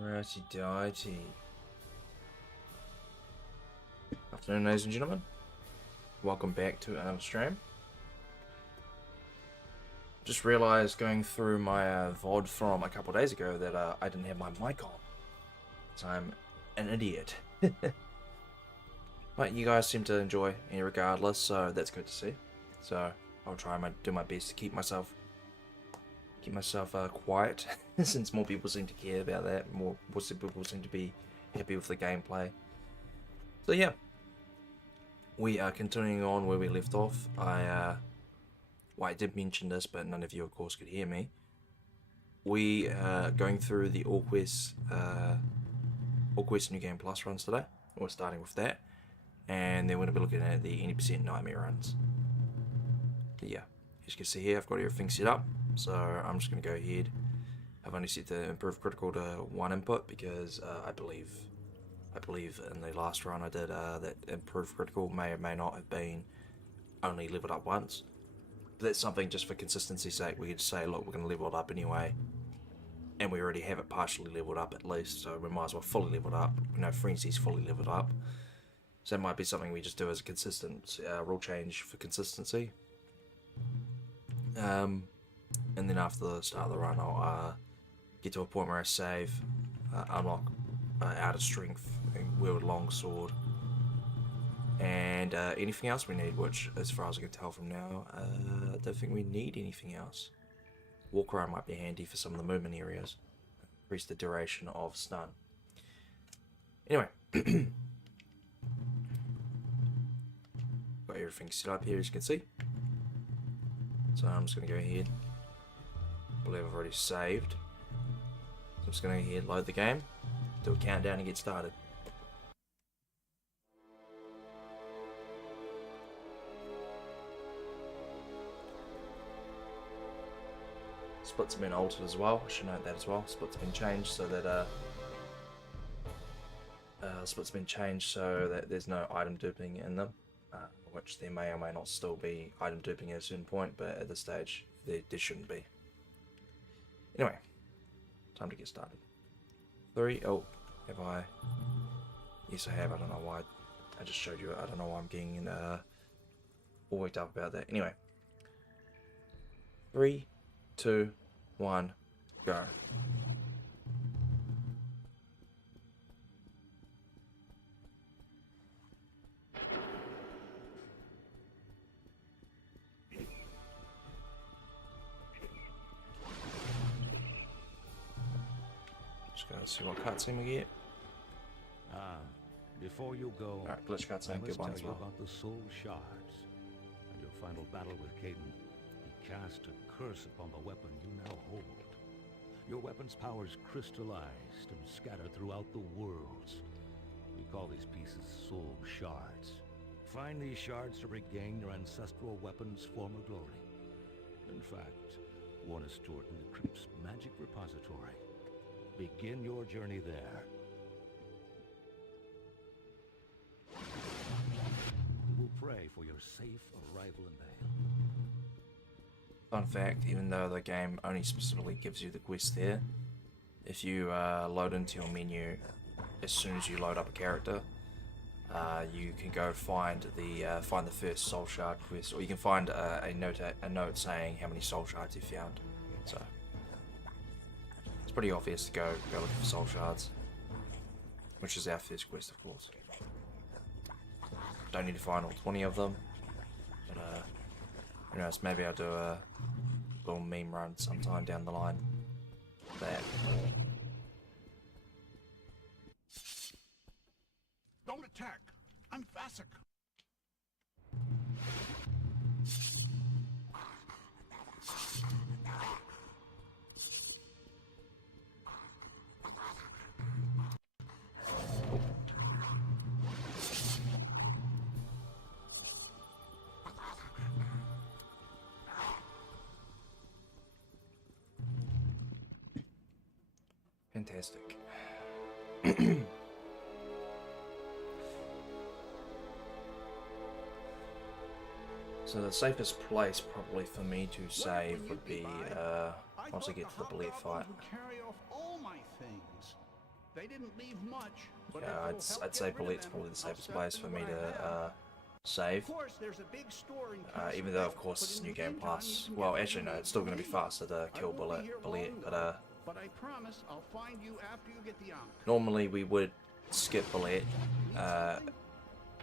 Righty dighty. Afternoon, ladies and gentlemen. Welcome back to another stream. Just realised going through my VOD from a couple of days ago that I didn't have my mic on. So I'm an idiot. But you guys seem to enjoy it regardless, so that's good to see. So I'll try and do my best to keep myself quiet, since more people seem to care about that. More people seem to be happy with the gameplay. So yeah, we are continuing on where we left off. I did mention this, but none of you, of course, could hear me. We are going through the All Quest New Game Plus runs today. We're starting with that, and then we're going to be looking at the 80% Nightmare runs. But yeah, as you can see here, I've got everything set up, so I'm just going to go ahead. I've only set the Improve Critical to 1 input because I believe in the last run I did that Improve Critical may or may not have been only leveled up once. But that's something just for consistency's sake. We could say, look, we're going to level it up anyway, and we already have it partially leveled up at least, so we might as well fully level it up. We know Frenzy's fully leveled up, so that might be something we just do as a consistent rule change for consistency. And then after the start of the run, I'll get to a point where I save, unlock Out of Strength, wield longsword, and anything else we need, which, as far as I can tell from now, I don't think we need anything else. Walk around might be handy for some of the movement areas. Increase the duration of stun. Anyway, got everything set up here, as you can see. So I'm just going to go ahead. I believe I've already saved. So I'm just going to go ahead, load the game, do a countdown, and get started. Splits have been altered as well. I should note that as well. Splits have been changed so that there's no item duping in them, which there may or may not still be item duping at a certain point, but at this stage there shouldn't be. Anyway, time to get started. 3. Oh, have I? Yes, I have. I don't know why. I just showed you. I don't know why I'm getting all worked up about that. Anyway, 3, 2, 1, go. Just gotta see what cutscene we get. Before you go, Alright, glitch cutscene, good one tell as you well. about the soul shards and your final battle with Caden. He cast a curse upon the weapon you now hold. Your weapon's powers crystallized and scattered throughout the worlds. We call these pieces soul shards. Find these shards to regain your ancestral weapon's former glory. In fact, one is stored in the crypt's magic repository. Begin your journey there. We will pray for your safe arrival in Vale. Fun fact, even though the game only specifically gives you the quest there, if you load into your menu as soon as you load up a character, you can go find the first soul shard quest, or you can find a note saying how many soul shards you found. So it's pretty obvious to go looking for soul shards, which is our first quest, of course. Don't need to find all 20 of them, but who knows, maybe I'll do a little meme run sometime down the line. That. Don't attack! I'm Vasek! Fantastic. So the safest place probably for me to save would be once I get to the Blade fight. Carry off all my things. They didn't leave much. But Yeah, I'd say Bullet's probably the safest place for me to save. Of course, there's a big store in Even though, of course, it's New Game Plus. Well, actually, no, it's still going to be faster to kill Bullet, but I promise I'll find you after you get the armor. normally we would skip Bullet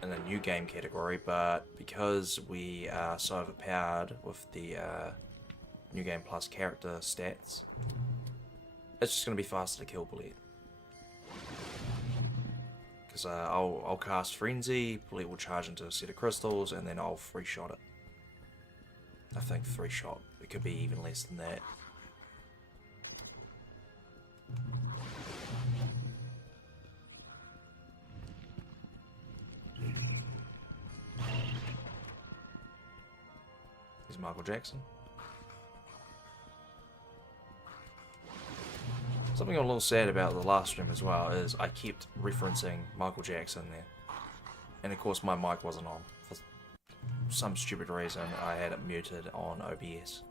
in the New Game category, but because we are so overpowered with the New Game Plus character stats, it's just going to be faster to kill Bullet. Because I'll cast Frenzy, Bullet will charge into a set of crystals, and then I'll 3-shot it. I think 3-shot. It could be even less than that. Here's Michael Jackson. Something I'm a little sad about the last stream as well is I kept referencing Michael Jackson there. And of course my mic wasn't on. For some stupid reason I had it muted on OBS.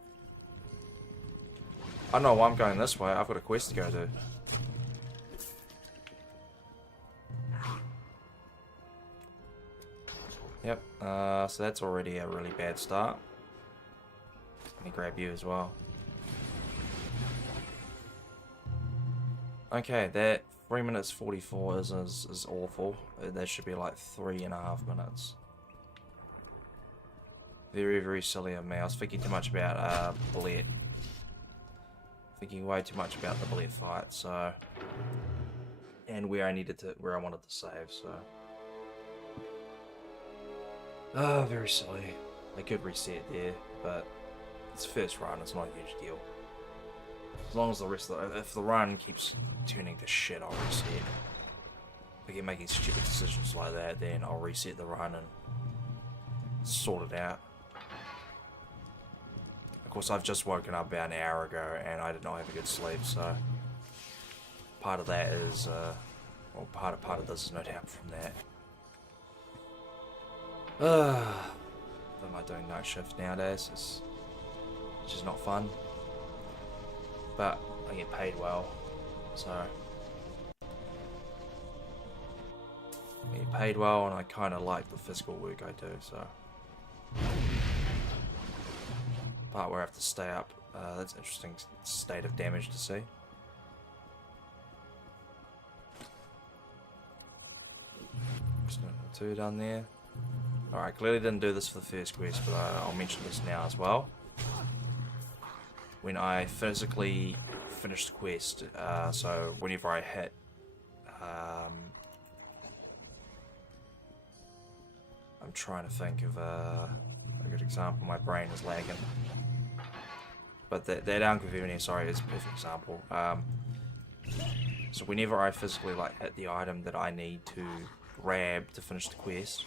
I don't know why I'm going this way, I've got a quest to go to. Yep, so that's already a really bad start. Let me grab you as well. Okay, that 3 minutes 44 is awful. That should be like 3.5 minutes. Very, very silly of me. I was thinking too much about Bullet. Thinking way too much about the Bullet fight, so, and where I wanted to save, so. Oh, very silly. I could reset there, but it's first run, it's not a huge deal. As long as the rest of if the run keeps turning to shit, I'll reset. If I keep making stupid decisions like that, then I'll reset the run and sort it out. Of course, I've just woken up about an hour ago and I did not have a good sleep, so part of that is, well, part of this is no doubt from that. What am I doing night shift nowadays? It's just not fun. But I get paid well, so I get paid well and I kind of like the physical work I do, so. Part where I have to stay up, that's an interesting state of damage to see. Just number 2 done there. Alright, clearly didn't do this for the first quest, but I'll mention this now as well. When I physically finish the quest, so whenever I hit I'm trying to think of a good example. My brain is lagging, but that Unconvenient, sorry, is a perfect example. So whenever I physically hit the item that I need to grab to finish the quest,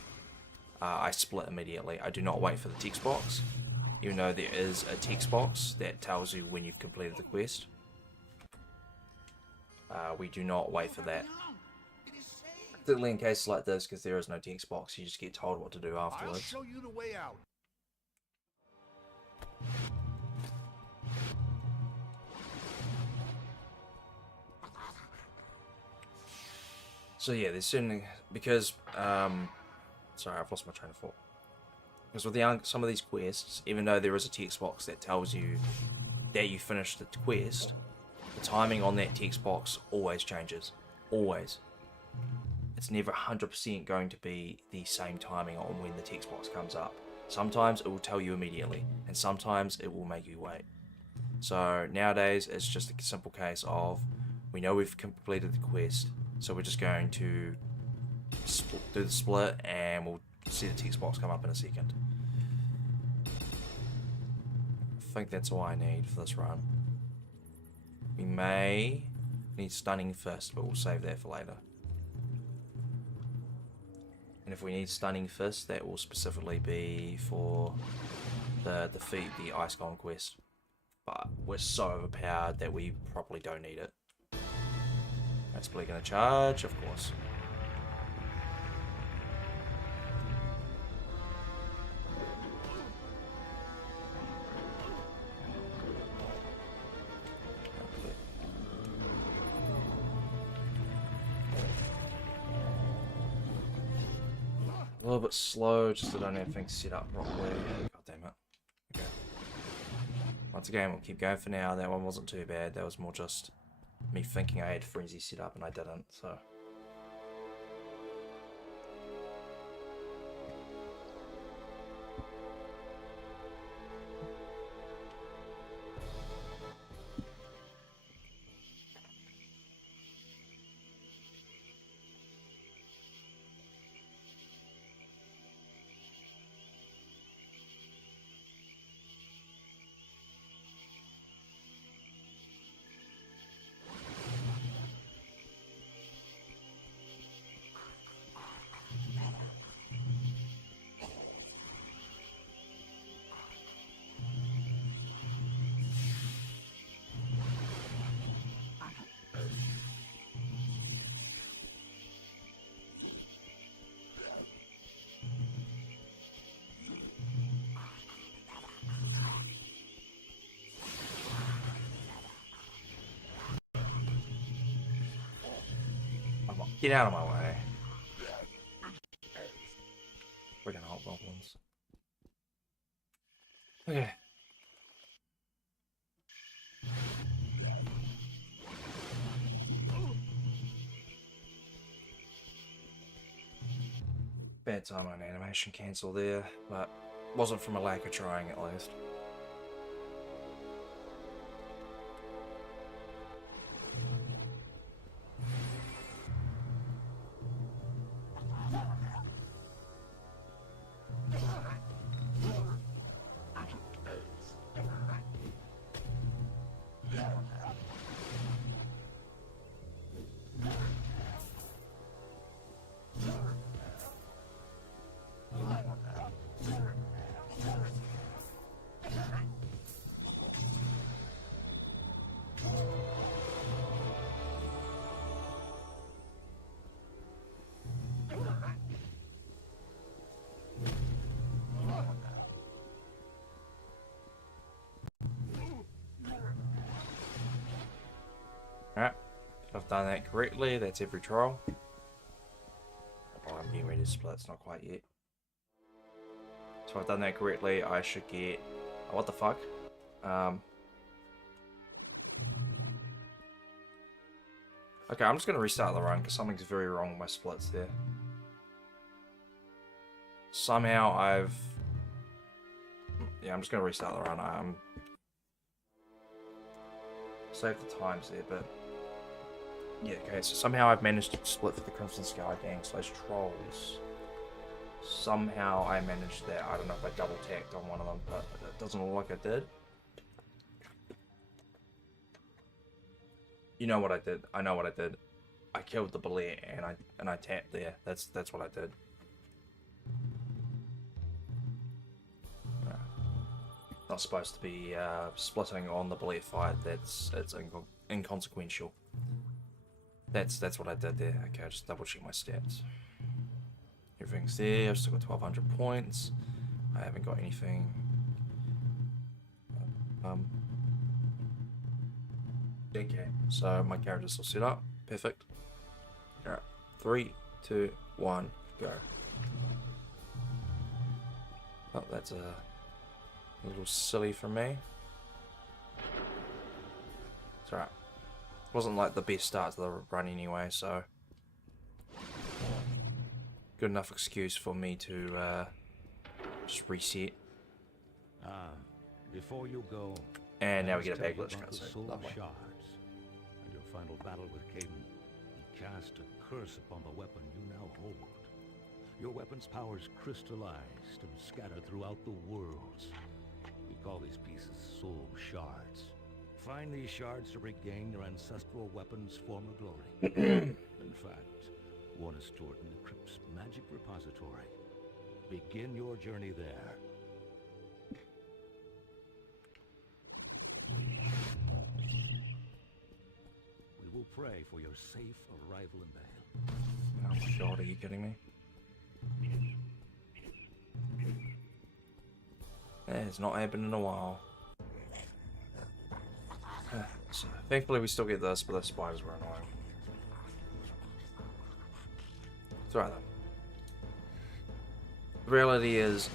I split immediately. I do not wait for the text box. Even though there is a text box that tells you when you've completed the quest. We do not wait for that. Particularly in cases like this, because there is no text box, you just get told what to do afterwards. I'll show you the way out. So yeah, there's certainly, because, sorry, I've lost my train of thought. Because with some of these quests, even though there is a text box that tells you that you finished the quest, the timing on that text box always changes. Always. It's never 100% going to be the same timing on when the text box comes up. Sometimes it will tell you immediately, and sometimes it will make you wait. So nowadays, it's just a simple case of, we know we've completed the quest, so we're just going to do the split, and we'll see the text box come up in a second. I think that's all I need for this run. We may need stunning first, but we'll save that for later. And if we need stunning fist, that will specifically be for the defeat the Ice Golem quest. But we're so overpowered that we probably don't need it. That's probably going to charge, of course. A little bit slow, just I don't have things set up properly. God damn it. Okay. Once again, we'll keep going for now. That one wasn't too bad. That was more just me thinking I had Frenzy set up and I didn't, so. Get out of my way. Freaking hobgoblins. Okay. Bad time on animation cancel there, but wasn't from a lack of trying at least. Alright, if I've done that correctly, that's every trial. Oh, I'm getting ready to split, it's not quite yet. So if I've done that correctly, I should get... Oh, what the fuck? Okay, I'm just going to restart the run because something's very wrong with my splits there. Somehow I've... Yeah, I'm just going to restart the run. Save the times there, but... Yeah, okay, so somehow I've managed to split for the Crimson Sky Gang / Trolls. Somehow I managed that. I don't know if I double tacked on one of them, but it doesn't look like I did. You know what I did. I know what I did. I killed the bullet and I tapped there. That's what I did. Not supposed to be splitting on the bullet fight. It's inconsequential. That's what I did there. Okay, I'll just double check my stats. Everything's there. I've still got 1200 points. I haven't got anything. Okay, so my character's all set up. Perfect. Alright, 3, 2, 1, go. Oh, that's a little silly from me. It's alright. Wasn't like the best start to the run anyway, so good enough excuse for me to just reset. Before you go, and now we get a bag glitch cutscene. Lovely. Shards. And your final battle with Caden, he cast a curse upon the weapon you now hold. Your weapon's powers crystallized and scattered throughout the worlds. We call these pieces soul shards. Find these shards to regain your ancestral weapon's former glory. In fact, one is stored in the crypt's magic repository. Begin your journey there. We will pray for your safe arrival in Vale. Oh my god, are you kidding me? It's not happened in a while. So, thankfully we still get this, but the spiders were annoying. It's alright The reality is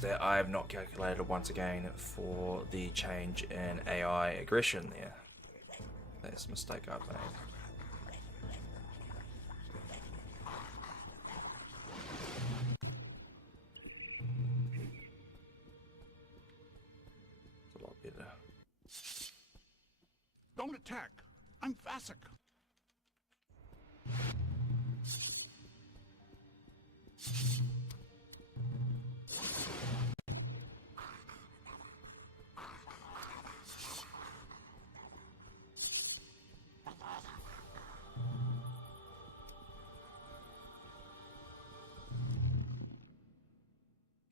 that I have not calculated once again for the change in AI aggression there. That's a mistake I've made. It's a lot better. Don't attack. I'm Vasek.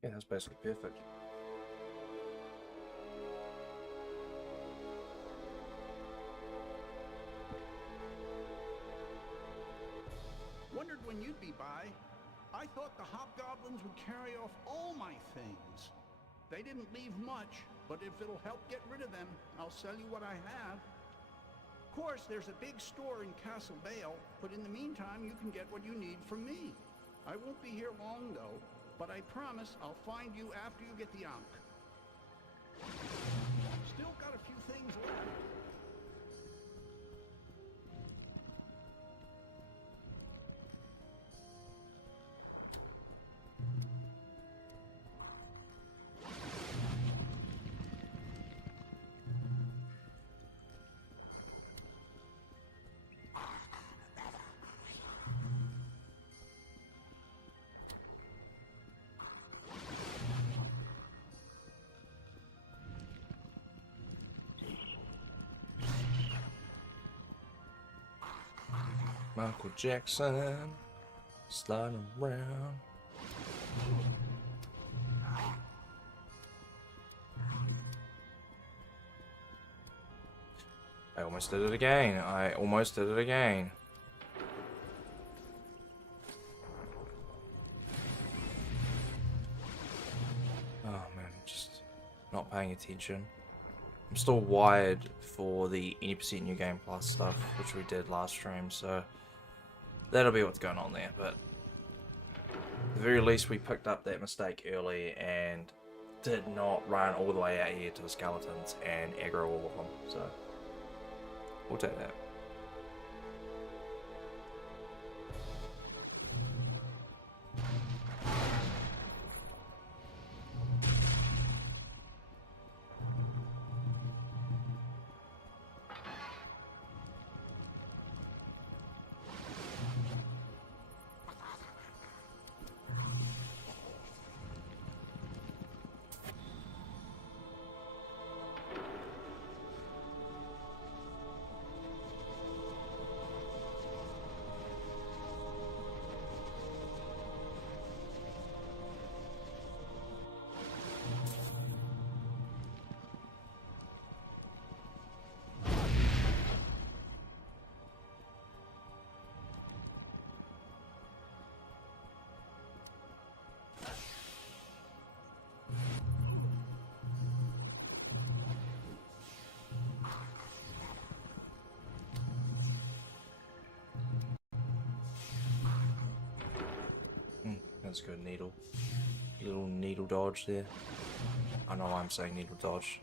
Yeah, that's basically perfect. Wondered when you'd be by. I thought the hobgoblins would carry off all my things. They didn't leave much, but if it'll help get rid of them, I'll sell you what I have. Of course, there's a big store in Castle Vale, but in the meantime, you can get what you need from me. I won't be here long, though, but I promise I'll find you after you get the Ankh. Still got a few things left. Michael Jackson, sliding around. I almost did it again. I almost did it again. Oh man, just not paying attention. I'm still wired for the 80% New Game Plus stuff, which we did last stream, so that'll be what's going on there. But at the very least, we picked up that mistake early and did not run all the way out here to the skeletons and aggro all of them, so we'll take that. That's a good needle. Little needle dodge there. I know why I'm saying needle dodge.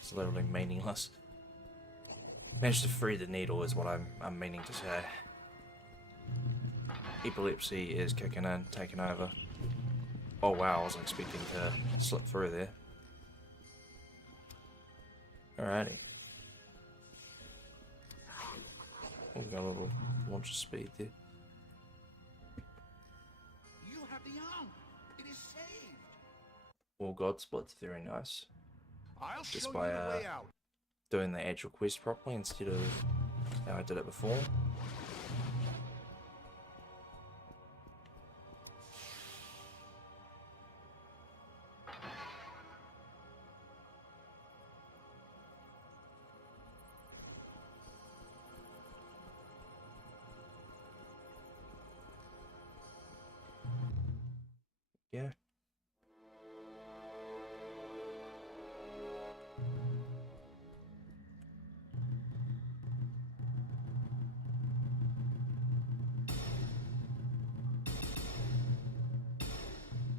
It's literally meaningless. Managed to free the needle is what I'm meaning to say. Epilepsy is kicking in, taking over. Oh wow, I wasn't expecting to slip through there. Alrighty. Oh, we got a little launch speed there. You have the Ankh. It is saved. Well, God split's very nice. I'll Just show by you the way out. doing the actual quest properly instead of how I did it before. Yeah.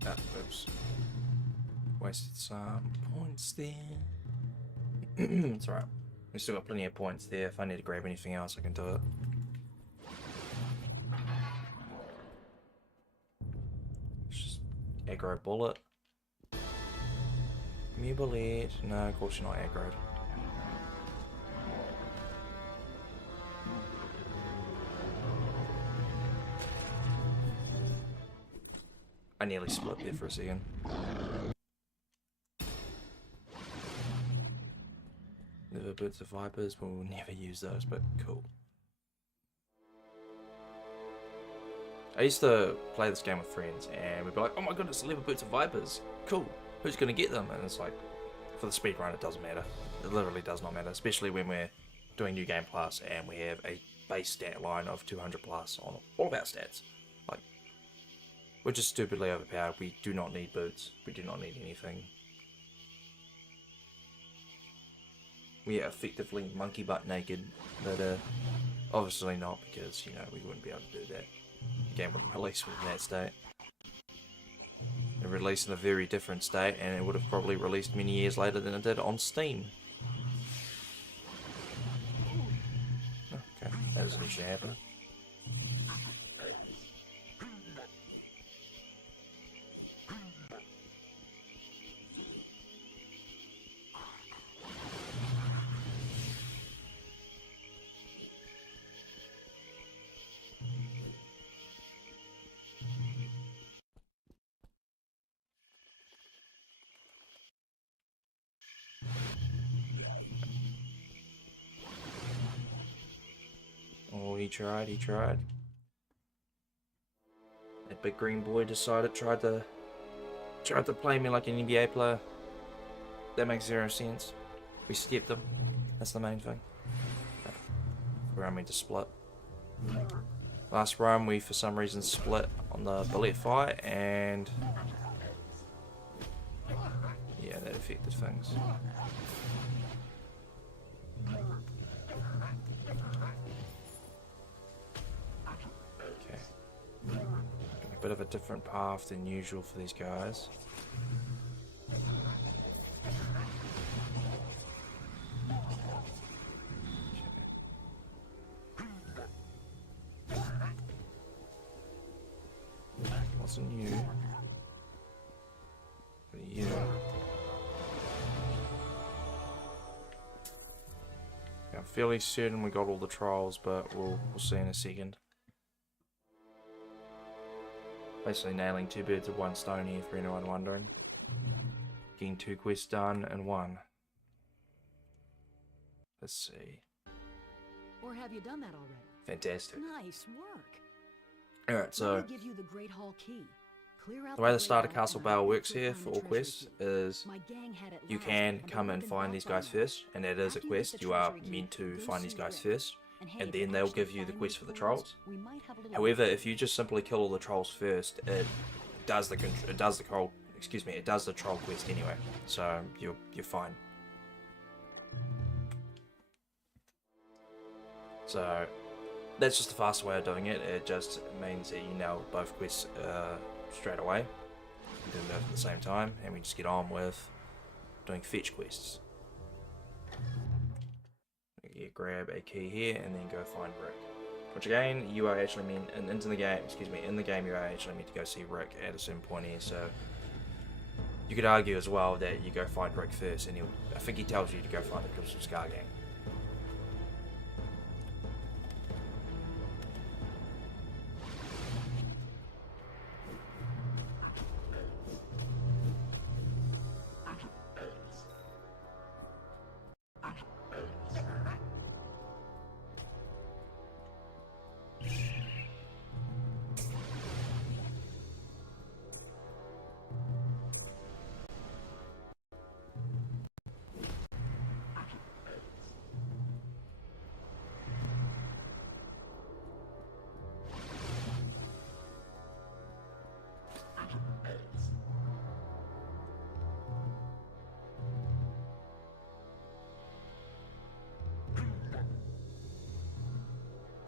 Ah, oops. Wasted some points there. It's alright. We still got plenty of points there. If I need to grab anything else, I can do it. Let's just aggro bullet. Mubulate. No, of course you're not aggroed. I nearly split there for a second. Never boots of vipers, but we'll never use those, but cool. I used to play this game with friends, and we'd be like, oh my goodness, 11 boots of vipers. Cool. Who's going to get them? And it's like, for the speedrun, it doesn't matter. It literally does not matter, especially when we're doing New Game Plus and we have a base stat line of 200 plus on all of our stats. Like, we're just stupidly overpowered. We do not need boots. We do not need anything. We are effectively monkey butt naked, but obviously not, because, you know, we wouldn't be able to do that. The game wouldn't release within that state. It released in a very different state, and it would have probably released many years later than it did on Steam. Okay, that doesn't usually happen. Oh, he tried, he tried. That big green boy tried to play me like an NBA player. That makes zero sense. We skipped him. That's the main thing. Okay. We're aiming to split. Last run we for some reason split on the bullet fight, and yeah, that affected things. A bit of a different path than usual for these guys. Okay. Wasn't you, but you. I'm fairly certain we got all the trials, but we'll see in a second. Basically nailing 2 birds with 1 stone here for anyone wondering. Getting 2 quests done in 1. Let's see. Or have you done that already? Fantastic. Nice work. Alright, so Give you the Great Hall key. Clear out the way the Great starter Hall castle and battle I'll works get you here find for the all treasure quests key. is My gang had it you last, can and come they and lived find in these guys Baltimore. first, and that is a After you get quest. the You are treasure key, meant to go find these see guys Rick. first, hey, and if you then they'll actually give you the find quest these for the trolls, trolls. we might have a little However, fun. if you just simply kill all the trolls first, it does the troll quest anyway, so you're fine. So that's just the faster way of doing it. It just means that you nail both quests straight away. You do them both at the same time, and we just get on with doing fetch quests. You grab a key here, and then go find Rick. Which again, you are actually meant in the game you are actually meant to go see Rick at a certain point here. So you could argue as well that you go find Rick first, and I think he tells you to go find the Crystal Scar Gang.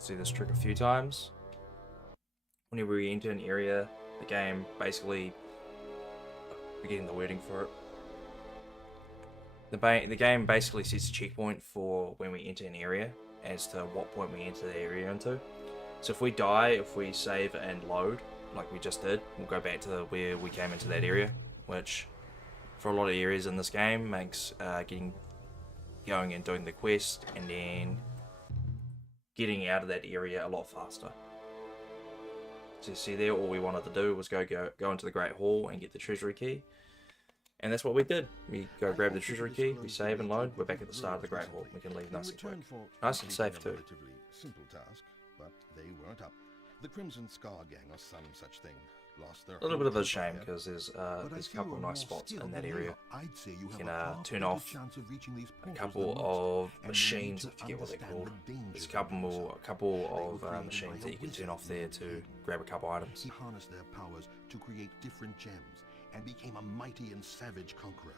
See this trick a few times. Whenever we enter an area, the game basically Forgetting the wording for it. The game basically sets a checkpoint for when we enter an area as to what point we enter the area into. So if we die, if we save and load, like we just did, we'll go back to where we came into that area, which for a lot of areas in this game makes going and doing the quest and then getting out of that area a lot faster. So you see there, all we wanted to do was go into the Great Hall and get the treasury key. And that's what we did. We go grab the treasury key, we save and load, we're back at the start of the Great Hall. We can leave nice and quick. Nice and safe too. Relatively simple task, but they weren't up. The Crimson Scar Gang or some such thing lost their A little bit of a whole shame empire. because there's But I a see couple you're of nice more spots skilled in that than they area. are. I'd say you You have can a far turn better off chance of reaching these a portals couple than most, of and you machines, need I to forget what they're understand called. the dangers There's a of couple them, sir. couple They were of created machines by that a you can turn wizard off there named to Caden. grab a couple items. He harnessed their powers to create different gems and became a mighty and savage conqueror.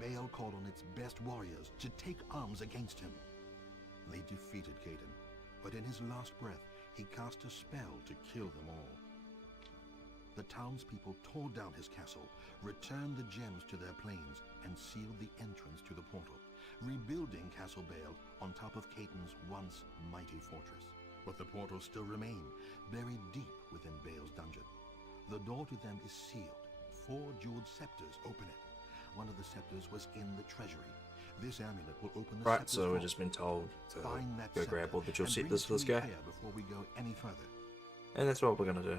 Baal called on its best warriors to take arms against him. They defeated Caden, but in his last breath, he cast a spell to kill them all. The townspeople tore down his castle, returned the gems to their planes, and sealed the entrance to the portal, rebuilding Castle Baal on top of Caden's once mighty fortress. But the portals still remain, buried deep within Baal's dungeon. The door to them is sealed. 4 jeweled scepters open it. One of the scepters was in the treasury. This amulet will open the Right, scepter's so we've vault. just been told to Find that go grab scepter all the jewel and bring scepters it for this to me guy. here before we go any further. And that's what we're gonna do.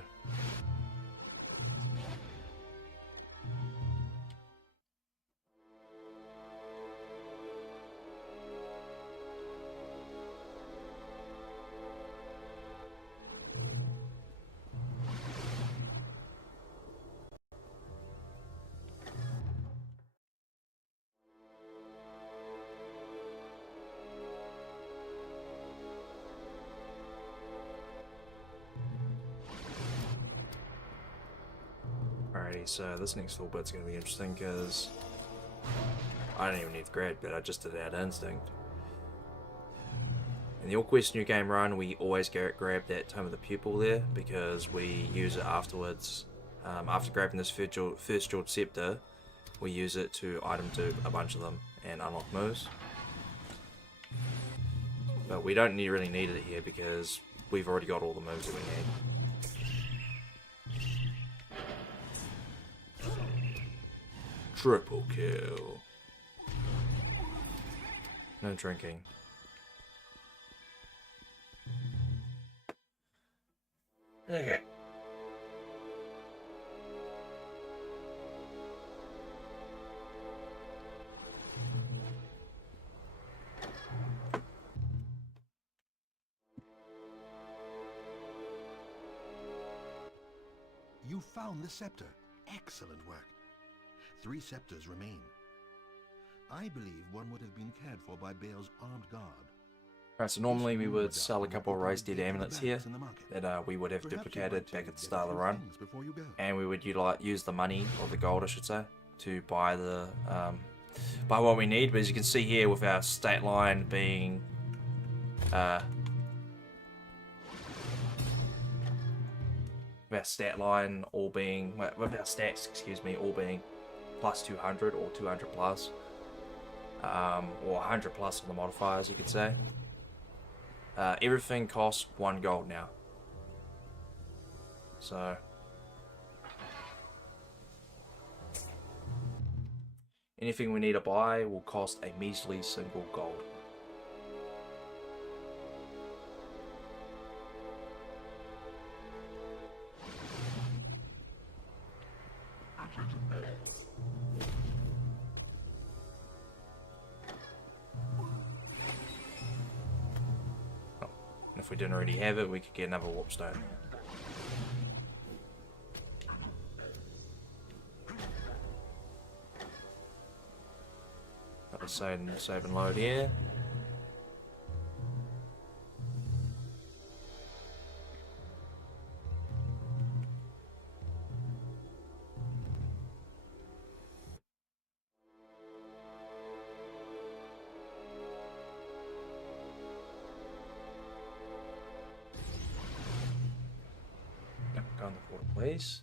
Alrighty, so this next little bit's gonna be interesting because I don't even need to grab it, I just did it out of instinct. In the All Quest New Game run, we always grab that Tome of the Pupil there because we use it afterwards. After grabbing this first jeweled scepter, we use it to item to a bunch of them and unlock moves. But we don't really need it here because we've already got all the moves that we need. Triple kill. No drinking. Okay. You found the scepter. Excellent work. 3 scepters remain. I believe one would have been cared for by Baal's armed guard. Alright, so normally we would sell a couple of raised dead amulets here that we would have duplicated back at the start of the run, and we would use the money, or the gold I should say, to buy the buy what we need. But as you can see here, with our stat line being with our stats, excuse me, all being plus 200 or 200 plus, or 100 plus on the modifiers, you could say. Everything costs 1 gold now. So anything we need to buy will cost a measly single gold. If we didn't already have it, we could get another warp stone. Let's save and load here. Go on the portal, please.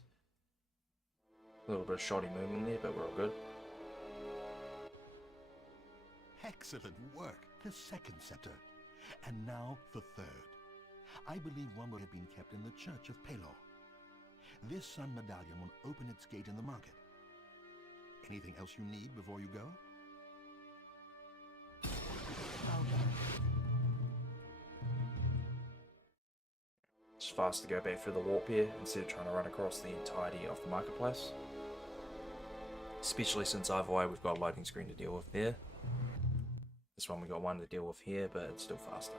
A little bit of shoddy movement there, but we're all good. Excellent work. The second scepter. And now the third. I believe one would have been kept in the Church of Pelor. This sun medallion will open its gate in the market. Anything else you need before you go? It's fast to go back through the warp here instead of trying to run across the entirety of the marketplace. Especially since either way we've got a loading screen to deal with there. This one we got one to deal with here, but it's still faster.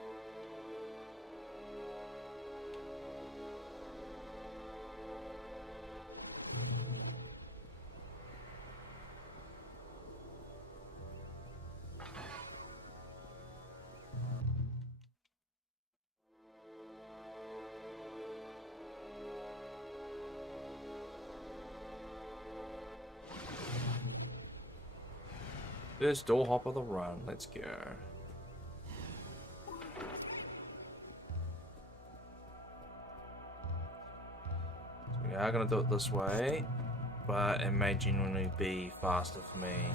First door hop of the run, let's go. So we are going to do it this way, but it may genuinely be faster for me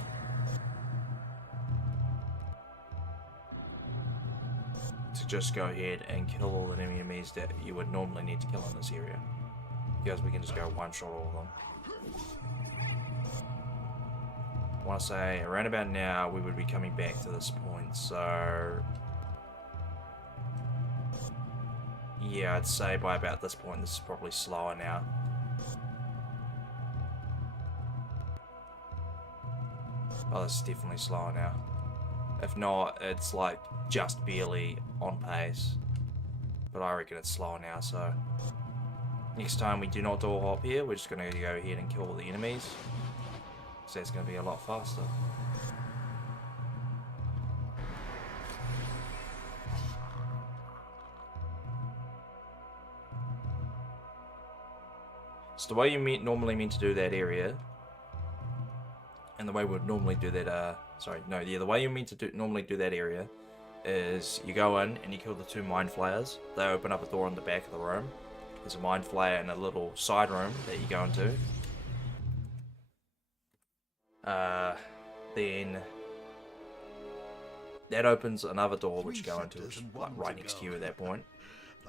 to just go ahead and kill all the enemies that you would normally need to kill in this area, because we can just go one shot all of them. I want to say around about now we would be coming back to this point, so yeah, I'd say by about this point this is probably slower now. Oh, this is definitely slower now. If not, it's like just barely on pace, but I reckon it's slower now. So next time we do not door hop here, we're just going to go ahead and kill all the enemies. So it's going to be a lot faster. So the way you normally meant to do that area, and the way we would normally do that, the way you meant to normally do that area is you go in and you kill the two mind flayers. They open up a door on the back of the room. There's a mind flayer in a little side room that you go into. Then that opens another door which you go into, which is like right next to you at that point.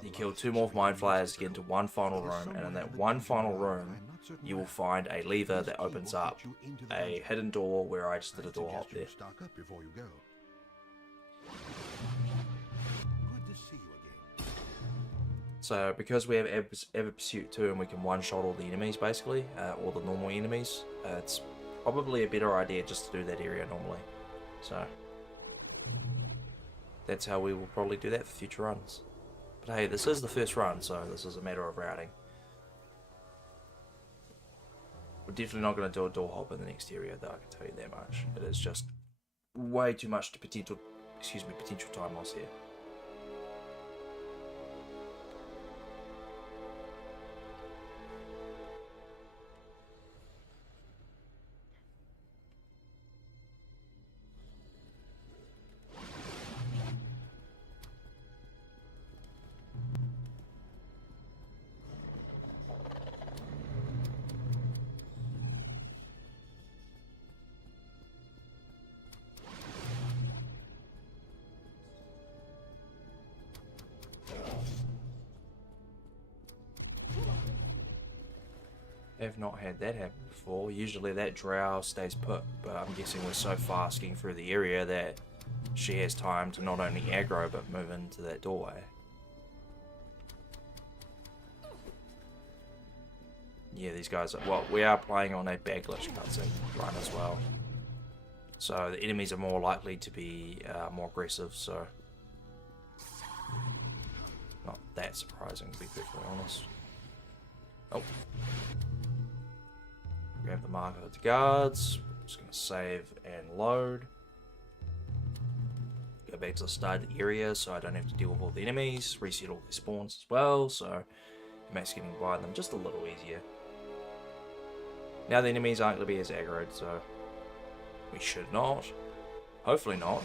You kill two more mind flayers to get into one final room, and in that one final room you will find a lever that opens up a hidden door where I just did a door hop there. So because we have Ever Pursuit 2 and we can one-shot all the enemies basically, all the normal enemies, it's probably a better idea just to do that area normally. So that's how we will probably do that for future runs. But hey, this is the first run, so this is a matter of routing. We're definitely not going to do a door hop in the next area, though, I can tell you that much. It is just way too much potential time loss here. I've not had that happen before. Usually that drow stays put, but I'm guessing we're so fast getting through the area that she has time to not only aggro but move into that doorway. Yeah, these guys are, well, we are playing on a bag glitch cutscene run as well, so the enemies are more likely to be more aggressive, so not that surprising to be perfectly honest. Oh. Grab the marker of the guards. I'm just going to save and load. Go back to the start of the area so I don't have to deal with all the enemies. Reset all their spawns as well, so it makes getting by them just a little easier. Now the enemies aren't going to be as aggroed, so we should not, hopefully not,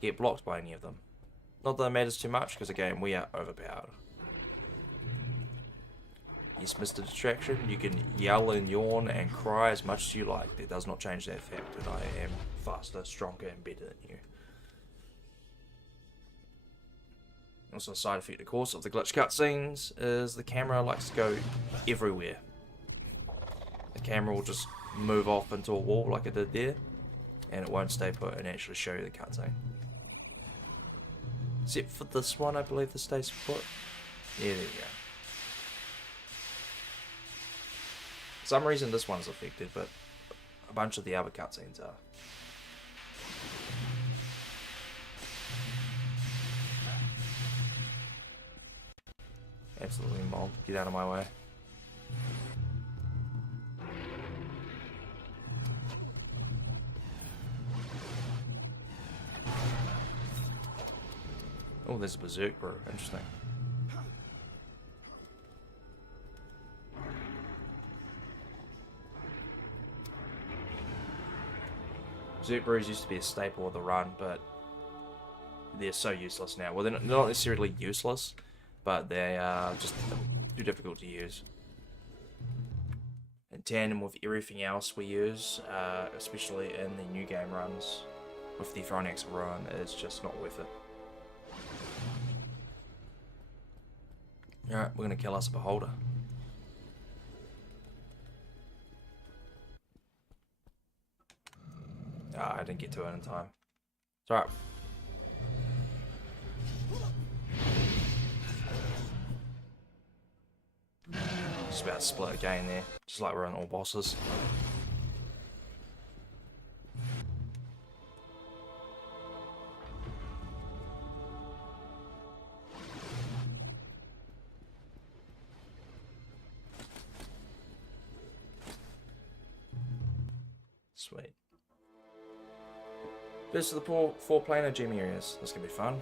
get blocked by any of them. Not that it matters too much, because again, we are overpowered. Yes, Mr. Distraction, you can yell and yawn and cry as much as you like. That does not change that fact that I am faster, stronger, and better than you. Also, a side effect, of course, of the glitch cutscenes is the camera likes to go everywhere. The camera will just move off into a wall like it did there, and it won't stay put and actually show you the cutscene. Except for this one, I believe this stays put. Yeah, there you go. For some reason this one's affected, but a bunch of the other cutscenes are. Absolutely, mob. Get out of my way. Oh, there's a berserk brew. Interesting. Berserk brews used to be a staple of the run, but they're so useless now. Well, they're not necessarily useless, but they are just too difficult to use. In tandem with everything else we use, especially in the new game runs, with the Throne Axe of Ruin, it's just not worth it. Alright, we're going to kill us a beholder. Ah, I didn't get to it in time. It's alright. Just about to split again there, just like we're on all bosses. Sweet. First of the four planar gem areas. That's gonna be fun.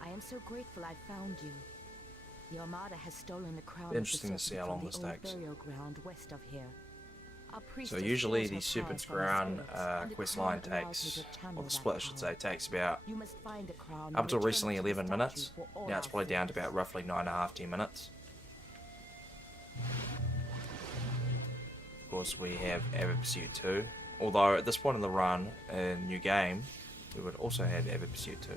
I am so grateful I found you. The Armada has stolen the crown of the Interesting to see how long from this the old takes. burial ground west of here. Our So priestess usually shares the her Serpent's power from the Crown spirits, and the quest crown line allows me takes, to channel or the that split I should say, power. takes about You must find the crown up and till return recently it to the 11 minutes. statue for all Now it's our probably down to sins. about roughly 9.5, 10 minutes. Of course we have Avid Pursuit 2, although at this point in the run, in New Game, we would also have Avid Pursuit 2.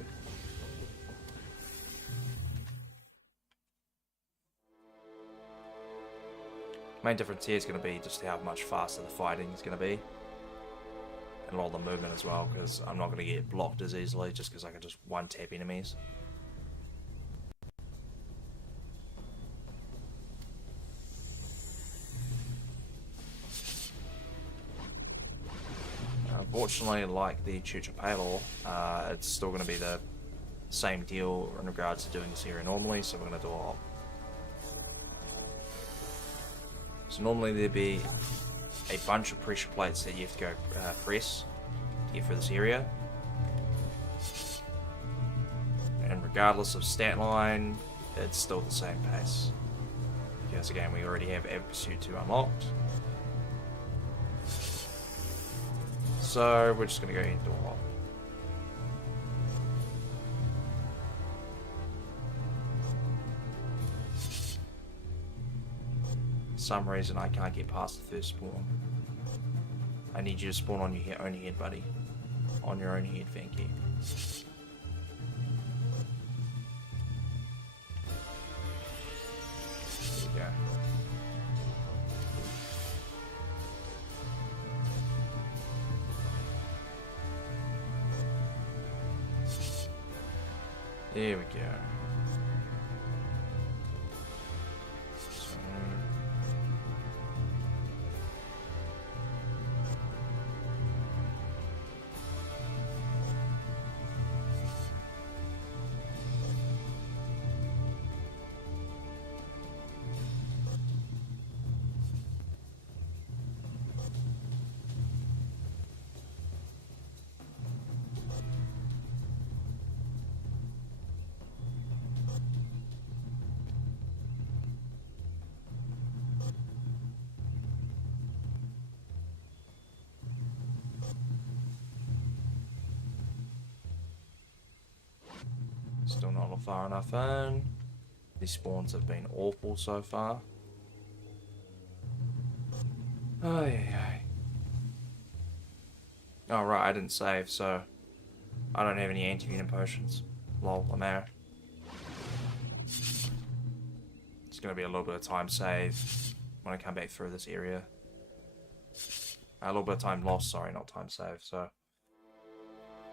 Main difference here is going to be just how much faster the fighting is going to be, and a lot of the movement as well, because I'm not going to get blocked as easily just because I can just one-tap enemies. Unfortunately, like the Church of Palor, it's still going to be the same deal in regards to doing this area normally, so we're going to do a lot. So normally there'd be a bunch of pressure plates that you have to go press to get through this area. And regardless of stat line, it's still the same pace. Because again, we already have Avid Pursuit 2 unlocked. So we're just going to go ahead and do a lot. For some reason I can't get past the first spawn. I need you to spawn on your own head, buddy. On your own head, thank you. There you go. There we go. not far enough in. These spawns have been awful so far. Oh, yeah. Oh, right, I didn't save, so I don't have any anti-venom potions. Lol, I'm out. It's going to be a little bit of time saved when I come back through this area. A little bit of time lost, sorry, not time saved, so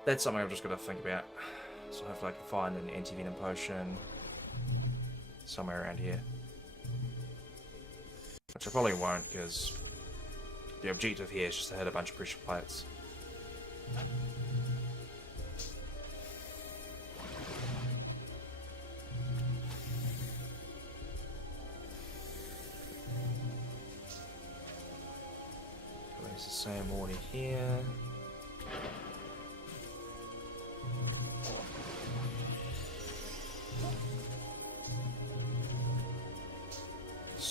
that's something I've just got to think about. So hopefully I can find an anti-venom potion somewhere around here. Which I probably won't, because the objective here is just to hit a bunch of pressure plates. There's the same order here.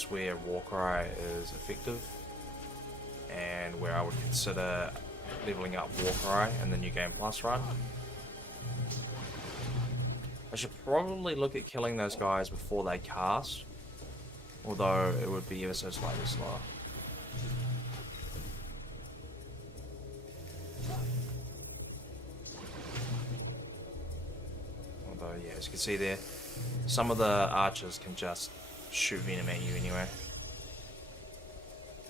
Where Warcry is effective, and where I would consider leveling up Warcry in the New Game Plus run. I should probably look at killing those guys before they cast, although it would be ever so slightly slower. Although, yeah, as you can see there, some of the archers can just shoot venom at you anyway.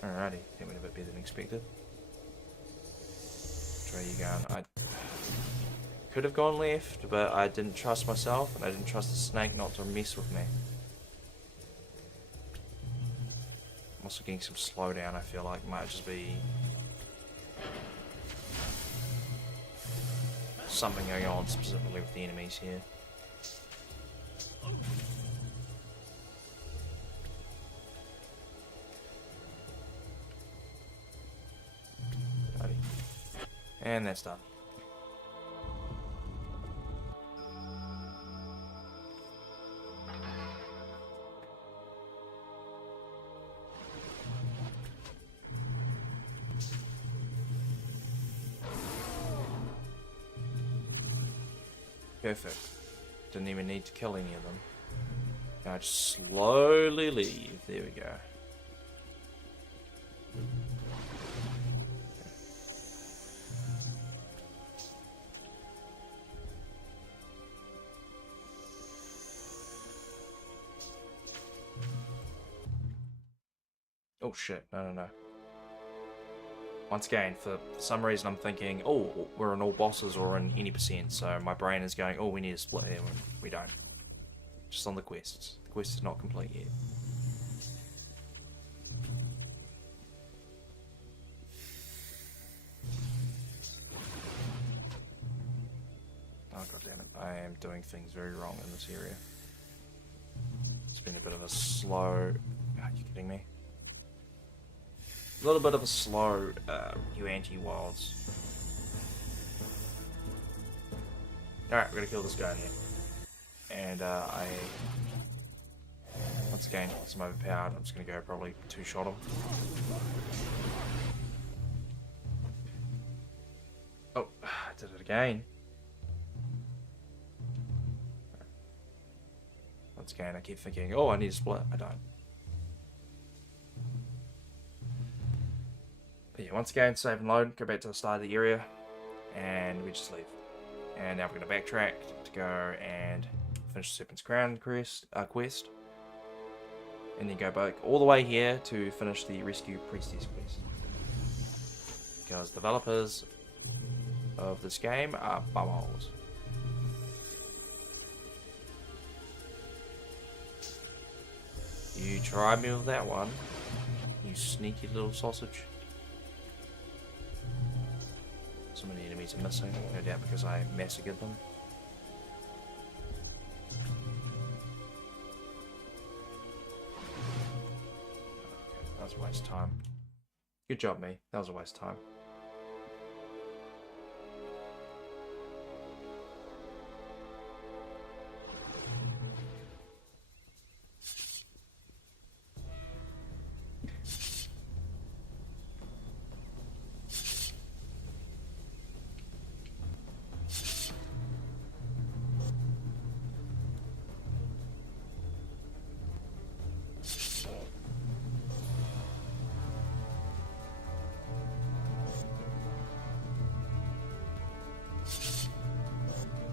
Alrighty, that went a bit better than expected. Which way are you going? I could have gone left, but I didn't trust myself, and I didn't trust the snake not to mess with me. I'm also getting some slowdown, I feel like. Might just be something going on specifically with the enemies here. And that's done. Perfect. Didn't even need to kill any of them. Now just slowly leave. There we go. Oh shit, no. Once again, for some reason I'm thinking, oh, we're in all bosses or in any percent, so my brain is going, oh, we need to split here. We don't. Just on the quests. The quest is not complete yet. Oh god damn it, I am doing things very wrong in this area. It's been a bit of a slow... Are you kidding me? A little bit of a slow you anti-wilds. Alright, we're gonna kill this guy here. And once again, since I'm overpowered, I'm just gonna go probably two-shot him. Oh, I did it again. Once again, I keep thinking, oh, I need to split. I don't. But yeah, once again, save and load, go back to the start of the area, and we just leave. And now we're going to backtrack to go and finish the Serpent's Crown quest, and then go back all the way here to finish the Rescue Priestess quest. Because developers of this game are bumholes. You tried me with that one, you sneaky little sausage. So many enemies are missing, no doubt because I massacred them. That was a waste of time. Good job, me. That was a waste of time.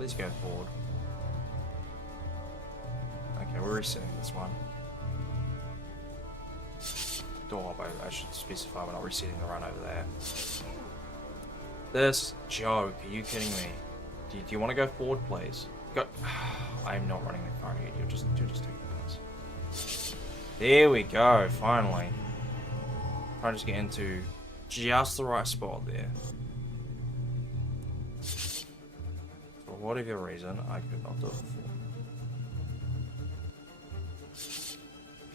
Please go forward. Okay, we're resetting this one. Door hop, I should specify we're not resetting the run over there. This joke, are you kidding me? Do you want to go forward, please? Go. I'm not running the car here. You're just taking this. There we go. Finally, trying to get into just the right spot there. For whatever reason, I could not do it before.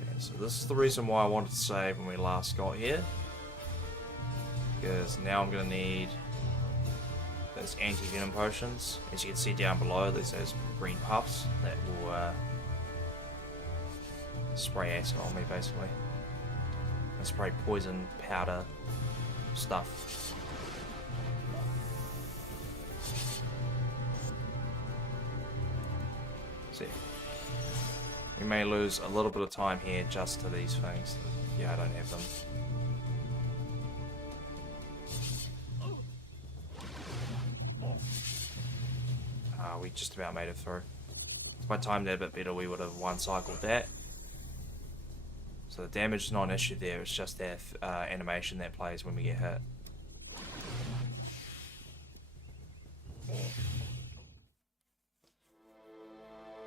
Okay, so this is the reason why I wanted to save when we last got here. Because now I'm going to need those anti-venom potions. As you can see down below, there's those green puffs that will spray acid on me, basically. And spray poison powder stuff. See, we may lose a little bit of time here just to these things. Yeah, I don't have them. We just about made it through. If I timed it a bit better, we would have one-cycled that. So the damage is not an issue there, it's just that animation that plays when we get hit.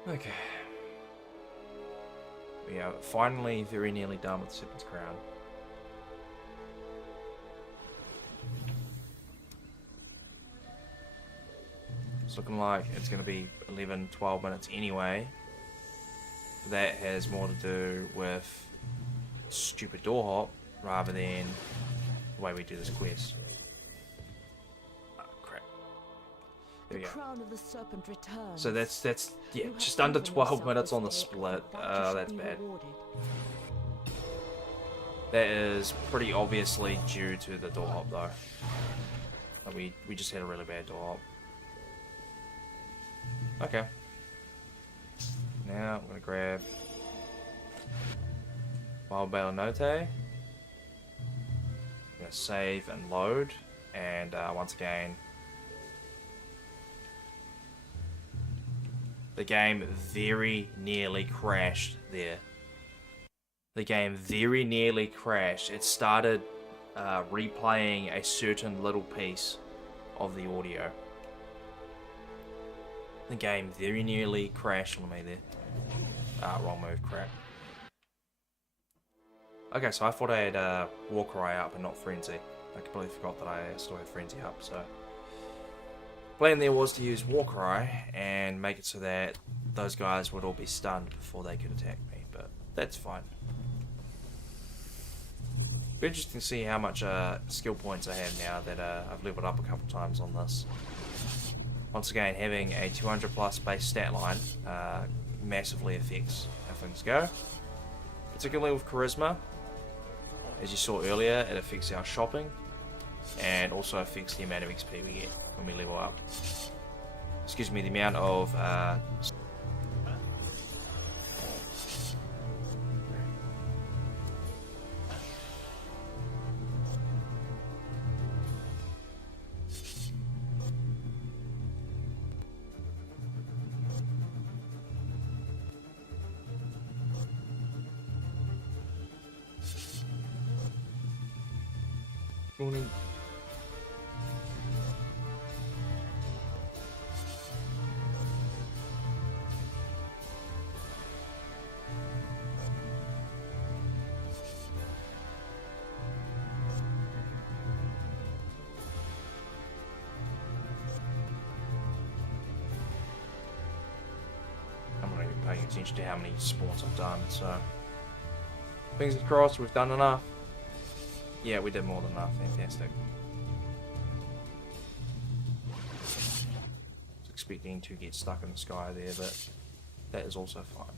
Okay. We are finally very nearly done with Serpent's Crown. It's looking like it's going to be 11-12 minutes anyway. That has more to do with stupid door hop rather than the way we do this quest. Oh crap. There we go. Crown of the Serpent returns. So that's yeah, just under 12 minutes on the split. That's bad. That is pretty obviously due to the door hop though. We just had a really bad door hop. Okay. Now I'm gonna grab Wild Bale Note. I'm gonna save and load, and once again, the game very nearly crashed there. The game very nearly crashed. It started replaying a certain little piece of the audio. The game very nearly crashed on me there. Wrong move, crap. Okay, so I thought I had Warcry up and not Frenzy. I completely forgot that I still had Frenzy up, so... plan there was to use Warcry and make it so that those guys would all be stunned before they could attack me, but that's fine. Be interesting to see how much skill points I have now that I've leveled up a couple times on this. Once again, having a 200 plus base stat line massively affects how things go. Particularly with Charisma. As you saw earlier, it affects our shopping. And also affects the amount of XP we get when we level up. Excuse me, the amount of... Morning. I'm not even paying attention to how many spawns I've done, so fingers crossed we've done enough. Yeah, we did more than enough. Fantastic. Was expecting to get stuck in the sky there, but that is also fine.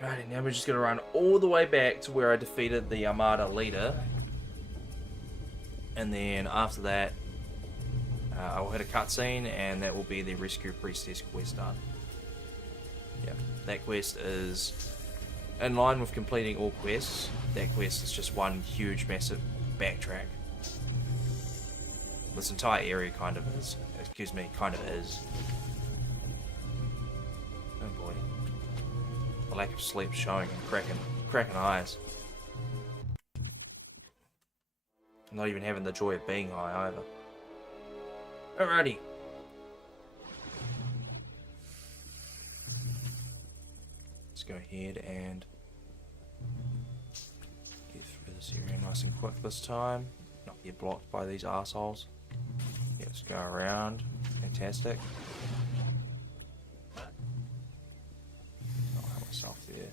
Alrighty, now we're just going to run all the way back to where I defeated the Armada leader. And then after that, I'll hit a cutscene, and that will be the Rescue Priestess quest done. Yeah, that quest is in line with completing all quests. That quest is just one huge, massive backtrack. This entire area kind of is. Excuse me, kind of is. Oh boy. The lack of sleep showing and cracking eyes. I'm not even having the joy of being high either. Alrighty. Let's go ahead and get through this area nice and quick this time. Not get blocked by these assholes. Yeah, let's go around. Fantastic. I'll have myself there.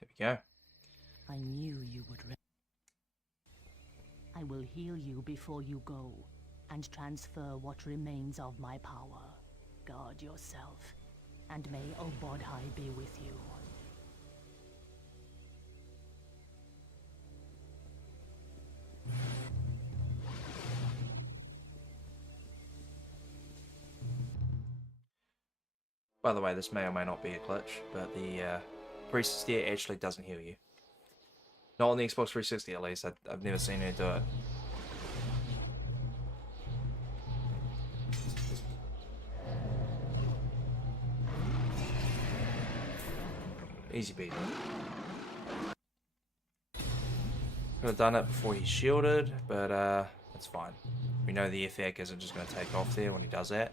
There we go. I knew you would. I will heal you before you go, and transfer what remains of my power. Guard yourself, and may Obodhai be with you. By the way, this may or may not be a glitch, but the Priestess there actually doesn't heal you. Not on the Xbox 360 at least. I've never seen her do it. Easy beat. Could have done it before he shielded, but that's fine. We know the FAQ isn't just going to take off there when he does that.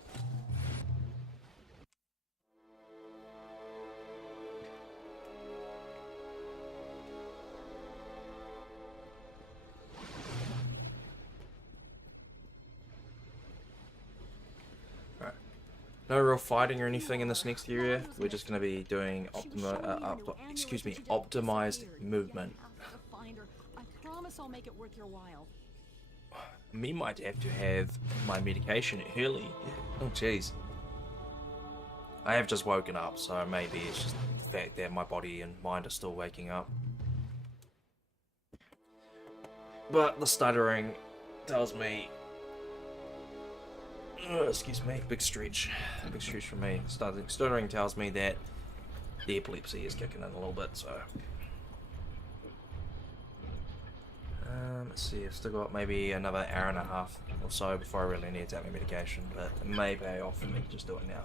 No real fighting or anything in this next area. We're just going to be doing optimized movement. I promise I'll make it worth your while. Me might have to have my medication early. Oh jeez. I have just woken up, so maybe it's just the fact that my body and mind are still waking up. But the stuttering tells me... excuse me, big stretch for me. Stuttering tells me that the epilepsy is kicking in a little bit, so... let's see, I've still got maybe another hour and a half or so before I really need to take my medication, but it may pay off for me to just do it now.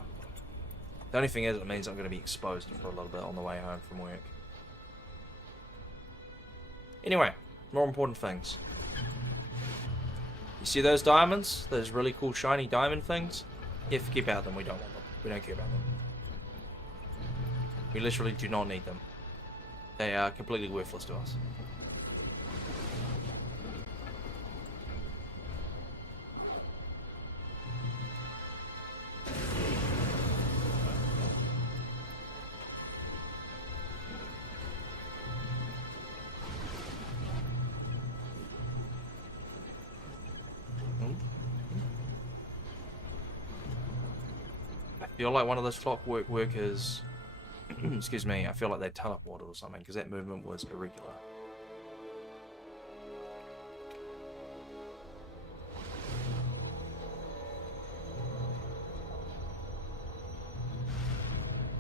The only thing is, it means I'm going to be exposed for a little bit on the way home from work. Anyway, more important things. You see those diamonds? Those really cool shiny diamond things? Yeah, forget about them, we don't want them. We don't care about them. We literally do not need them. They are completely worthless to us. I feel like one of those clockwork workers, excuse me, I feel like they teleported or something, because that movement was irregular.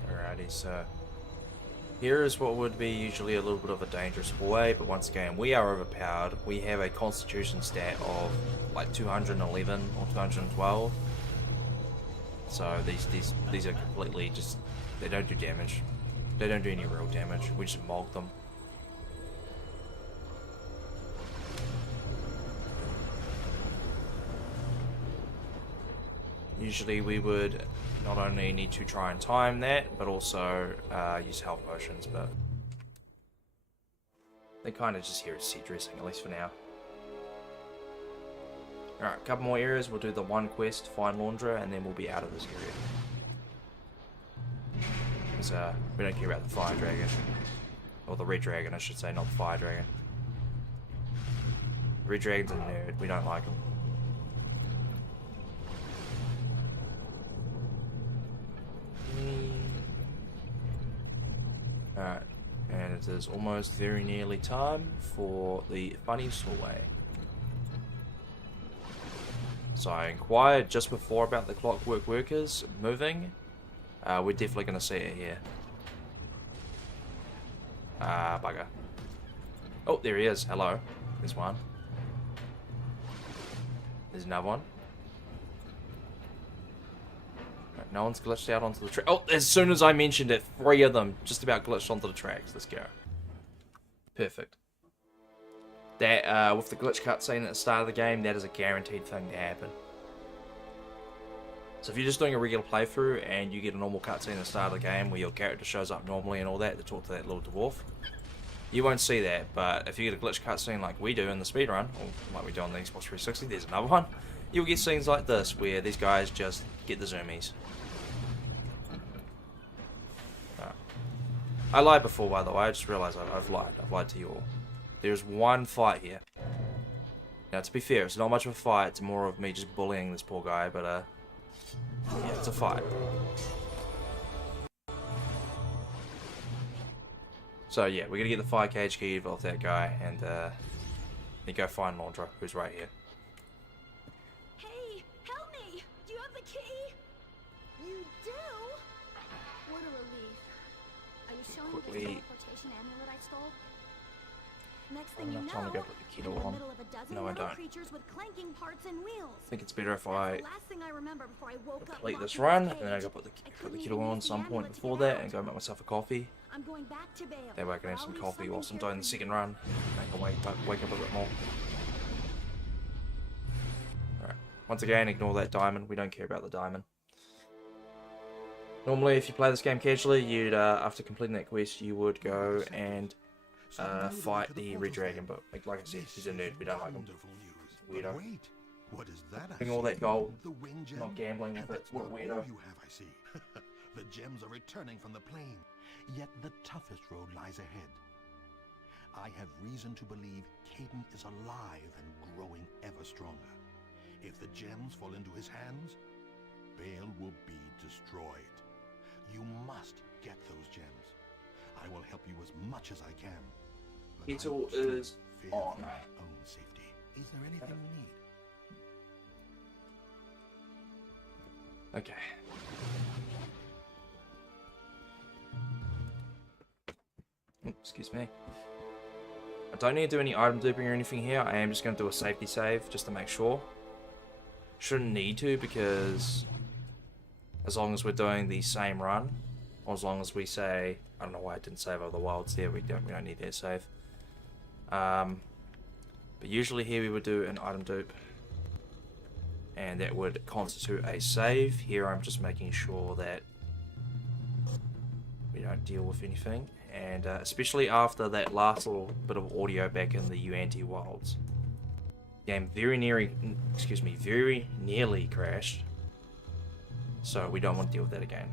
Alrighty, so here is what would be usually a little bit of a dangerous hallway, but once again, we are overpowered. We have a constitution stat of like 211 or 212. So these are completely just, they don't do damage. They don't do any real damage. We just mulk them. Usually we would not only need to try and time that, but also use health potions, but they kind of just hear us set dressing, at least for now. Alright, a couple more areas. We'll do the one quest, find Laundra, and then we'll be out of this area. Because we don't care about the fire dragon. Or the red dragon, I should say, not the fire dragon. Red dragon's a nerd, we don't like him. Alright, and it is almost very nearly time for the funny hallway. So I inquired just before about the clockwork workers moving. We're definitely going to see it here. Bugger. Oh, there he is. Hello. There's one. There's another one. Right, no one's glitched out onto the track. Oh, as soon as I mentioned it, 3 of them just about glitched onto the tracks. Let's go. Perfect. That, with the glitch cutscene at the start of the game, that is a guaranteed thing to happen. So if you're just doing a regular playthrough and you get a normal cutscene at the start of the game where your character shows up normally and all that to talk to that little dwarf, you won't see that. But if you get a glitch cutscene like we do in the speedrun, or like we do on the Xbox 360, there's another one, you'll get scenes like this where these guys just get the zoomies. I lied before, by the way. I just realised I've lied. I've lied to you all. There's one fight here. Now, to be fair, it's not much of a fight. It's more of me just bullying this poor guy, but, yeah, it's a fight. So, yeah, we're gonna get the fire cage key off that guy, and, then go find Laundra, who's right here. Hey, help me! Do you have the key? You do? What a relief. Are you showing me the teleportation amulet I stole? Next thing you know, time to go put the kettle I'm in the on. middle of a dozen No, I metal don't. creatures with clanking parts and wheels. I think it's better if I The last thing I remember before I woke up complete this locked in run, this and then I go cage. put I the couldn't kettle even on use the some point amulet to before get that, out. and go make myself a coffee. I'm going back to Bale. That way I can have I'll some leave coffee something whilst I'm here doing the for second you. run. I can wake up a bit more. Alright. Once again, ignore that diamond. We don't care about the diamond. Normally, if you play this game casually, you'd, after completing that quest, you would go and fight the red dragon. But like I said, he's a nerd. We don't like him. Weirdo. Wait, what is that? I Doing all see? that gold, The wind gem? not gambling And with it. that's What a not weirdo. all you have, I see. The gems are returning from the plain, yet the toughest road lies ahead. I have reason to believe Caden is alive and growing ever stronger. If the gems fall into his hands, Bale will be destroyed. You must get those gems. I will help you as much as I can. But I Kettle also is fear on. for my own safety. Is there anything you need? Okay. Excuse me. I don't need to do any item duping or anything here. I am just going to do a safety save just to make sure. Shouldn't need to, because as long as we're doing the same run, or as long as we say, I don't know why I didn't save over the wilds there. We don't need that save. But usually here we would do an item dupe, and that would constitute a save. Here I'm just making sure that we don't deal with anything, and especially after that last little bit of audio back in the Yuan-Ti wilds. Game very nearly crashed, so we don't want to deal with that again.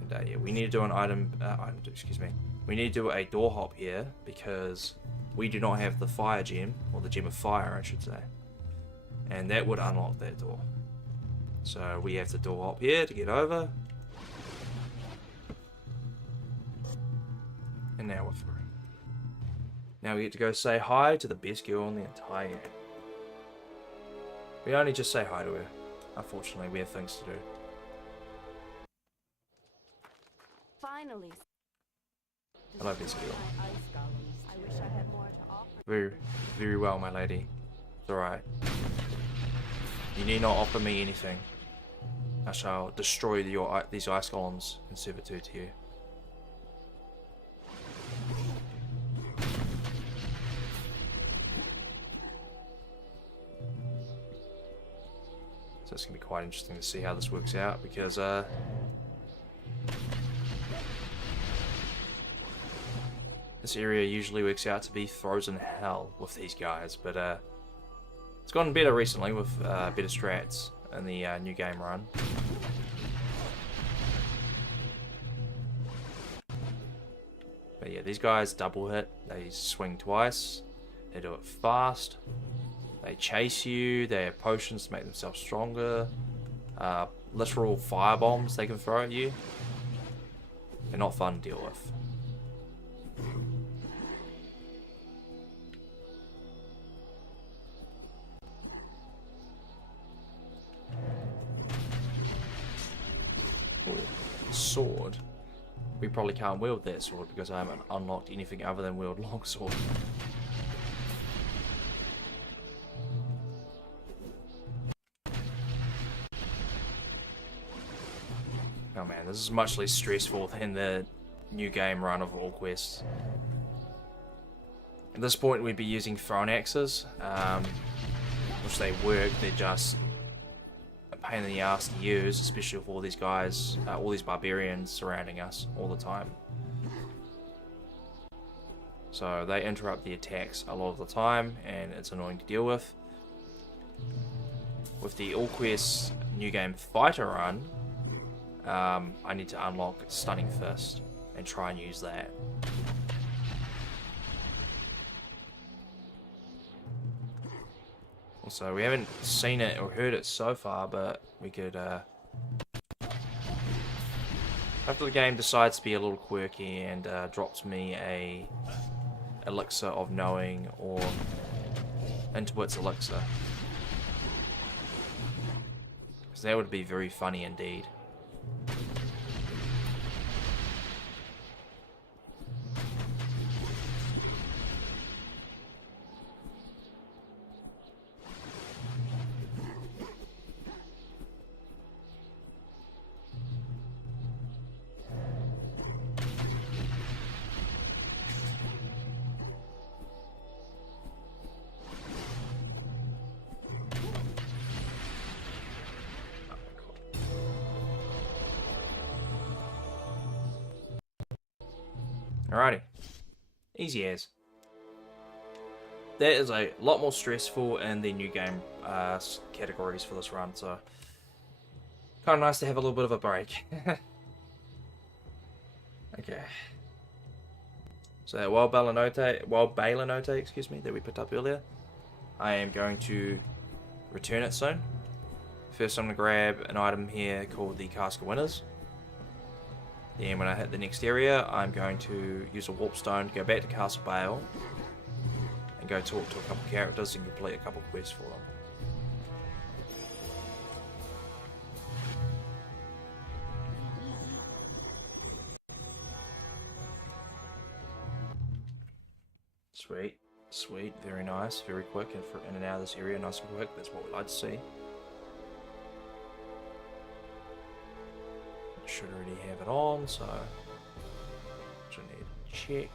And yeah, we need to do an we need to do a door hop here because we do not have the fire gem, or the gem of fire I should say, and that would unlock that door. So we have to door hop here to get over, and now we're through. Now we get to go say hi to the best girl in the entire game. We only just say hi to her. Unfortunately, we have things to do. Finally. Hello, best girl. My ice golems. I wish I had more to offer. Very, very well, my lady. It's alright. You need not offer me anything. I shall destroy these ice golems in servitude to you. So it's going to be quite interesting to see how this works out, because this area usually works out to be frozen hell with these guys, but it's gotten better recently with better strats in the new game run. But yeah, these guys double hit, they swing twice, they do it fast, they chase you, they have potions to make themselves stronger, literal fire bombs they can throw at you. They're not fun to deal with. sword, we probably can't wield that sword because I haven't unlocked anything other than wield longsword. Oh man, this is much less stressful than the new game run of all quests. At this point we'd be using thrown axes, which they work, they're just a pain in the ass to use, especially with all these guys, all these barbarians surrounding us all the time. So they interrupt the attacks a lot of the time, and it's annoying to deal with. With the All Quests New Game Fighter run, I need to unlock Stunning Fist and try and use that. Also, we haven't seen it or heard it so far, but we could, after the game decides to be a little quirky and drops me a elixir of knowing or Intuit's elixir. Because that would be very funny indeed. Alrighty. Easy as. That is a lot more stressful in the new game categories for this run, so kind of nice to have a little bit of a break. Okay. So that wild balanote, excuse me, that we picked up earlier, I am going to return it soon. First I'm going to grab an item here called the Cask of Winners. Then when I hit the next area, I'm going to use a warp stone to go back to Castle Bale and go talk to a couple characters and complete a couple quests for them. Sweet, sweet, very nice, very quick, and for in and out of this area, nice and quick. That's what we like to see. Should already have it on, so I need to check.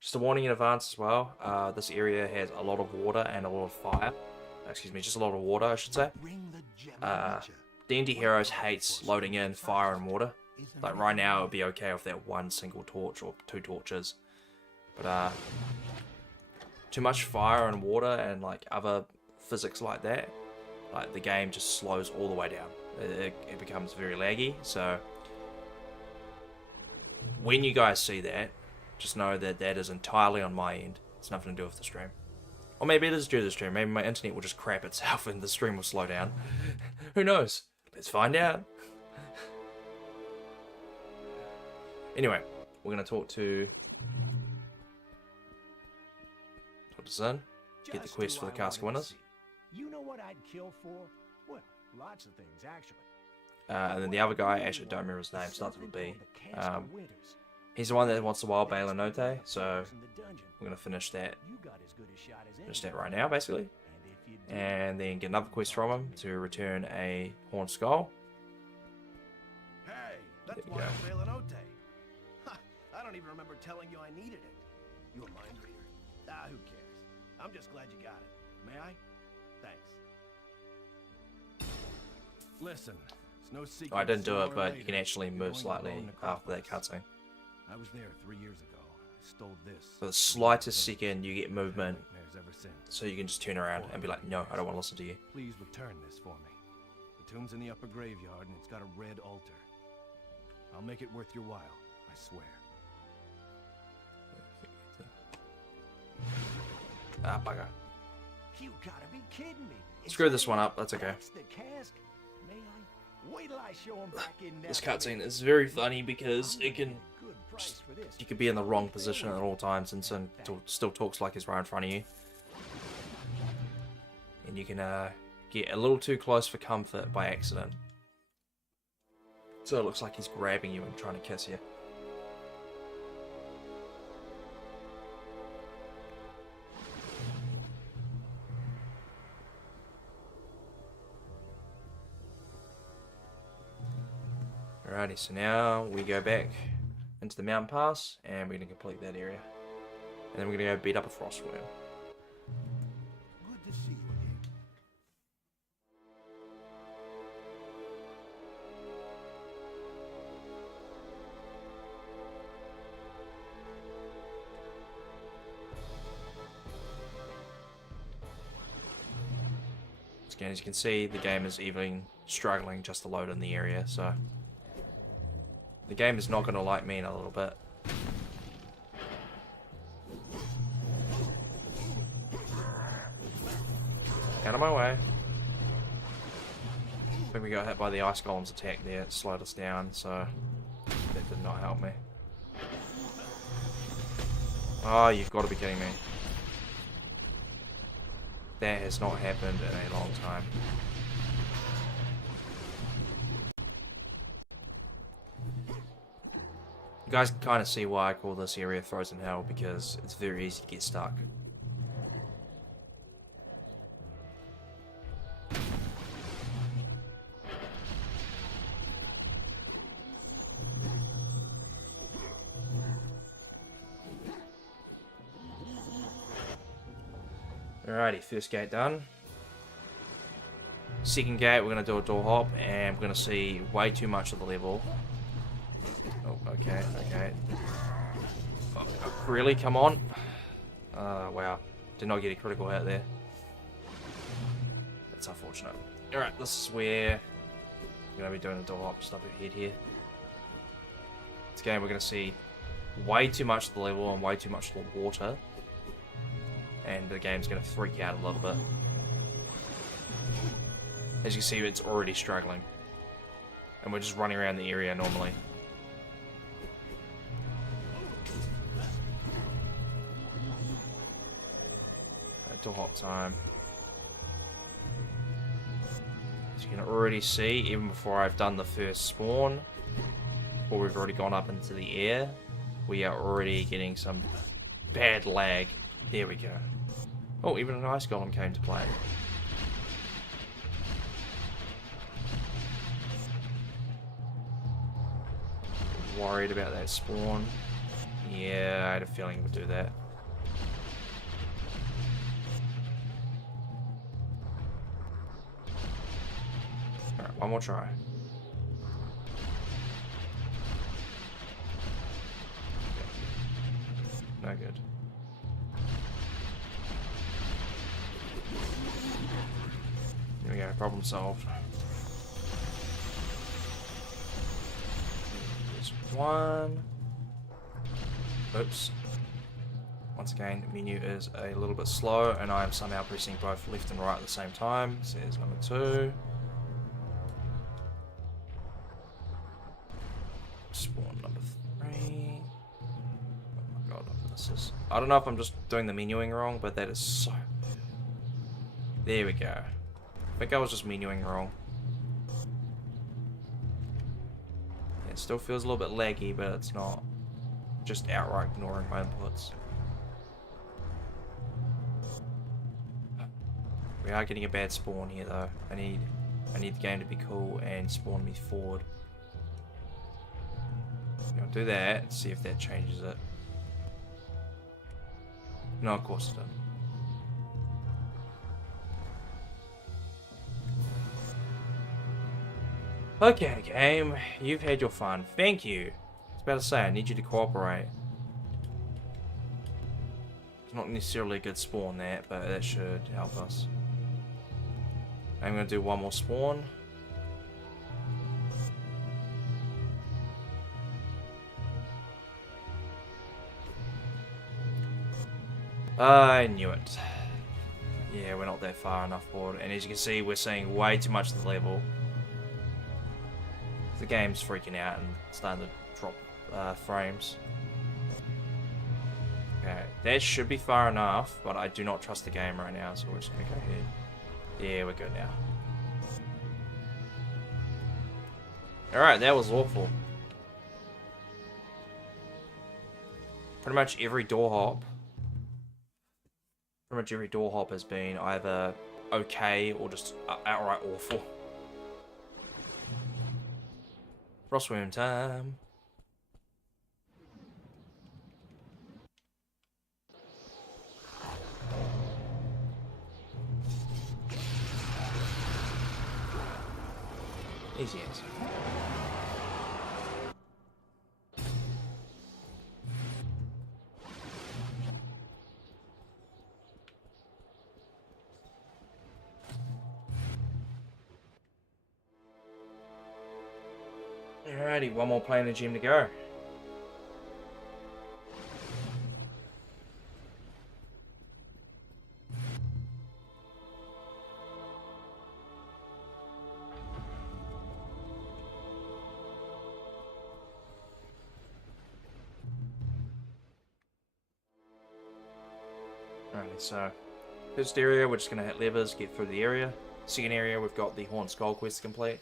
Just a warning in advance as well. This area has a lot of water and a lot of fire. Excuse me, just a lot of water, I should say. D&D Heroes hates loading in fire and water. Like right now, it would be okay with that one single torch or two torches, but too much fire and water and like other physics like that, like the game just slows all the way down. It becomes very laggy. So when you guys see that, just know that that is entirely on my end. It's nothing to do with the stream. Or maybe it is due to the stream. Maybe my internet will just crap itself and the stream will slow down. Who knows? Let's find out. Anyway, we're going to talk to Zin, get the quest for the Cask of Winners. You know what I'd kill for? Well, lots of things, actually. And then the other guy, actually don't remember his name, starts with a B. He's the one that wants the wild balanote, so we're going to finish that right now, basically. And then get another quest from him to return a horned skull. Hey, that's wild balanote. I don't even remember telling you I needed it. You a mind reader? Ah, who cares? I'm just glad you got it. May I? Thanks. Listen, it's no secret. I didn't do it, but you can actually move slightly after that cutscene. I was there 3 years ago. I stole this. For the slightest second, you get movement, so you can just turn around and be like, no, I don't want to listen to you. Please return this for me. The tomb's in the upper graveyard, and it's got a red altar. I'll make it worth your while, I swear. Ah, bugger. You gotta be kidding me. Screw this one up, that's okay. May I? Wait till I show him back in This cutscene is very funny because it can, you could be in the wrong position at all times and still talks like he's right in front of you. And you can get a little too close for comfort by accident. So it looks like he's grabbing you and trying to kiss you. Alrighty, so now we go back into the mountain pass and we're going to complete that area. And then we're going to go beat up a frostworm. Good to see you again. Again, as you can see, the game is even struggling just to load in the area, so the game is not going to like me in a little bit. Out of my way. I think we got hit by the ice golem's attack there. It slowed us down, so that did not help me. Oh, you've got to be kidding me. That has not happened in a long time. You guys can kind of see why I call this area Frozen Hell, because it's very easy to get stuck. Alrighty, first gate done. Second gate, we're going to do a door hop, and we're going to see way too much of the level. Oh, okay, okay. Oh, really? Come on. Wow. Did not get a critical hit there. That's unfortunate. Alright, this is where we're going to be doing the door hop stuff ahead here. This game, we're going to see way too much of the level and way too much of the water. And the game's going to freak out a little bit. As you see, it's already struggling. And we're just running around the area normally. Door hop time. As you can already see, even before I've done the first spawn, before we've already gone up into the air, we are already getting some bad lag. There we go. Oh, even an ice golem came to play. Worried about that spawn. Yeah, I had a feeling it would do that. Alright, one more try. No good. There we go, problem solved. There's one. Oops. Once again, the menu is a little bit slow, and I am somehow pressing both left and right at the same time. So there's number 2. Spawn number 3. Oh my god, this is... I don't know if I'm just doing the menuing wrong, but that is so... There we go. I think I was just menuing wrong. Yeah, it still feels a little bit laggy, but it's not just outright ignoring my inputs. We are getting a bad spawn here though. I need the game to be cool and spawn me forward. I'll do that and see if that changes it. No, of course it didn't. Okay, game, you've had your fun. Thank you. I was about to say, I need you to cooperate. It's not necessarily a good spawn, that, but that should help us. I'm going to do one more spawn. I knew it. Yeah, we're not that far enough forward. And as you can see, we're seeing way too much of the level. The game's freaking out and starting to drop frames. Okay, that should be far enough, but I do not trust the game right now, so we're just going to go ahead. Yeah, we're good now. Alright, that was awful. Pretty much every door hop has been either okay or just outright awful. Frostworm time. Easy answer. Alrighty, one more planar gym to go. Alrighty, so first area, we're just going to hit levers, get through the area. Second area, we've got the Horn Skull quest to complete,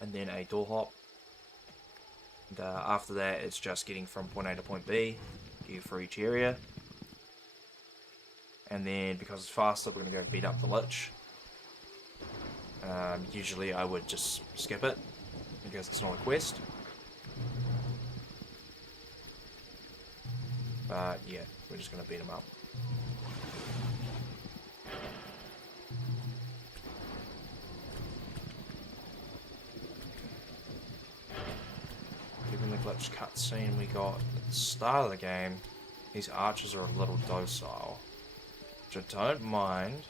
and then a door hop. And after that, it's just getting from point A to point B, get through each area. And then, because it's faster, we're going to go beat up the Lich. Usually I would just skip it, because it's not a quest. But yeah, we're just going to beat him up. Given the glitch cutscene we got at the start of the game, these archers are a little docile, which I don't mind.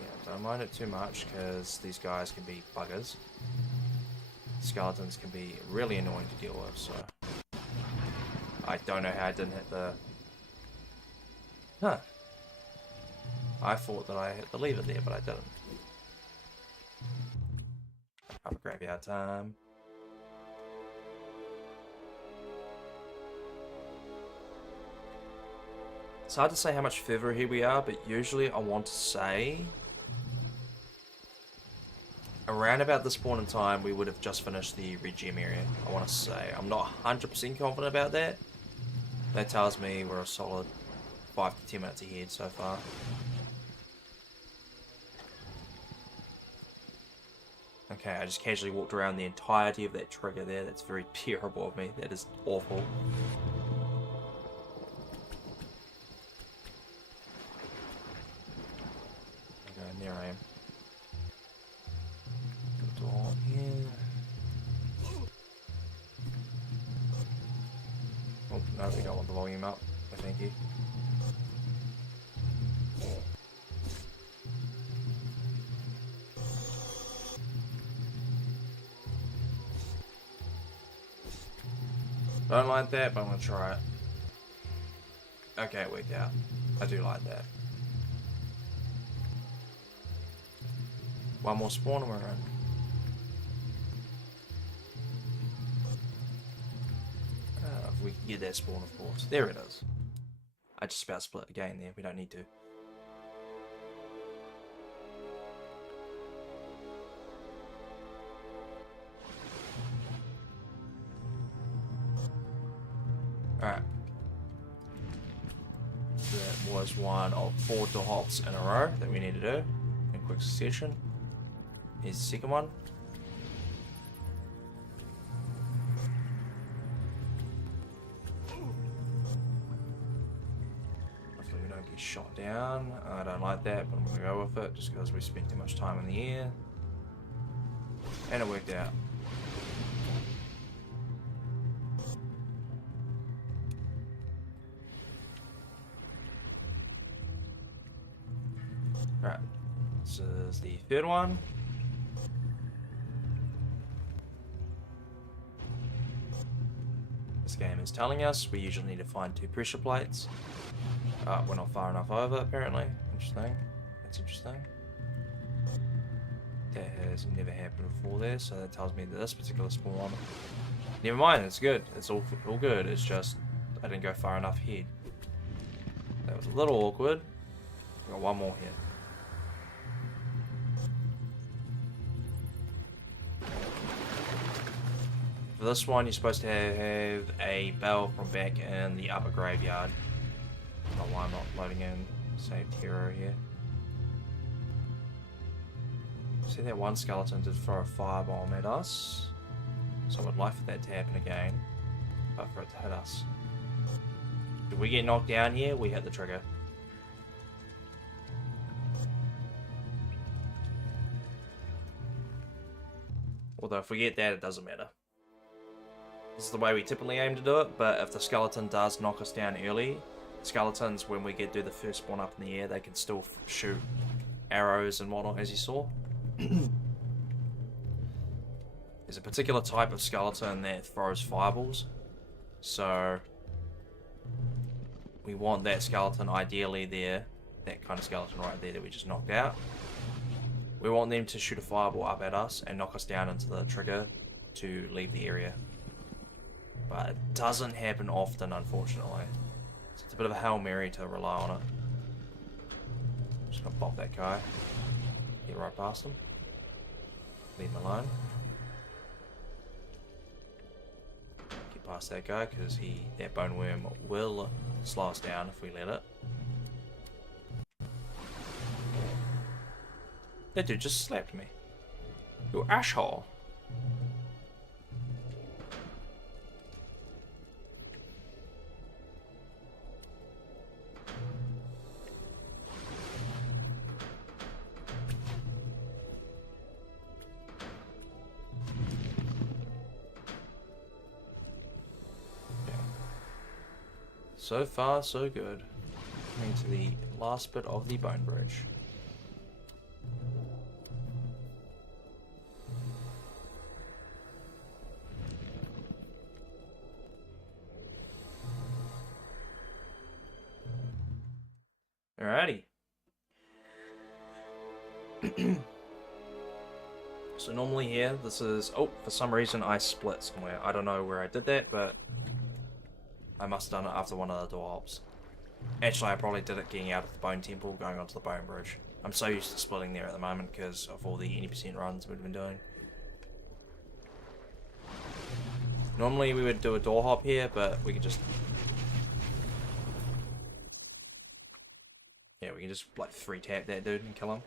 Yeah, don't mind it too much because these guys can be buggers. Skeletons can be really annoying to deal with, so I don't know how I didn't hit the... Huh. I thought that I hit the lever there, but I didn't. Have a graveyard time. It's hard to say how much further here we are, but usually I want to say around about this point in time we would have just finished the red gem area. I want to say. I'm not 100% confident about that. That tells me we're a solid 5 to 10 minutes ahead so far. Okay, I just casually walked around the entirety of that trigger there. That's very terrible of me. That is awful. Okay, and there I am. Good door here. Oh, no, we don't want the volume up. Thank you. Don't like that, but I'm gonna try it. Okay, it worked out. I do like that. One more spawn and we're in. If we can get that spawn, of course. There it is. I just about split again there. We don't need to. Alright. That was one of 4 door hops in a row that we need to do in quick succession. Here's the second one. Hopefully we don't get shot down. I don't like that, but I'm going to go with it just because we spent too much time in the air. And it worked out. Alright, this is the third one. This game is telling us we usually need to find 2 pressure plates. We're not far enough over, apparently. Interesting. That's interesting. That has never happened before there, so that tells me that this particular spawn... Never mind, it's good. It's all good. It's just I didn't go far enough ahead. That was a little awkward. We got one more here. this one, you're supposed to have a bell from back in the upper graveyard. I don't know why I'm not loading in save hero here. See that one skeleton did throw a firebomb at us, so I would like for that to happen again, but for it to hit us. If we get knocked down here, we hit the trigger. Although if we get that, it doesn't matter. This is the way we typically aim to do it, but if the skeleton does knock us down early, skeletons, when we do the first spawn up in the air, they can still shoot arrows and whatnot, as you saw. There's a particular type of skeleton that throws fireballs, so we want that skeleton ideally there, that kind of skeleton right there that we just knocked out. We want them to shoot a fireball up at us and knock us down into the trigger to leave the area. But it doesn't happen often, unfortunately. So it's a bit of a Hail Mary to rely on it. Just gonna pop that guy. Get right past him. Leave him alone. Get past that guy because that bone worm will slow us down if we let it. That dude just slapped me. You asshole. So far, so good. Coming to the last bit of the bone bridge. Alrighty. So normally here, this is... Oh, for some reason I split somewhere. I don't know where I did that, but I must have done it after one of the door hops. Actually, I probably did it getting out of the Bone Temple, going onto the Bone Bridge. I'm so used to splitting there at the moment because of all the 80% runs we've been doing. Normally we would do a door hop here, but we can just... Yeah, we can just like 3-tap that dude and kill him.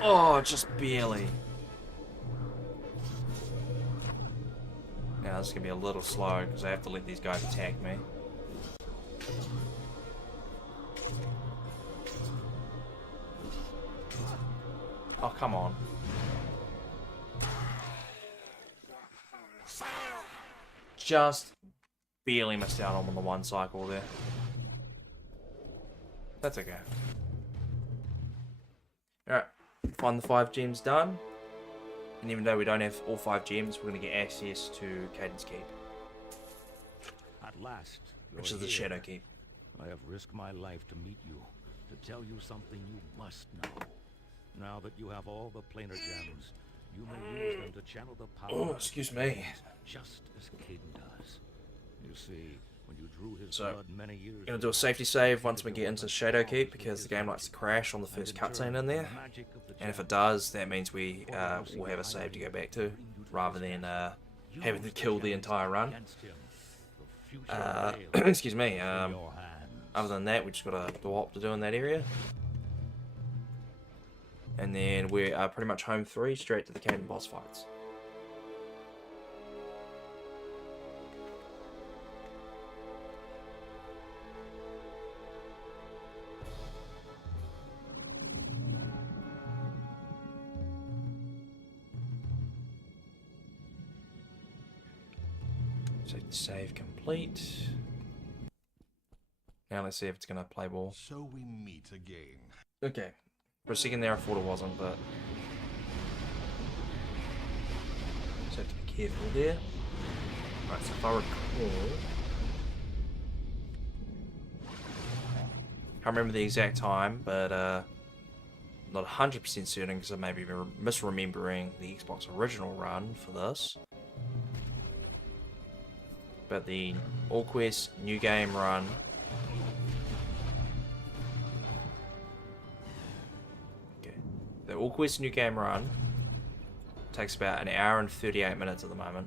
Oh, just barely. Now this is gonna be a little slow because I have to let these guys attack me. Oh, come on. Just barely missed out on the one cycle there. That's okay. Alright, find the 5 gems done. And even though we don't have all 5 gems, we're going to get access to Caiden's Keep. At last, which is the Shadow Keep. I have risked my life to meet you, to tell you something you must know. Now that you have all the planar gems, you may use them to channel the power. Oh, excuse me. Just as Caden does. You see, when you drew his blood many years ago, gonna do a safety save once we get into Shadow Keep because the game likes to crash on the first cutscene in there. And if it does, that means we will have a save to go back to, rather than having to kill the entire run. Excuse me. Other than that, we just got a door hop to do in that area. And then we are pretty much home free, straight to the Caden boss fights. Save complete. Now let's see if it's gonna play ball. So we meet again. Okay. For a second there I thought it wasn't, but just have to be careful there. Right, so if I recall, can't remember the exact time, but not 100% certain because I may be misremembering the Xbox original run for this. But the All Quest New Game run So all quest new game run takes about an hour and 38 minutes at the moment.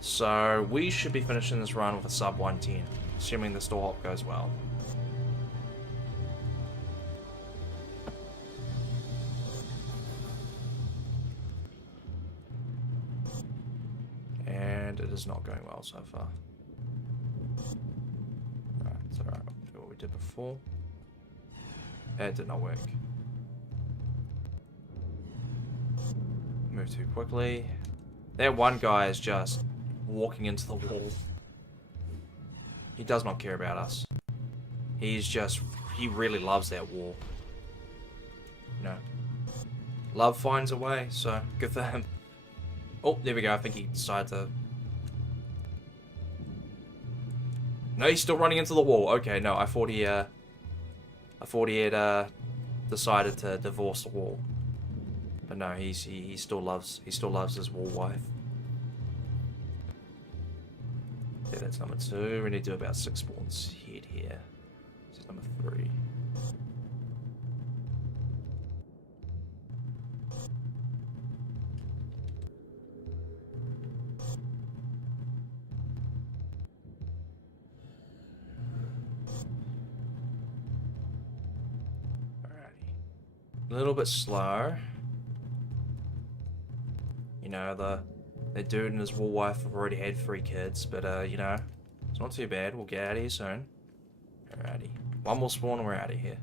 So we should be finishing this run with a sub 110, assuming the store hop goes well. And it is not going well so far. Alright, it's alright. We'll do what we did before. It did not work. Move too quickly. That one guy is just walking into the wall. He does not care about us. He really loves that wall. You know. Love finds a way, so good for him. Oh, there we go. I think he decided to... No, he's still running into the wall. Okay, no, I thought he had decided to divorce the wall. But no, he still loves his wall wife. Yeah, that's number 2. We need to do about 6 spawns head here. This is number 3. Alrighty. A little bit slower. You know, the dude and his wall wife have already had 3 kids, but you know, it's not too bad. We'll get out of here soon. Alrighty. One more spawn and we're out of here.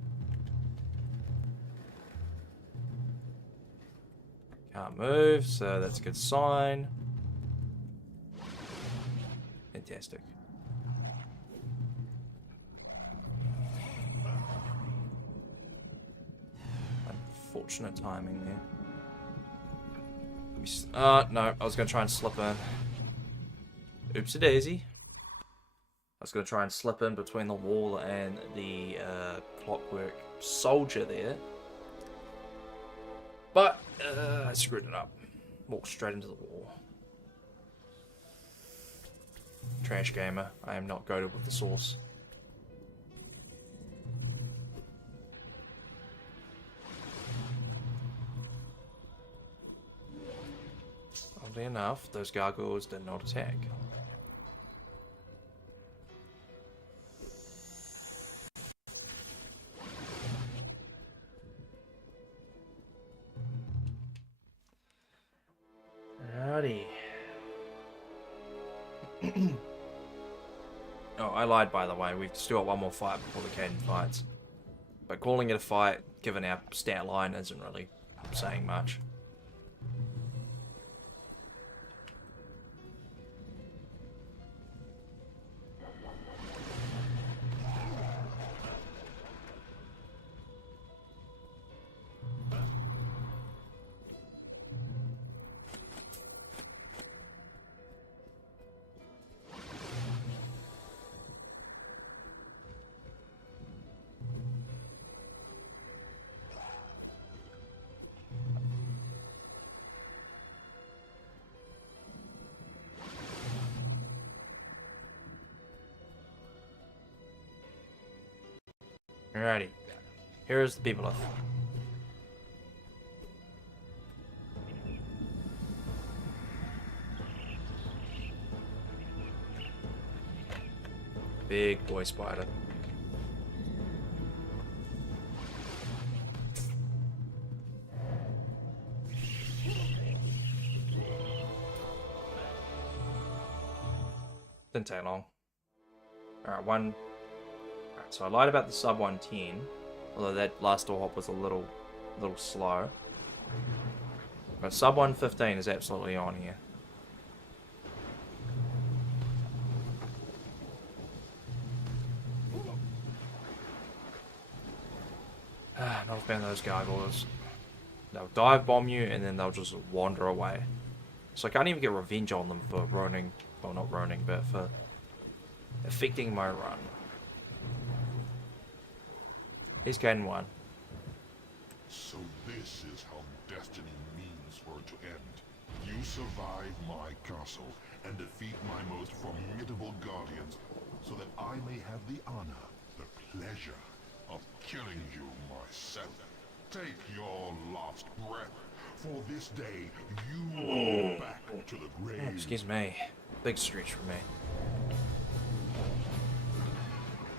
Can't move, so that's a good sign. Fantastic. Unfortunate timing there. No, I was going to try and slip in. Oopsie daisy. I was going to try and slip in between the wall and the clockwork soldier there. But, I screwed it up. Walked straight into the wall. Trash gamer. I am not goated with the sauce. Oddly enough, those gargoyles did not attack. Alrighty. Oh, I lied, by the way. We've still got one more fight before the Caden fights. But calling it a fight, given our stat line, isn't really saying much. Alrighty. Here's the people. Big boy spider. Didn't take long. Alright, one. Alright, so I lied about the sub 110. Although that last door hop was a little slow. But sub 115 is absolutely on here. Not found those gargoyles. They'll dive bomb you and then they'll just wander away. So I can't even get revenge on them for ruining, well not ruining, but for affecting my run. He's gained 1. So this is how destiny means for it to end. You survive my castle and defeat my most formidable guardians so that I may have the honor, the pleasure of killing you myself. Take your last breath, for this day you will go back to the grave. Excuse me. Big stretch for me.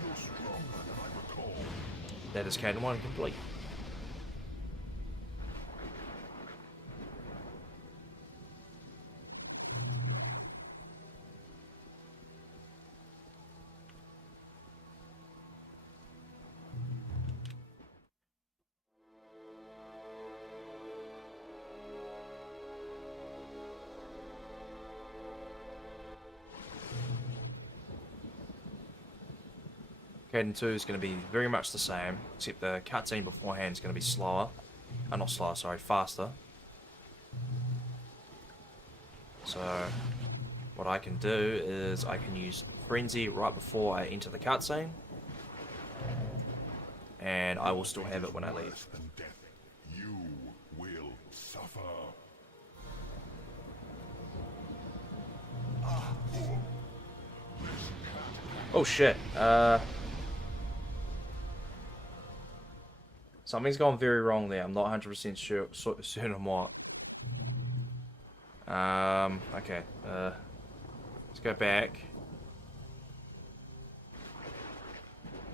You're stronger than I recall. That is Caden 1 complete. Caden 2 is going to be very much the same, except the cutscene beforehand is going to be slower. Not slower, sorry, faster. So, what I can do is I can use Frenzy right before I enter the cutscene. And I will still have it when I leave. Worse than death, you will suffer. Oh shit, something's gone very wrong there. I'm not 100% sure, certain what. Okay, let's go back.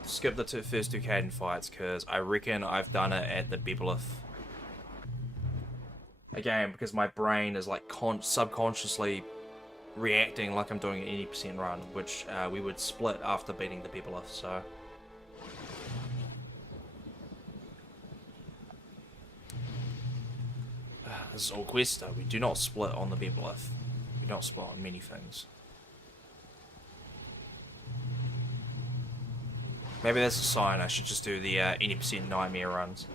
Skip the first two Caden fights, because I reckon I've done it at the Bebolith. Again, because my brain is like subconsciously reacting like I'm doing an 80% run, which we would split after beating the Bebolith, so... This is all quest though. We do not split on the Bebolith. We don't split on many things. Maybe that's a sign I should just do the 80% nightmare runs.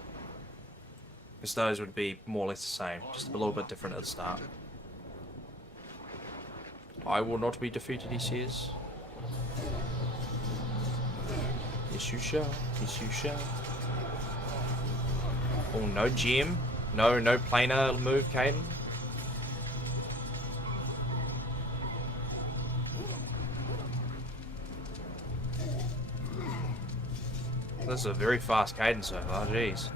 Because those would be more or less the same, just a little bit different at the start. I will not be defeated, he says. Yes you shall, yes you shall. Oh, no gem. No planar move, Caden. This is a very fast Caden so far, jeez.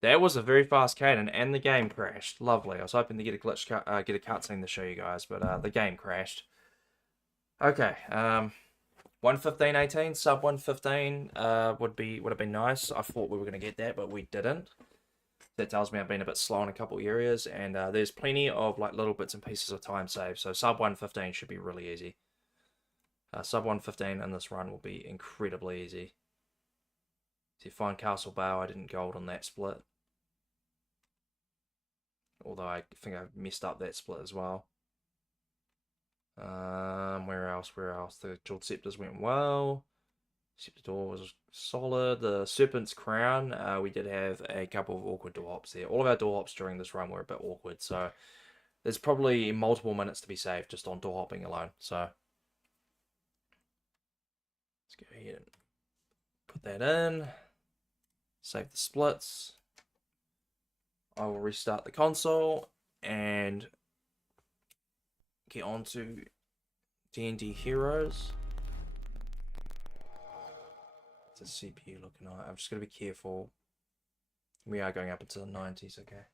That was a very fast Caden, and the game crashed. Lovely. I was hoping to get a glitch, get a cutscene to show you guys, but the game crashed. Okay. 1:15:18, sub 1:15 would have been nice. I thought we were gonna get that, but we didn't. That tells me I've been a bit slow in a couple areas, and there's plenty of like little bits and pieces of time saved. So sub 1:15 should be really easy. Sub 1:15 in this run will be incredibly easy. See, find Castle Bow. I didn't gold on that split. Although I think I messed up that split as well. Where else? The Jeweled Scepters went well. Scepter Door was solid. The Serpent's Crown, we did have a couple of awkward door hops there. All of our door hops during this run were a bit awkward, so there's probably multiple minutes to be saved just on door hopping alone. So let's go ahead and put that in. Save the splits. I will restart the console and get on to D&D Heroes. What's the CPU looking like? I'm just going to be careful. We are going up into the 90s, okay.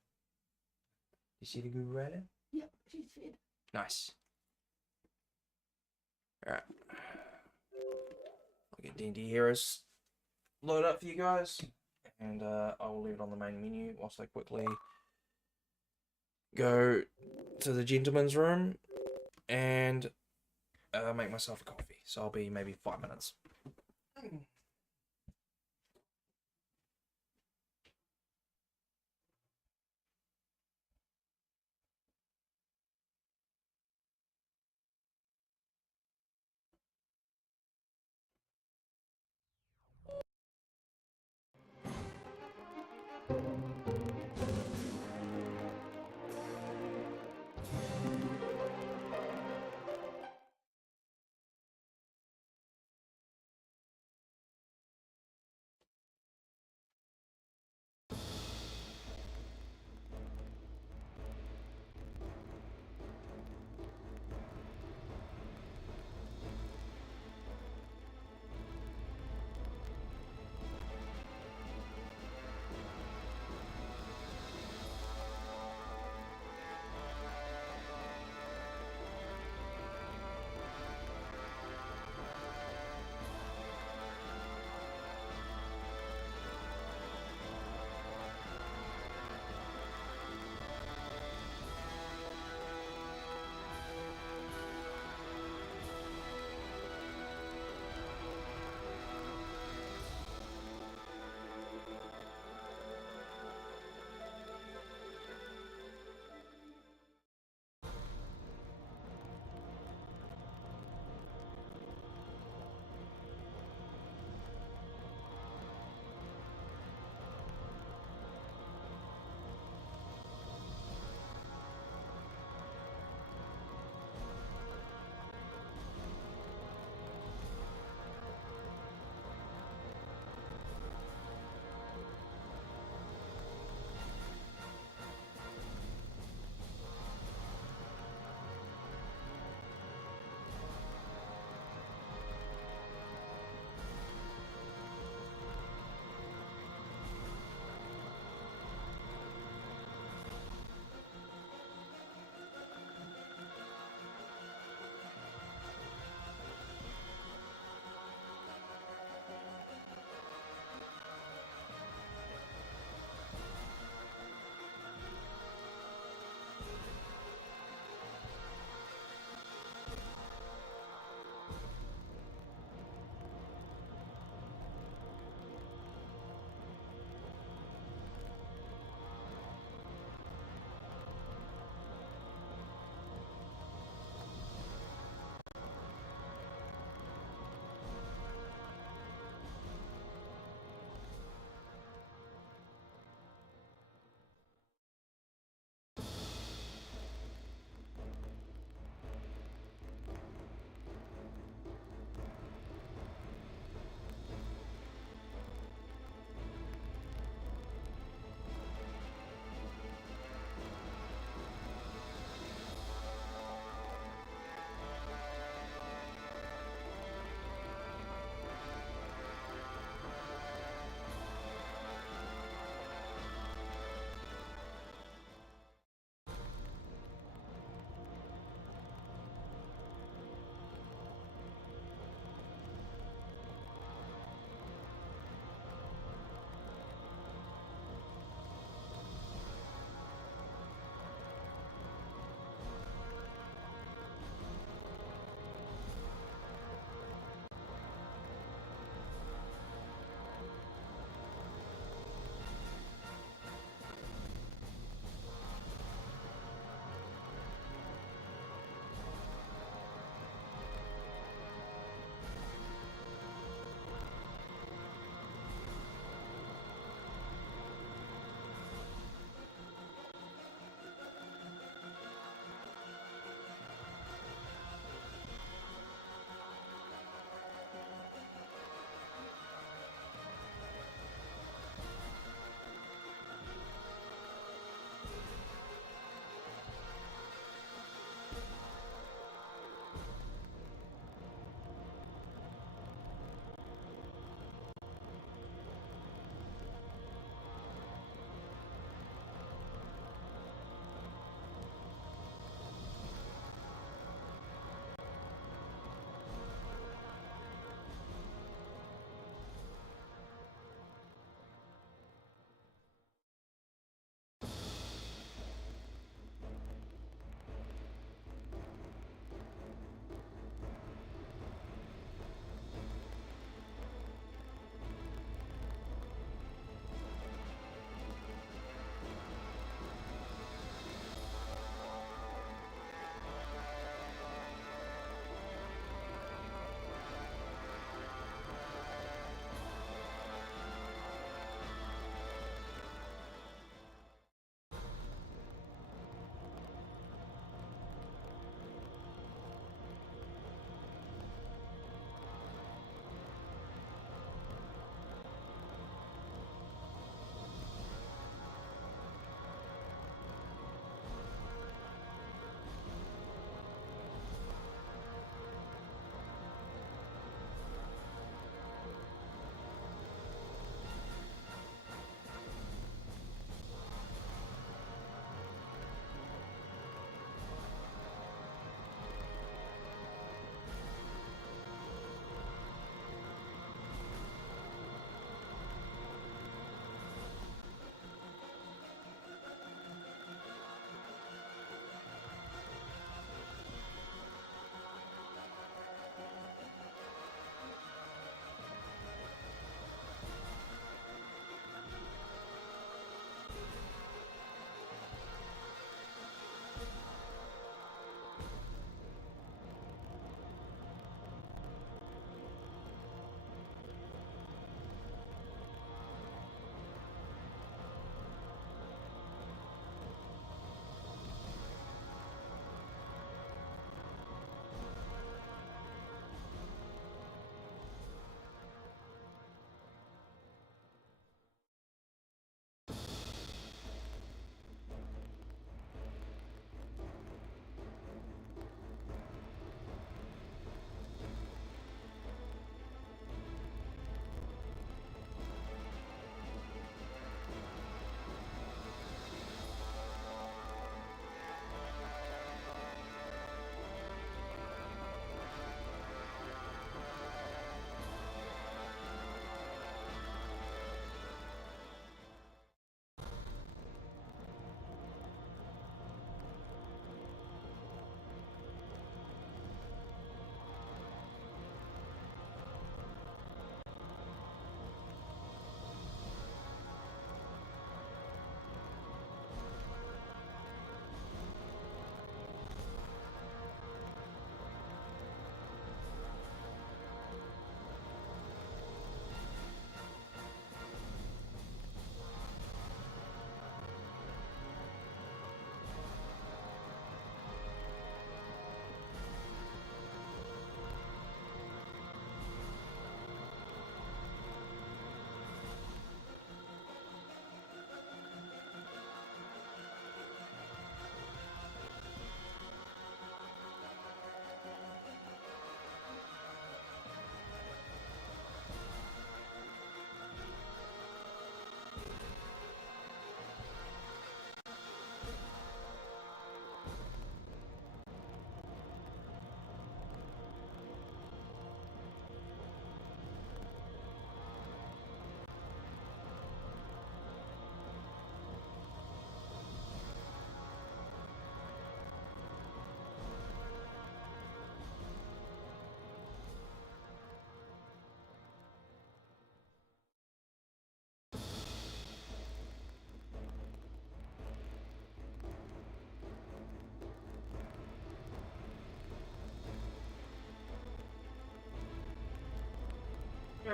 You see the Google Radar? Yep, she's fed. Nice. Alright. I'll get D&D Heroes load up for you guys. And I will leave it on the main menu whilst I quickly go to the gentleman's room and make myself a coffee. So I'll be maybe 5 minutes.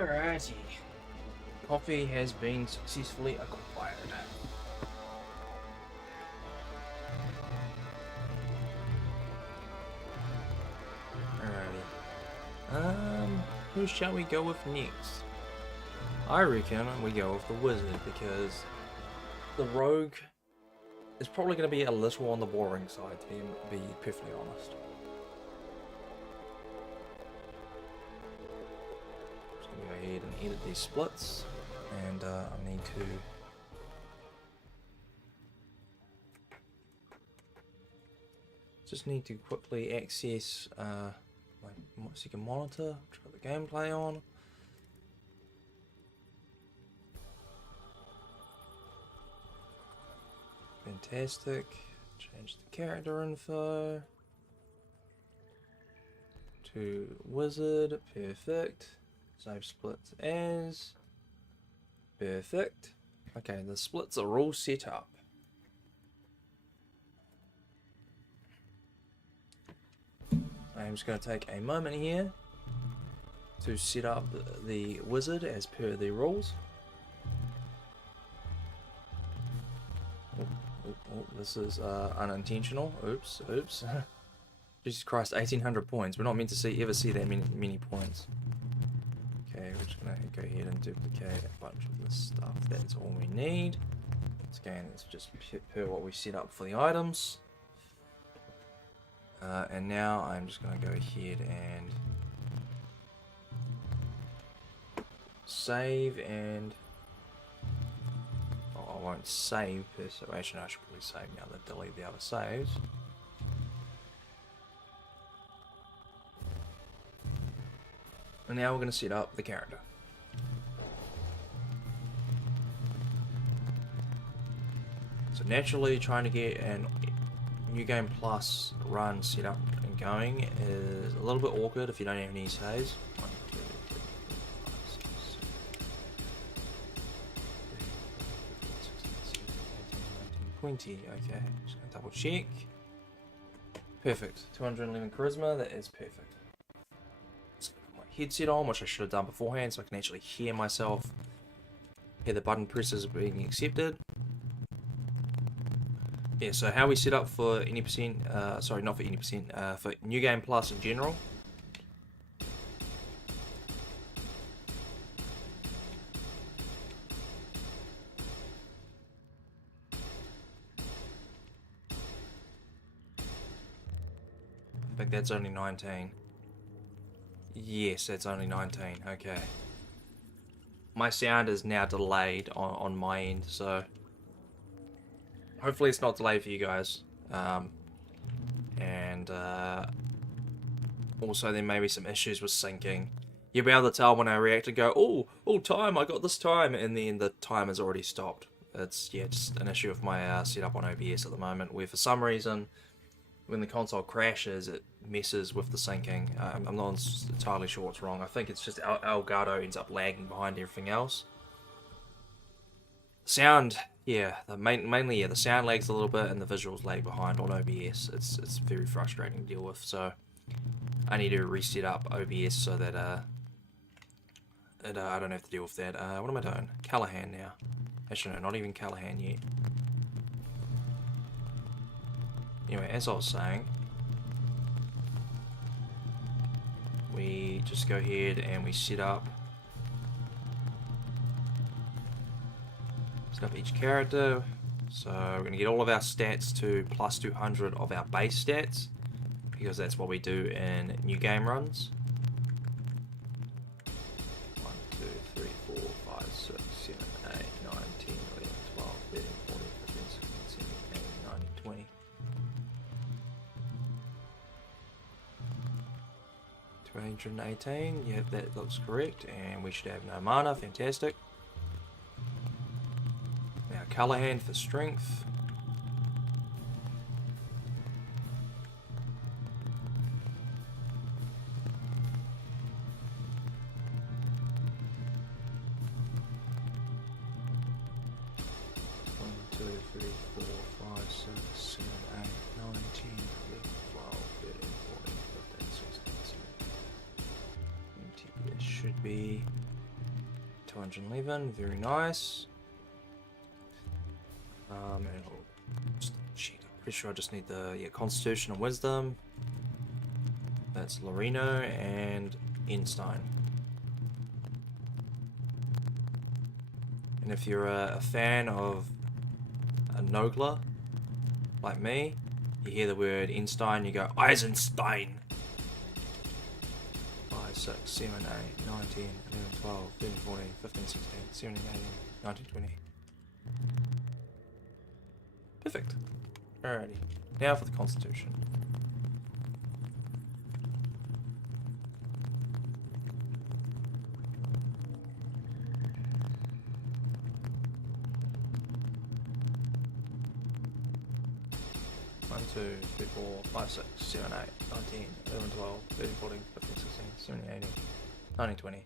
Alrighty. Coffee has been successfully acquired. Alrighty. Who shall we go with next? I reckon we go with the wizard because the rogue is probably going to be a little on the boring side, to be perfectly honest. Just going to go ahead and edit these splits, and I need to quickly access my second monitor, try the gameplay on. Fantastic. Change the character info to wizard. Perfect. Save splits as. Perfect. Okay, the splits are all set up. I'm just going to take a moment here to set up the wizard as per the rules. Oh, this is unintentional. Oops. Jesus Christ, 1800 points. We're not meant to ever see that many points. Okay, we're just going to go ahead and duplicate a bunch of this stuff. That's all we need. Again, it's just per what we set up for the items. And now I'm just going to go ahead and save and... Oh, I won't save per se. Actually, I should probably save now that delete the other saves. And now we're going to set up the character. So naturally, trying to get an New Game Plus run set up and going is a little bit awkward if you don't have any saves. 1, 2, 3, 4, 5, 6, 7, 8, 9, 10, 11, 12, 13, 14, 15, 16, 17, 18, 19, 20. Okay, just gonna double check. Perfect. 211 charisma. That is perfect. Just gonna put my headset on, which I should have done beforehand, so I can actually hear myself. Hear the button presses being accepted. Yeah, so how we set up for any percent, sorry, not for any percent, for New Game Plus in general. I think that's only 19. Yes, that's only 19, okay. My sound is now delayed on my end, so... Hopefully it's not delayed for you guys. Also there may be some issues with syncing. You'll be able to tell when I react and go, oh time, I got this time, and then the time has already stopped. It's, yeah, just an issue with my setup on OBS at the moment, where for some reason, when the console crashes, it messes with the syncing. I'm not entirely sure what's wrong. I think it's just Elgato ends up lagging behind everything else. Sound... Yeah, mainly yeah, the sound lags a little bit and the visuals lag behind on OBS. It's very frustrating to deal with, so I need to reset up OBS so that I don't have to deal with that. What am I doing? Callahan now. Actually, no, not even Callahan yet. Anyway, as I was saying, we just go ahead and we set up each character. So we're going to get all of our stats to plus 200 of our base stats, because that's what we do in new game runs. 1, 2, 3, 4, 5, 6, 7, 8, 9, 10, 11, 12, 13, 14, 15, 16, 17, 18, 19, 20. 218, yeah, that looks correct, and we should have no mana. Fantastic. Now Callahan for strength. Should be 211, very nice. And shit, I'm pretty sure I just need the Constitution and Wisdom. That's Lorino and Einstein. And if you're a fan of a Nogler, like me, you hear the word Einstein, you go Eisenstein. 5, 6, 7, 8, 9, 10, 11, 12, 13, 14, 15, 16, 17, 18, 19, 20. Perfect. Alrighty. Now for the Constitution. One, 2, 3, 4, 5, 6, 7, 8, 9, 10, 11, 12, 13, 14, 15, 16, 17, 18, 19, 20.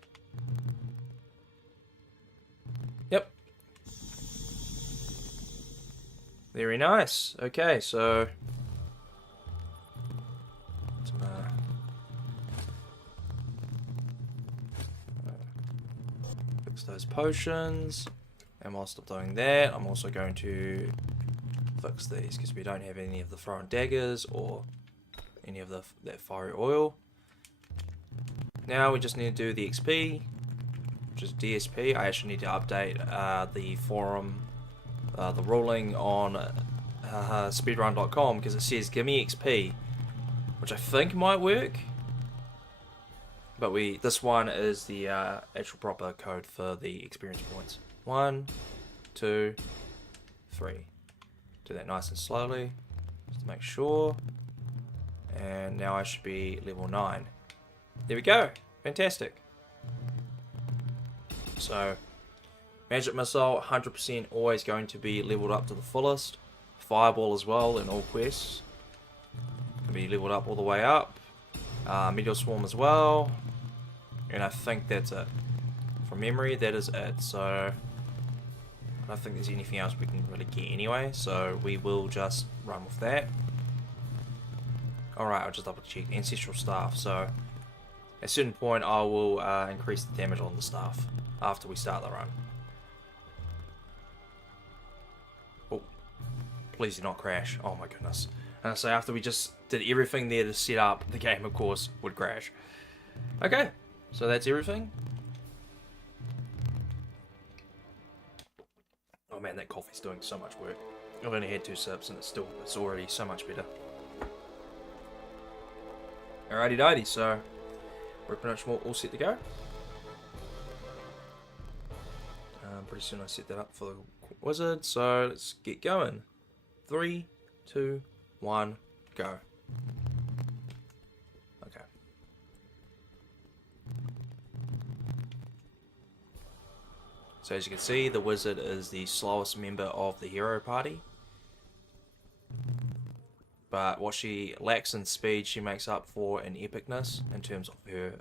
Yep. Very nice. Okay, so fix those potions, and whilst I'm doing that, I'm also going to fix these because we don't have any of the thrown daggers or any of that fiery oil. Now we just need to do the XP, which is DSP. I actually need to update the forum, the ruling on speedrun.com, because it says give me XP, which I think might work. But this one is the actual proper code for the experience points. 1, 2, 3. Do that nice and slowly, just to make sure. And now I should be level 9. There we go. Fantastic. So, Magic Missile, 100% always going to be leveled up to the fullest. Fireball as well in all quests. Can be leveled up all the way up. Meteor Swarm as well. And I think that's it. From memory, that is it. So, I don't think there's anything else we can really get anyway. So, we will just run with that. Alright, I'll just double check. Ancestral Staff. So, at a certain point, I will increase the damage on the staff after we start the run. Oh, please do not crash. Oh my goodness. And so after we just did everything there to set up, the game, of course, would crash. Okay, so that's everything. Oh man, that coffee's doing so much work. I've only had 2 sips and it's already so much better. Alrighty doity, so we're pretty much all set to go. Pretty soon I set that up for the wizard, so let's get going. 3, 2, 1, go. Okay. So as you can see, the wizard is the slowest member of the hero party. But what she lacks in speed, she makes up for in epicness in terms of her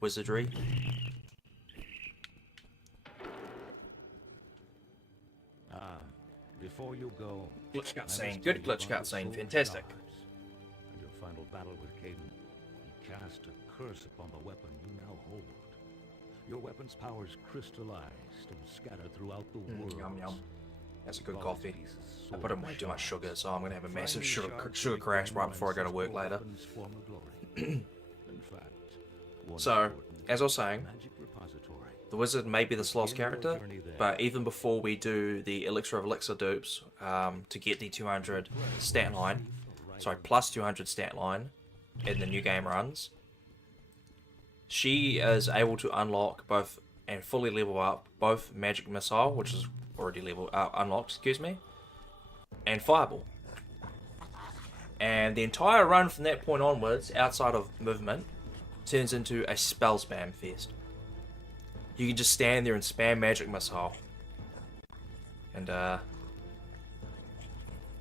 wizardry. Before you go, Glitch cutscene, good glitch cutscene, fantastic. And your final battle with Caden, he cast a curse upon the weapon you now hold. Your weapon's powers crystallized and scattered throughout the world. Yum yum. That's a good coffee. I put in way too much sugar, so I'm gonna have a massive sugar crash right before I go to work later. So, as I was saying, the wizard may be the slowest character, but even before we do the Elixir of Elixir dupes to get the 200 stat line, sorry, plus 200 stat line in the new game runs, she is able to unlock both and fully level up both Magic Missile, which is already unlocked, excuse me, and Fireball. And the entire run from that point onwards, outside of movement, turns into a spell spam fest. You can just stand there and spam Magic Missile. And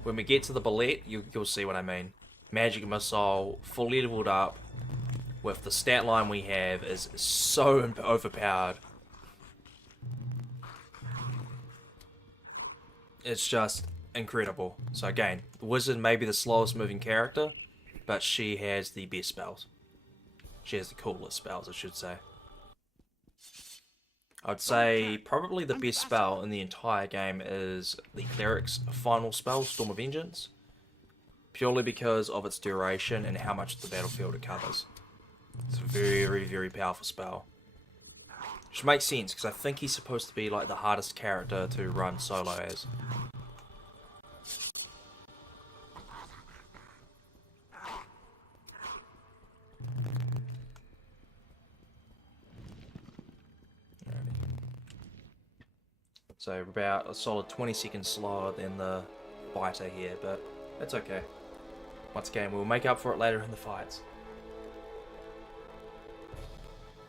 when we get to the bullet, you'll see what I mean. Magic Missile, fully leveled up, with the stat line we have, is so overpowered. It's just incredible. So again, the wizard may be the slowest moving character, but she has the best spells. She has the coolest spells, I should say. I'd say probably the best spell in the entire game is the Cleric's final spell, Storm of Vengeance. Purely because of its duration and how much of the battlefield it covers. It's a very, very powerful spell. Which makes sense, because I think he's supposed to be like the hardest character to run solo as. So we're about a solid 20 seconds slower than the fighter here, but that's okay. Once again, we'll make up for it later in the fights.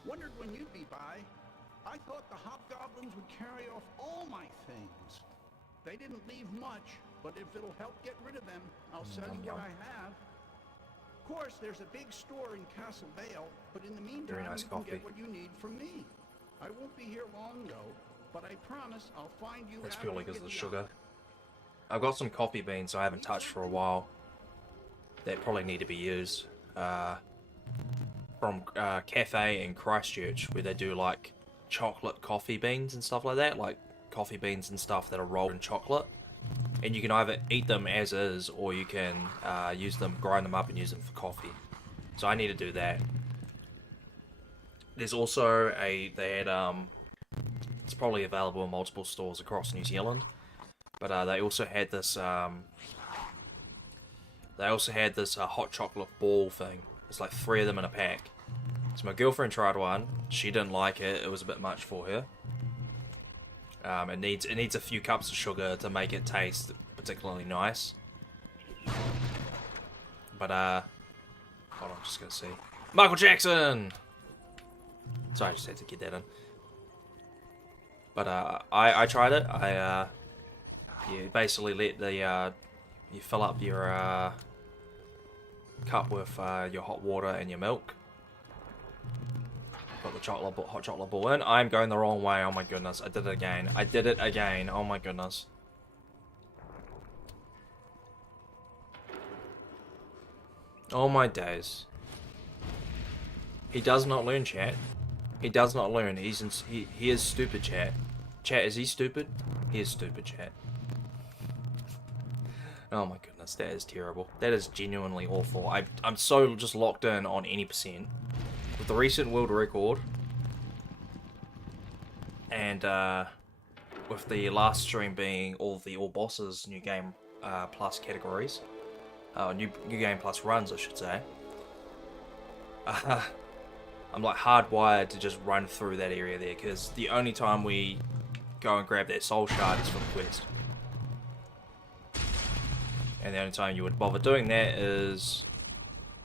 Wondered when you'd be by. I thought the hobgoblins would carry off all my things. They didn't leave much, but if it'll help get rid of them, I'll sell you what I have. Of course, there's a big store in Castle Vale, but in the meantime, nice you can coffee. get what you need from me. I won't be here long, though, but I promise I'll find you. That's after purely we because of the get sugar. I've got some coffee beans I haven't touched for a while. That probably need to be used. From a cafe in Christchurch, where they do like chocolate coffee beans and stuff like that. Like coffee beans and stuff that are rolled in chocolate. And you can either eat them as is, or you can use them, grind them up and use them for coffee. So I need to do that. There's also they had it's probably available in multiple stores across New Zealand, but they also had this hot chocolate ball thing. It's like 3 of them in a pack. So my girlfriend tried one. She didn't like it. It was a bit much for her. It needs a few cups of sugar to make it taste particularly nice. But hold on, just gonna see. Michael Jackson. Sorry, I just had to get that in. But I tried it. You basically let the you fill up your cup with your hot water and your milk. Got the hot chocolate ball in. I'm going the wrong way. Oh my goodness, I did it again. I did it again. Oh my goodness. Oh my days. He does not learn, chat. He does not learn. He is stupid, chat. Chat, is he stupid? He is stupid, chat. Oh my goodness, that is terrible. That is genuinely awful. I'm so just locked in on any percent. With the recent world record, and with the last stream being all bosses, new game plus categories, new game plus runs, I should say. I'm like hardwired to just run through that area there, because the only time we go and grab that soul shard is for the quest. And the only time you would bother doing that is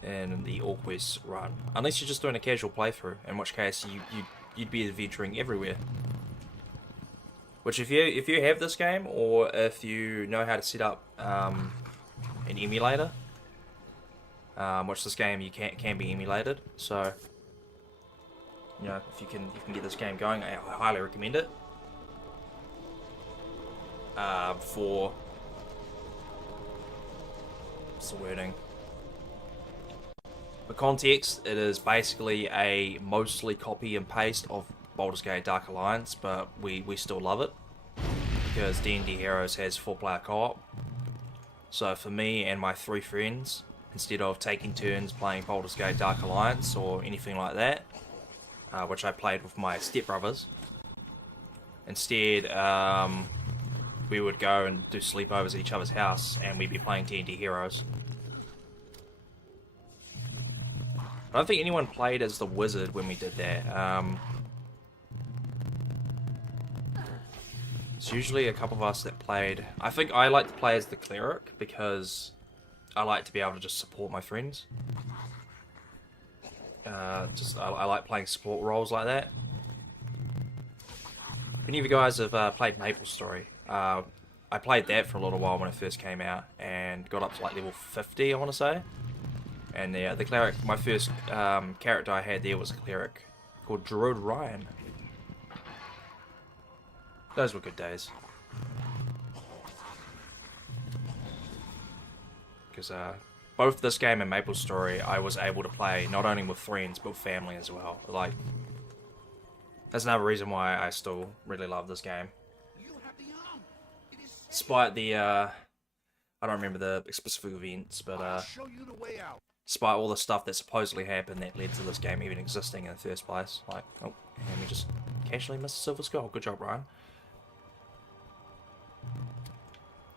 in the all quest run. Unless you're just doing a casual playthrough, in which case you'd be adventuring everywhere. Which if you have this game, or if you know how to set up an emulator, which this game you can be emulated, so you know, if you can get this game going, I highly recommend it. For what's the wording? For context, it is basically a mostly copy and paste of Baldur's Gate Dark Alliance, but we still love it because D&D Heroes has 4-player co-op. So for me and my 3 friends, instead of taking turns playing Baldur's Gate Dark Alliance or anything like that, which I played with my stepbrothers, instead we would go and do sleepovers at each other's house, and we'd be playing D&D Heroes. I don't think anyone played as the wizard when we did that. It's usually a couple of us that played. I think I like to play as the cleric because I like to be able to just support my friends. I like playing support roles like that. If any of you guys have played MapleStory, I played that for a little while when it first came out and got up to like level 50, I want to say. And the cleric, my first character I had there was a cleric called Druid Ryan. Those were good days. Because both this game and MapleStory I was able to play not only with friends but with family as well. Like, That's another reason why I still really love this game. Despite the, I don't remember the specific events, but, despite all the stuff that supposedly happened that led to this game even existing in the first place. Like, oh, and we just casually missed a silver skull. Good job, Ryan.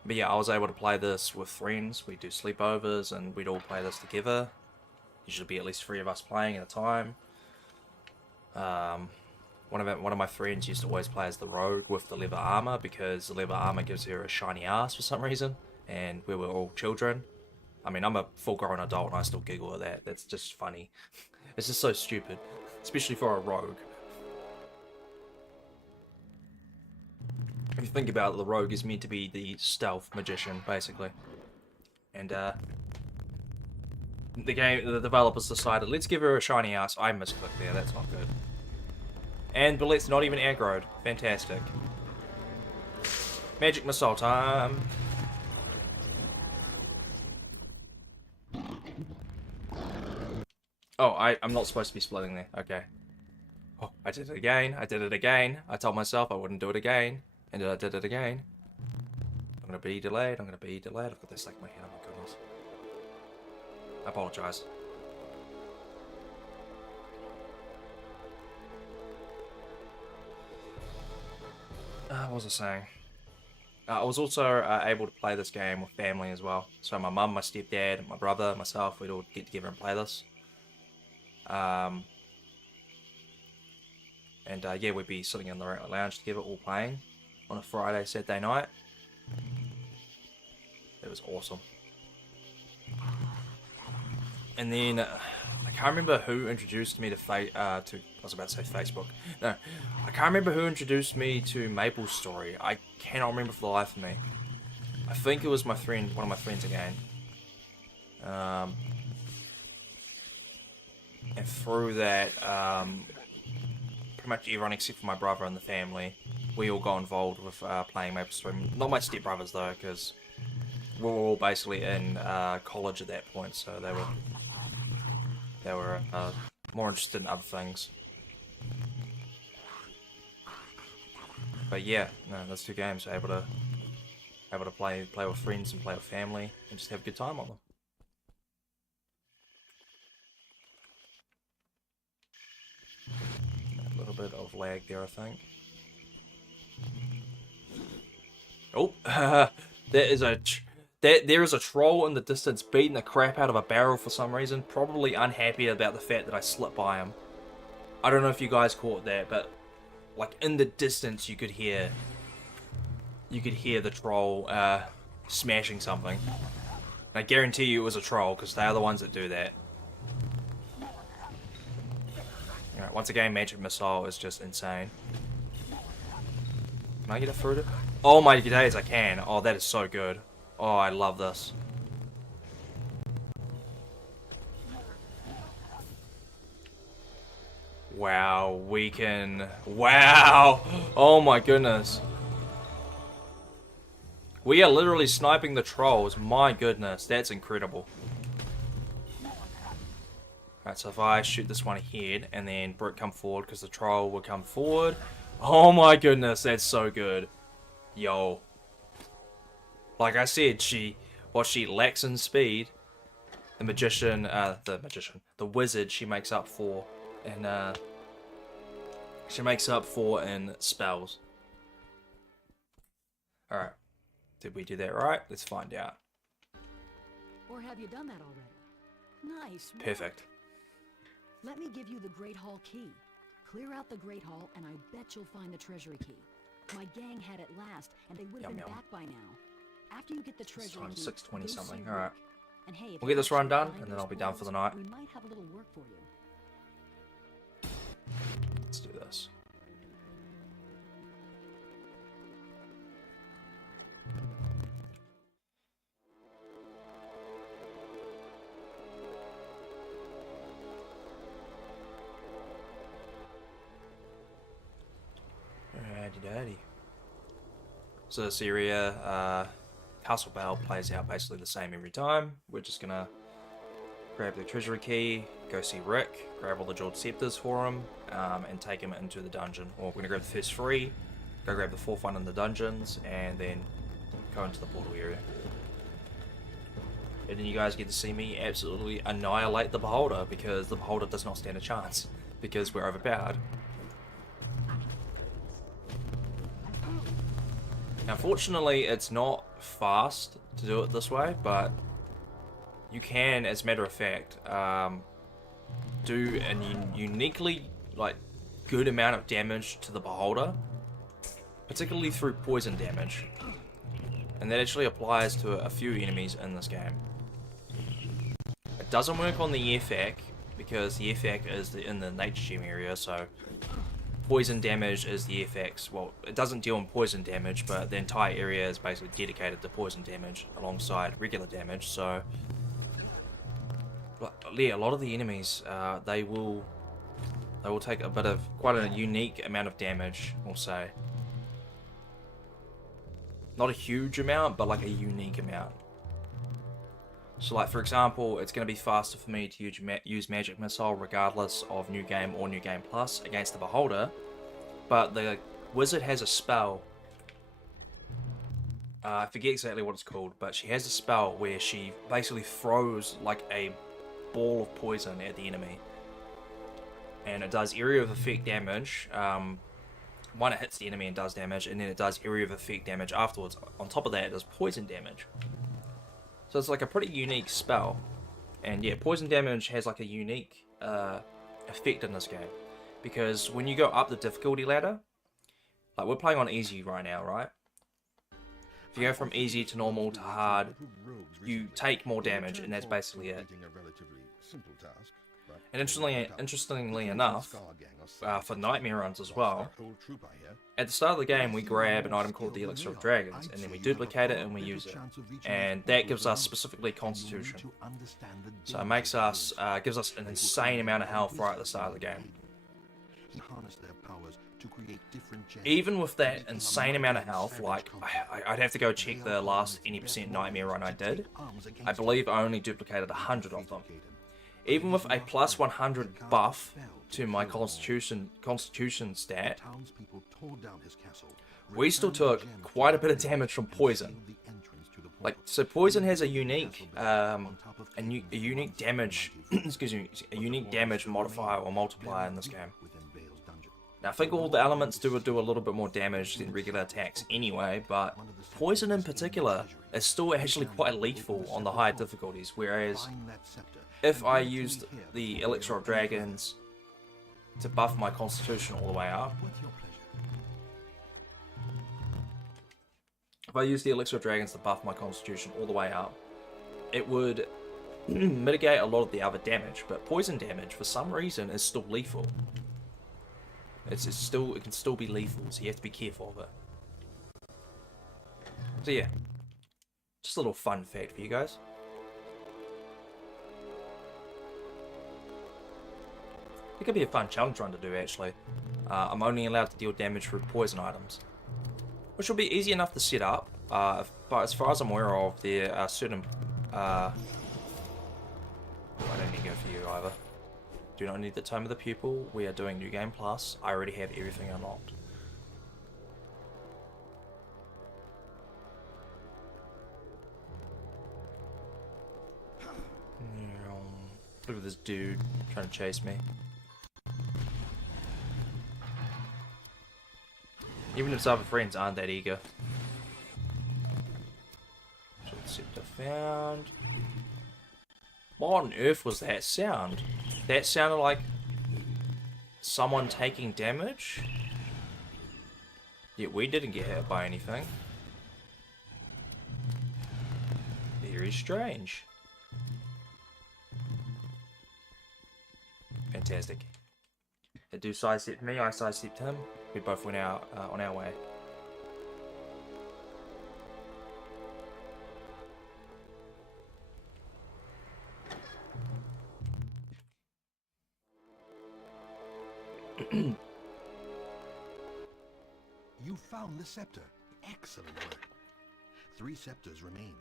But yeah, I was able to play this with friends. We'd do sleepovers, and we'd all play this together. Usually be at least 3 of us playing at a time. One of my friends used to always play as the rogue with the leather armor, because the leather armor gives her a shiny ass for some reason, and we were all children. I mean, I'm a full-grown adult and I still giggle at that. That's just funny. It's just so stupid, especially for a rogue. If you think about it, the rogue is meant to be the stealth magician, basically. And the developers decided, let's give her a shiny ass. I misclicked there, that's not good. And Bullet's not even aggroed. Fantastic. Magic missile time. Oh, I'm not supposed to be splitting there. Okay. Oh, I did it again. I did it again. I told myself I wouldn't do it again. And I did it again. I'm gonna be delayed. I'm gonna be delayed. I've got this like my head. Oh my goodness. I apologize. What was I saying? I was also able to play this game with family as well. So my mum, my stepdad, my brother, myself, we'd all get together and play this. And yeah, we'd be sitting in the lounge together, all playing on a Friday, Saturday night. It was awesome. And then I can't remember who introduced me to I was about to say Facebook. No, I can't remember who introduced me to Maple's story. I cannot remember for the life of me. I think it was my friend, one of my friends again. And through that, pretty much everyone except for my brother and the family, we all got involved with playing Maple Story. Not my stepbrothers though, because we were all basically in college at that point, so they were more interested in other things. But yeah, no, those 2 games, able to play with friends and play with family and just have a good time on them. A little bit of lag there, I think. Oh, there is a troll in the distance beating the crap out of a barrel for some reason. Probably unhappy about the fact that I slipped by him. I don't know if you guys caught that, but like in the distance you could hear the troll smashing something. And I guarantee you it was a troll, because they are the ones that do that. Alright, once again, Magic Missile is just insane. Can I get it through it? Oh my days, I can. Oh, that is so good. Oh, I love this. Wow, we can... Wow! Oh my goodness. We are literally sniping the trolls. My goodness, that's incredible. Alright, so if I shoot this one ahead and then Brooke come forward, because the troll will come forward. Oh my goodness, that's so good. Yo. Like I said, she lacks in speed. The wizard, she makes up for in spells. Alright. Did we do that right? Let's find out. Or have you done that already? Nice. Perfect. Let me give you the Great Hall key. Clear out the Great Hall, and I bet you'll find the treasury key. My gang had it last, and they would have been back by now. After you get the treasury key, 6:20 something. All right. And hey, We'll get this run done, and then I'll be done for the night. We might have a little work for you. Let's do this. Alrighty-daddy. So this area, Castle Bell plays out basically the same every time. We're just gonna grab the treasury key, go see Rick, grab all the jeweled scepters for him, and take him into the dungeon. Or we're going to grab the first 3, go grab the 4th one in the dungeons, and then go into the portal area. And then you guys get to see me absolutely annihilate the Beholder, because the Beholder does not stand a chance, because we're overpowered. Now, fortunately, it's not fast to do it this way, but you can, as a matter of fact, do a uniquely good amount of damage to the Beholder, particularly through poison damage, and that actually applies to a few enemies in this game. It doesn't work on the FAC because the FAC is in the nature gem area, so poison damage is the FX. Well, it doesn't deal in poison damage, but the entire area is basically dedicated to poison damage alongside regular damage. So, yeah, a lot of the enemies, they will take quite a unique amount of damage, we'll say. Not a huge amount, but like a unique amount. So, like, for example, it's going to be faster for me to use Magic Missile regardless of New Game or New Game Plus against the Beholder. But the Wizard has a spell. I forget exactly what it's called, but she has a spell where she basically throws like a ball of poison at the enemy. And it does area of effect damage. One, it hits the enemy and does damage, and then it does area of effect damage afterwards. On top of that, it does poison damage. So it's like a pretty unique spell. And yeah, poison damage has like a unique effect in this game. Because when you go up the difficulty ladder, like we're playing on easy right now, right? If you go from easy to normal to hard, you take more damage, and that's basically it. And interestingly enough, for nightmare runs as well, at the start of the game we grab an item called the Elixir of Dragons, and then we duplicate it and we use it, and that gives us specifically Constitution. So it makes us gives us an insane amount of health right at the start of the game. Even with that insane amount of health, like I'd have to go check the last any % nightmare run I did. I believe I only duplicated 100 of them. Even with a plus 100 buff to my Constitution stat, we still took quite a bit of damage from poison. Like, so poison has a unique unique damage excuse me, a unique damage modifier or multiplier in this game. Now, I think all the elements do a little bit more damage than regular attacks anyway, but poison in particular is still actually quite lethal on the higher difficulties, whereas if I used the Elixir of Dragons to buff my Constitution all the way up, it would mitigate a lot of the other damage, but poison damage for some reason is still lethal. It can still be lethal, so you have to be careful of it. So yeah, just a little fun fact for you guys. It could be a fun challenge run to do, actually. I'm only allowed to deal damage through poison items, which will be easy enough to set up, but as far as I'm aware of, there are certain... I don't need to go for you either. Do not need the Tome of the Pupil. We are doing New Game Plus. I already have everything unlocked. Look at this dude trying to chase me. Even if his other friends aren't that eager. Scepter found. What on earth was that sound? That sounded like someone taking damage? Yet we didn't get hit by anything. Very strange. Fantastic. They do sidestep me, I sidestepped him. We both went out on our way. You found the scepter. Excellent work. 3 scepters remain.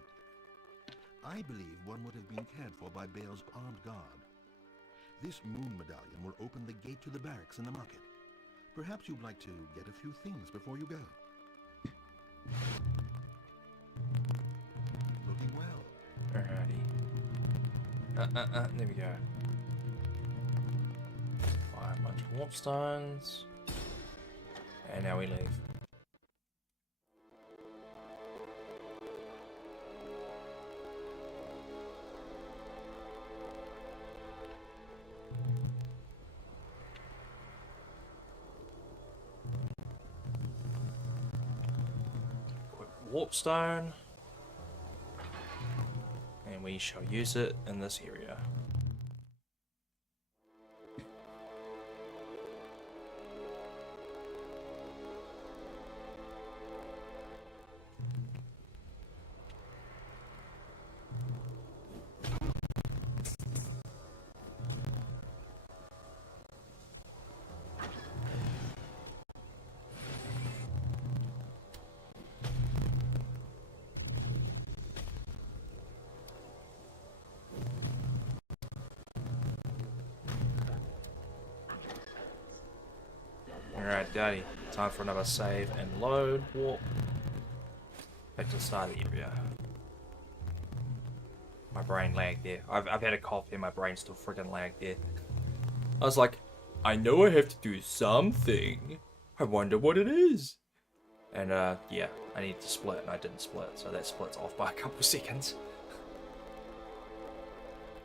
I believe one would have been cared for by Baal's armed guard. This moon medallion will open the gate to the barracks in the market. Perhaps you'd like to get a few things before you go. Looking well. Alrighty. There we go. Buy a bunch of warp stones. And now we leave. Quick warp stone. And we shall use it in this area. Alright, Daddy. Time for another save and load. Warp. Back to the start of the area. My brain lagged there. I've had a cough here, my brain still freaking lagged there. I was like, I know I have to do something. I wonder what it is. And yeah, I need to split and I didn't split, so that splits off by a couple seconds.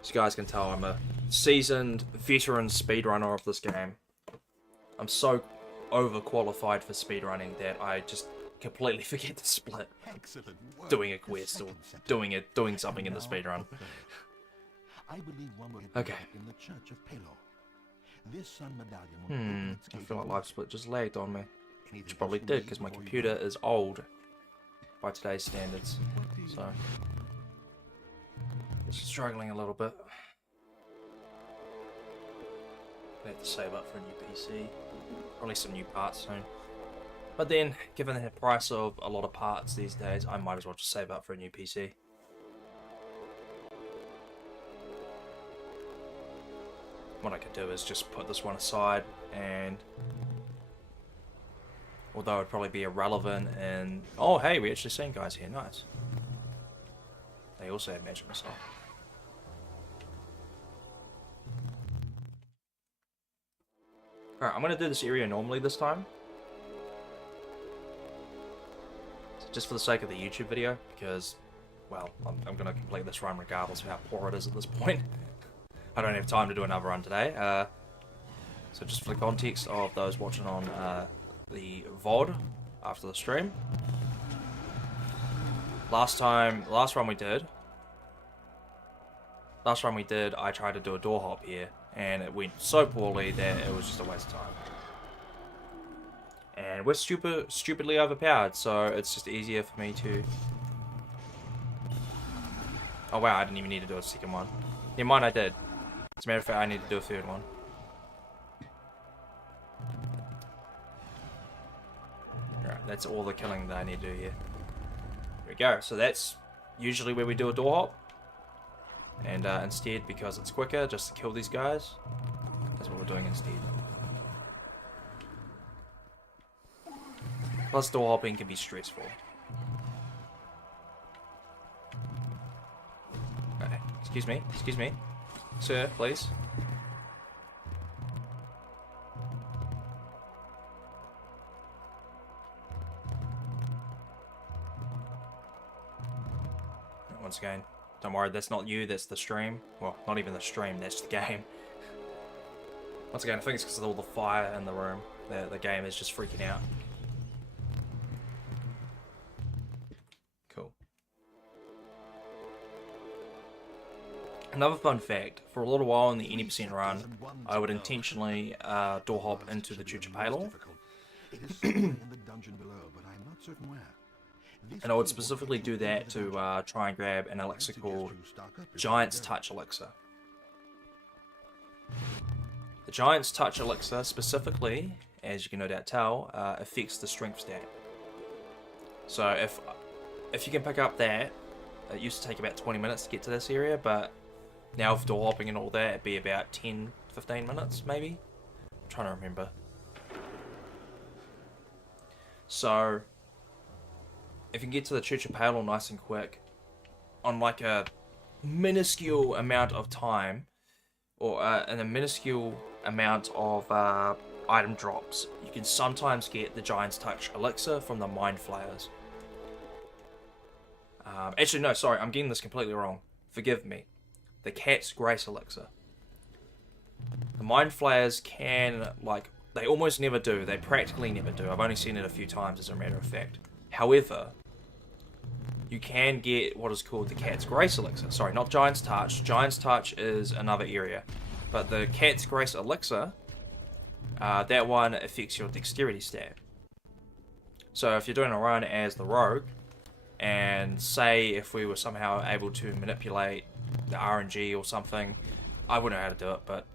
As you guys can tell, I'm a seasoned veteran speedrunner of this game. I'm so overqualified for speedrunning that I just completely forget to split. Excellent work. Doing a quest or doing something in the speedrun. I believe one will Okay. in the Church of Pelor. This sun medallion will open its I gate feel like to live split just lagged on me. anything Which probably else you did need because my before you computer go. is old by today's standards. So just struggling a little bit. I have to save up for a new PC. Probably some new parts soon. But then, given the price of a lot of parts these days, I might as well just save up for a new PC. What I could do is just put this one aside, and although it'd probably be irrelevant, and oh hey, we actually seen guys here, nice. They also have magic missile. Alright, I'm gonna do this area normally this time. Just for the sake of the YouTube video, because, well, I'm gonna complete this run regardless of how poor it is at this point. I don't have time to do another run today. So just for the context of those watching on the VOD after the stream. Last run we did, I tried to do a door hop here, and it went so poorly that it was just a waste of time. And we're stupidly overpowered, so it's just easier for me to... Oh wow, I didn't even need to do a second one. Yeah, mine I did. As a matter of fact, I need to do a third one. Alright, that's all the killing that I need to do here. Here we go, so that's usually where we do a door hop. And instead, because it's quicker just to kill these guys, that's what we're doing instead. Plus, door hopping can be stressful. Okay, excuse me, sir, please. Once again, don't worry, that's not you, that's the stream. Well, not even the stream, that's the game. Once again, I think it's because of all the fire in the room. The game is just freaking out. Cool. Another fun fact, for a little while in the 80% run, I would intentionally door hop into the Church of Pelor. It is somewhere in the dungeon below, but I'm not certain where. This And I would key will specifically open do the door that to the to dungeon. try and grab an elixir I called suggest you stock up before Giant's you go. Touch Elixir. The Giant's Touch Elixir specifically, as you can no doubt tell, affects the strength stat. So if you can pick up that it used to take about 20 minutes to get to this area, but now with door hopping and all that, it'd be about 10-15 minutes, maybe? I'm trying to remember. So, if you can get to the Church of Palor nice and quick, on like a minuscule amount of time, or in a minuscule amount of item drops, you can sometimes get the Giant's Touch Elixir from the Mind Flayers. Actually, no, sorry, I'm getting this completely wrong. Forgive me. The Cat's Grace Elixir. The Mind Flayers can, like, they almost never do. They practically never do. I've only seen it a few times, as a matter of fact. However, you can get what is called the Cat's Grace Elixir. Sorry, not Giant's Touch. Giant's Touch is another area. But the Cat's Grace Elixir, that one affects your dexterity stat. So if you're doing a run as the rogue, and say if we were somehow able to manipulate the RNG or something, I wouldn't know how to do it, but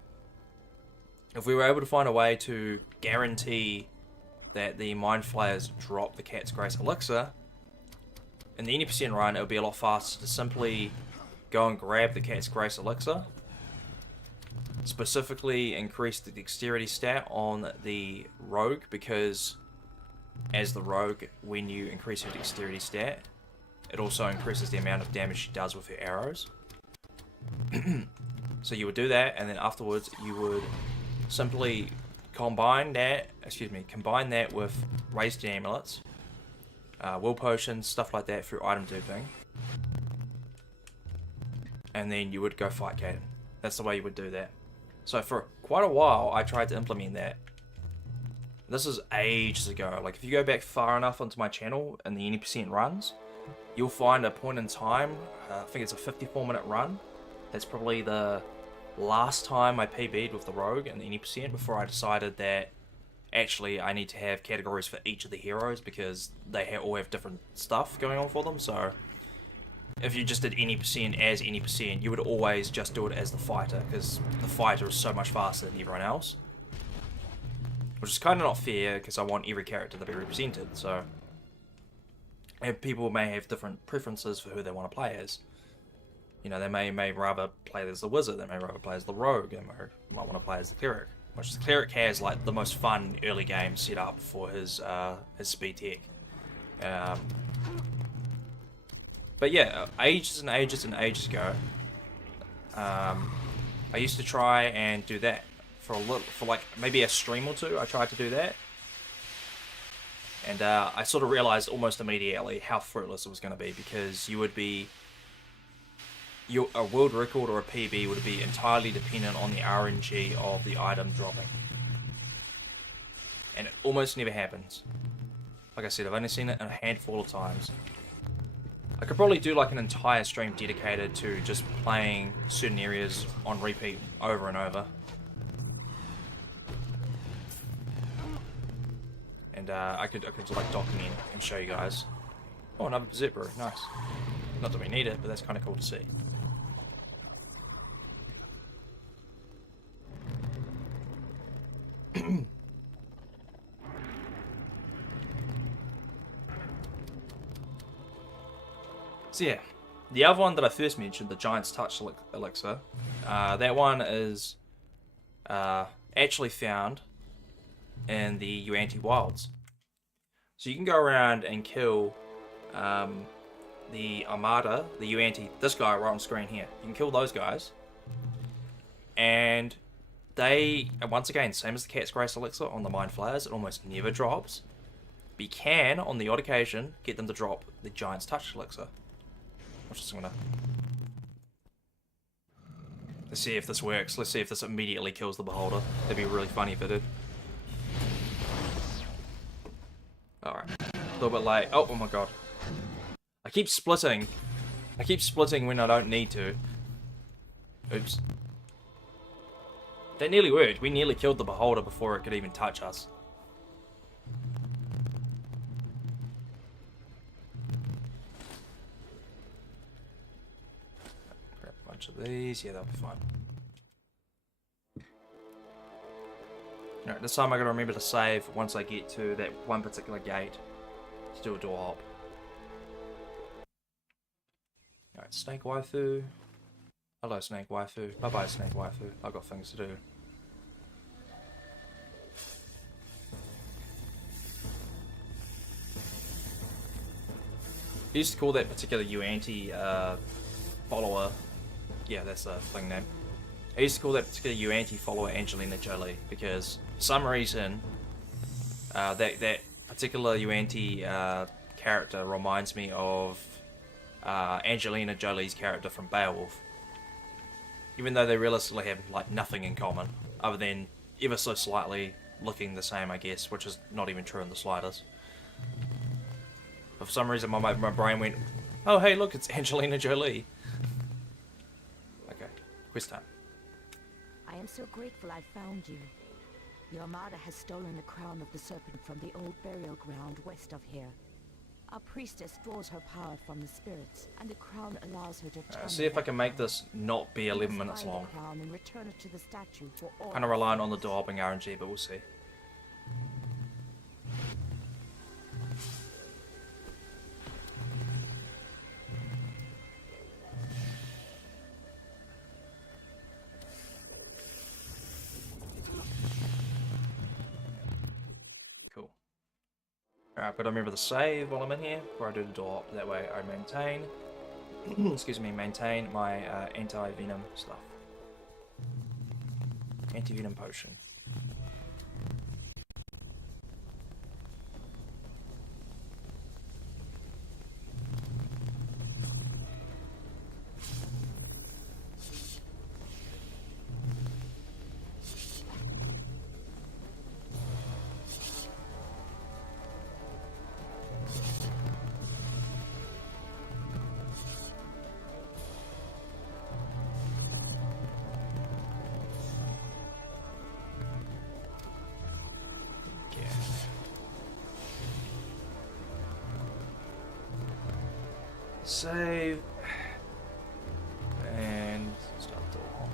if we were able to find a way to guarantee that the Mind Flayers drop the Cat's Grace Elixir, in the any percent run, it would be a lot faster to simply go and grab the Cat's Grace Elixir, specifically increase the dexterity stat on the rogue, because as the rogue, when you increase your dexterity stat, it also increases the amount of damage she does with her arrows. So you would do that, and then afterwards you would simply combine that with raised amulets, will potions, stuff like that through item duping, and then you would go fight Caden. That's the way you would do that. So for quite a while I tried to implement that. This is ages ago. Like, if you go back far enough onto my channel in the any percent runs, you'll find a point in time, I think it's a 54-minute run. That's probably the last time I PB'd with the rogue in the any percent before I decided that actually I need to have categories for each of the heroes, because they all have different stuff going on for them. So if you just did any percent as any percent, you would always just do it as the fighter, because the fighter is so much faster than everyone else. Which is kind of not fair, because I want every character to be represented, so... And people may have different preferences for who they want to play as. You know, they may rather play as the wizard, they may rather play as the rogue, they might want to play as the cleric. Which the cleric has, like, the most fun early game set up for his speed tech. But yeah, ages and ages and ages ago, I used to try and do that. For like maybe a stream or two, I tried to do that, and I sort of realized almost immediately how fruitless it was going to be, because you would be a world record or a PB would be entirely dependent on the RNG of the item dropping, and it almost never happens. Like I said, I've only seen it a handful of times. I could probably do like an entire stream dedicated to just playing certain areas on repeat over and over. And I could like document and show you guys. Oh, another Berserker, nice. Not that we need it, but that's kind of cool to see. So yeah, the other one that I first mentioned, the Giant's Touch Elixir, that one is actually found in the Yuan-Ti Wilds. So you can go around and kill the Armada, the Yuan-Ti, this guy right on screen here. You can kill those guys, and they, once again, same as the Cat's Grace Elixir on the Mind Flayers, it almost never drops. But you can, on the odd occasion, get them to drop the Giant's Touch Elixir. I'm just gonna... Let's see if this works. Let's see if this immediately kills the Beholder. That'd be really funny if it did. Alright. A little bit late. Oh my god. I keep splitting. I keep splitting when I don't need to. Oops. That nearly worked. We nearly killed the Beholder before it could even touch us. Grab a bunch of these. Yeah, that'll be fine. Alright, this time I gotta remember to save once I get to that one particular gate to do a door hop. Snake Waifu. Hello, Snake Waifu. Bye-bye, Snake Waifu. I've got things to do. I used to call that particular Yuanti follower, yeah, that's the thing name. I used to call that particular Yuanti follower Angelina Jolie because for some reason that particular Yuanti character reminds me of Angelina Jolie's character from Beowulf. Even though they realistically have like nothing in common, other than ever so slightly looking the same, I guess, which is not even true in the slightest. But for some reason my brain went, oh hey look, it's Angelina Jolie. Okay, quiz time. I am so grateful I found you. The Armada has stolen the crown of the serpent from the old burial ground west of here. Our priestess draws her power from the spirits, and the crown allows her to see if I can make this not be 11 minutes long. And return it to the statue for all. Kind of relying on the door-hopping RNG, but we'll see. Cool. Alright, but I remember the save while I'm in here before I do the door hop. That way I maintain, excuse me, maintain my anti-venom stuff. Anti-venom potion. Save and start the door.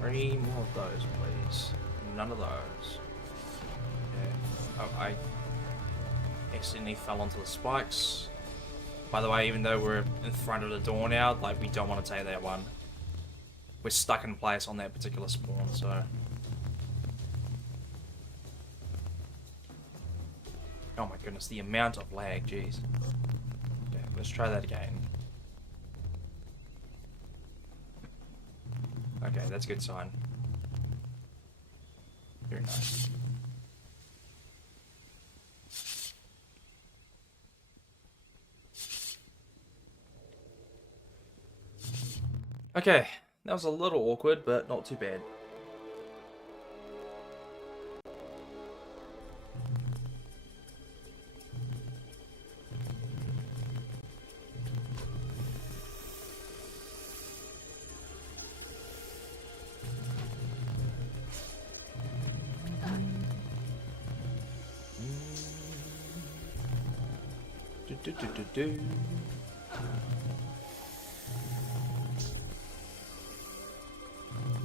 Three more of those, please. None of those. Yeah. Oh, I accidentally fell onto the spikes. By the way, even though we're in front of the door now, like, we don't want to take that one. We're stuck in place on that particular spawn, so... Oh my goodness, the amount of lag, jeez. Okay, let's try that again. Okay, that's a good sign. Very nice. Okay, that was a little awkward, but not too bad.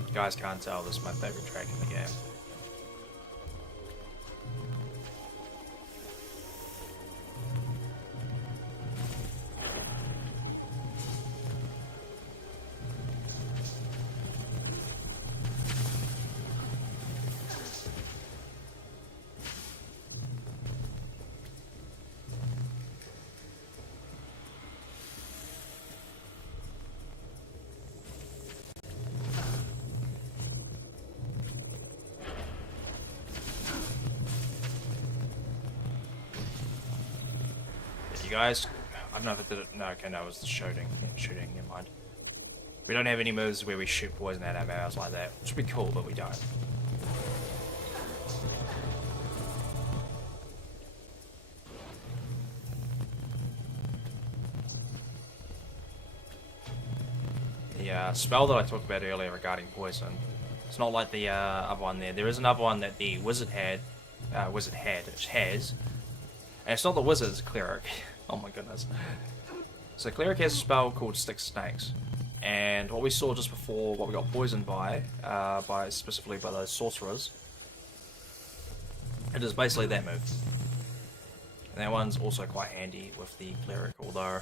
You guys can't tell, this is my favorite track in the game. Guys, I don't know if it did it. No, okay, no, it was the shooting. Yeah, shooting, never mind. We don't have any moves where we shoot poison at our mouths like that, which would be cool, but we don't. the spell that I talked about earlier regarding poison. It's not like the other one there. There is another one that the wizard has, and it's not the wizard, it's Cleric. Oh my goodness. So Cleric has a spell called Stick Snakes, and what we saw just before, what we got poisoned by specifically by those sorcerers, it is basically that move. And that one's also quite handy with the Cleric, although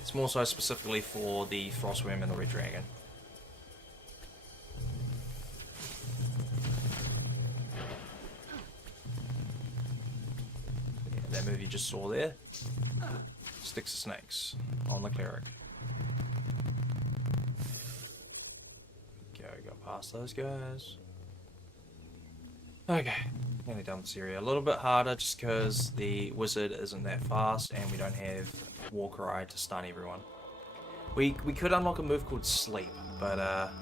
it's more so specifically for the Frostworm and the Red Dragon. Yeah, that move you just saw there, Sticks of Snakes on the Cleric. Go past those guys. Okay, nearly done this area. A little bit harder just because the wizard isn't that fast and we don't have Warcry to stun everyone. We could unlock a move called Sleep, but that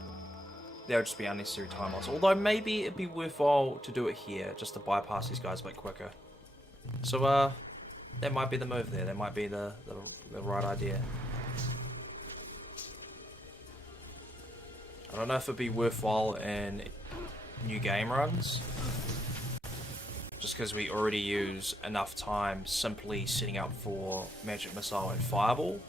would just be unnecessary time loss. Although maybe it'd be worthwhile to do it here, just to bypass these guys a bit quicker. So that might be the move there. That might be the right idea. I don't know if it'd be worthwhile in new game runs, just because we already use enough time simply setting up for Magic Missile and Fireball.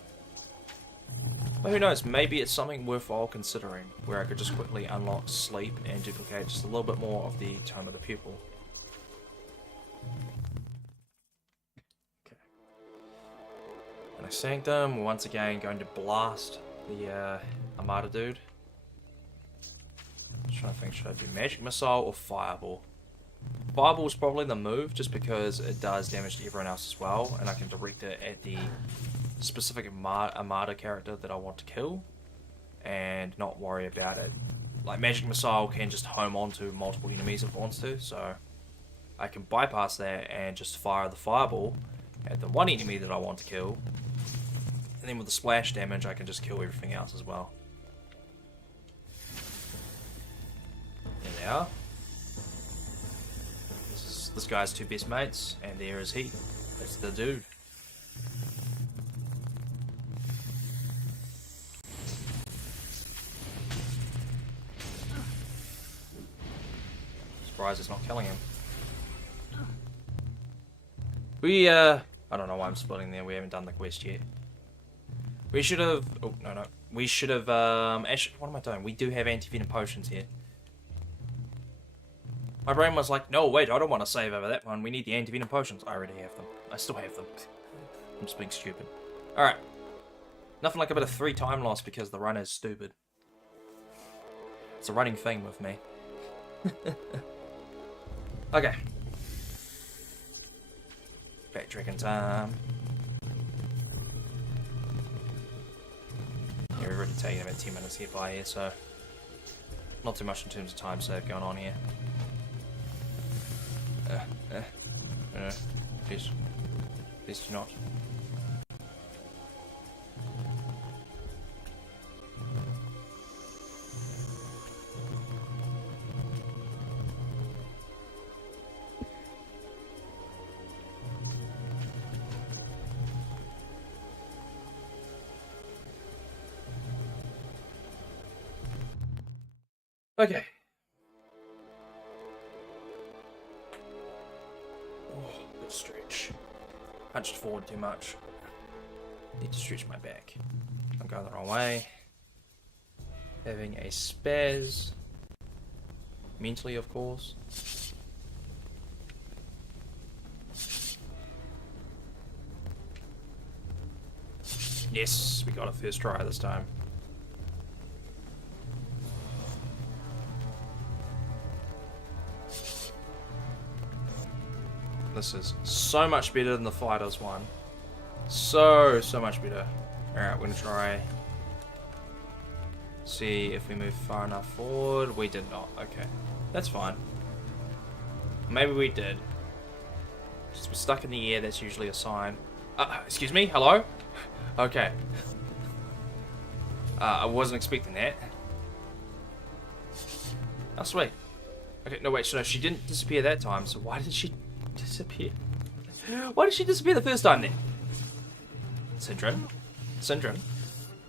But who knows, maybe it's something worthwhile considering, where I could just quickly unlock Sleep and duplicate just a little bit more of the Tome of the Pupil. Okay. And I Sanctum, once again going to blast the Armada dude. I'm trying to think, should I do Magic Missile or Fireball? Fireball is probably the move, just because it does damage to everyone else as well, and I can direct it at the specific Armada character that I want to kill, and not worry about it. Like, Magic Missile can just home onto multiple enemies if it wants to, so I can bypass that and just fire the Fireball at the one enemy that I want to kill, and then with the splash damage I can just kill everything else as well. There they are. This guy's two best mates, and there is he. That's the dude. Surprised it's not killing him. I don't know why I'm splitting there. We haven't done the quest yet. We should have. Oh no. We should have. Actually, what am I doing? We do have anti-venom potions here. My brain was like, no, wait, I don't want to save over that one. We need the anti-venom potions. I already have them. I still have them. I'm just being stupid. Alright. Nothing like a bit of 3 time loss because the run is stupid. It's a running thing with me. Okay. Backtracking time. Yeah, we've already taken about 10 minutes here by here, so not too much in terms of time save going on here. Please. Please do not. Okay. Good stretch. Hunched forward too much. Need to stretch my back. I'm going the wrong way. Having a spaz. Mentally, of course. Yes, we got a first try this time. This is so much better than the Fighters one. So much better. Alright, we're gonna try. See if we move far enough forward. We did not. Okay. That's fine. Maybe we did. Just we're stuck in the air, that's usually a sign. Excuse me? Hello? Okay. I wasn't expecting that. Oh, sweet. Okay, no, wait, so no, she didn't disappear that time, so why did she disappear? Why did she disappear the first time then? Syndrome? Syndrome?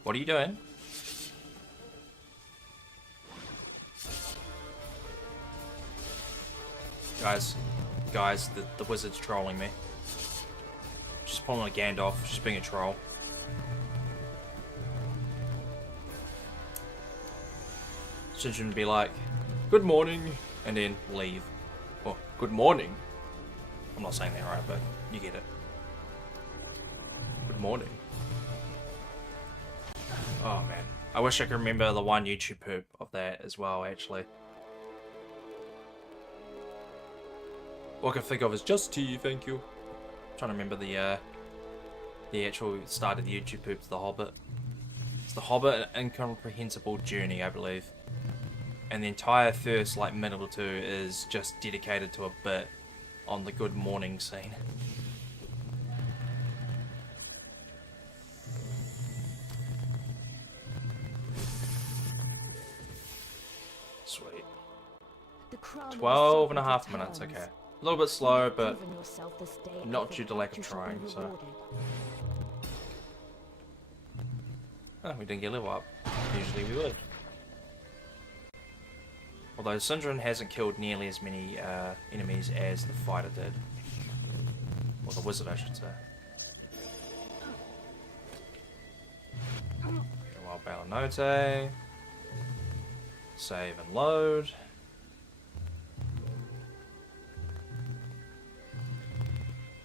What are you doing? Guys, the wizard's trolling me. Just pulling a Gandalf, just being a troll. Shouldn't be like, good morning, and then leave. Well, good morning. I'm not saying that right, but you get it. Good morning. Oh man, I wish I could remember the one YouTube poop of that as well, actually. All I can think of is just tea, thank you. I'm trying to remember the actual start of the YouTube poop to The Hobbit. It's The Hobbit, an incomprehensible journey, I believe. And the entire first like minute or two is just dedicated to a bit on the good morning scene. Sweet. 12 and a half minutes, okay. A little bit slow, but not due to lack of trying, so. Oh, we didn't get level up. Usually we would. Although Syndron hasn't killed nearly as many enemies as the fighter did. Or the wizard, I should say. Wild Balanote. Save and load.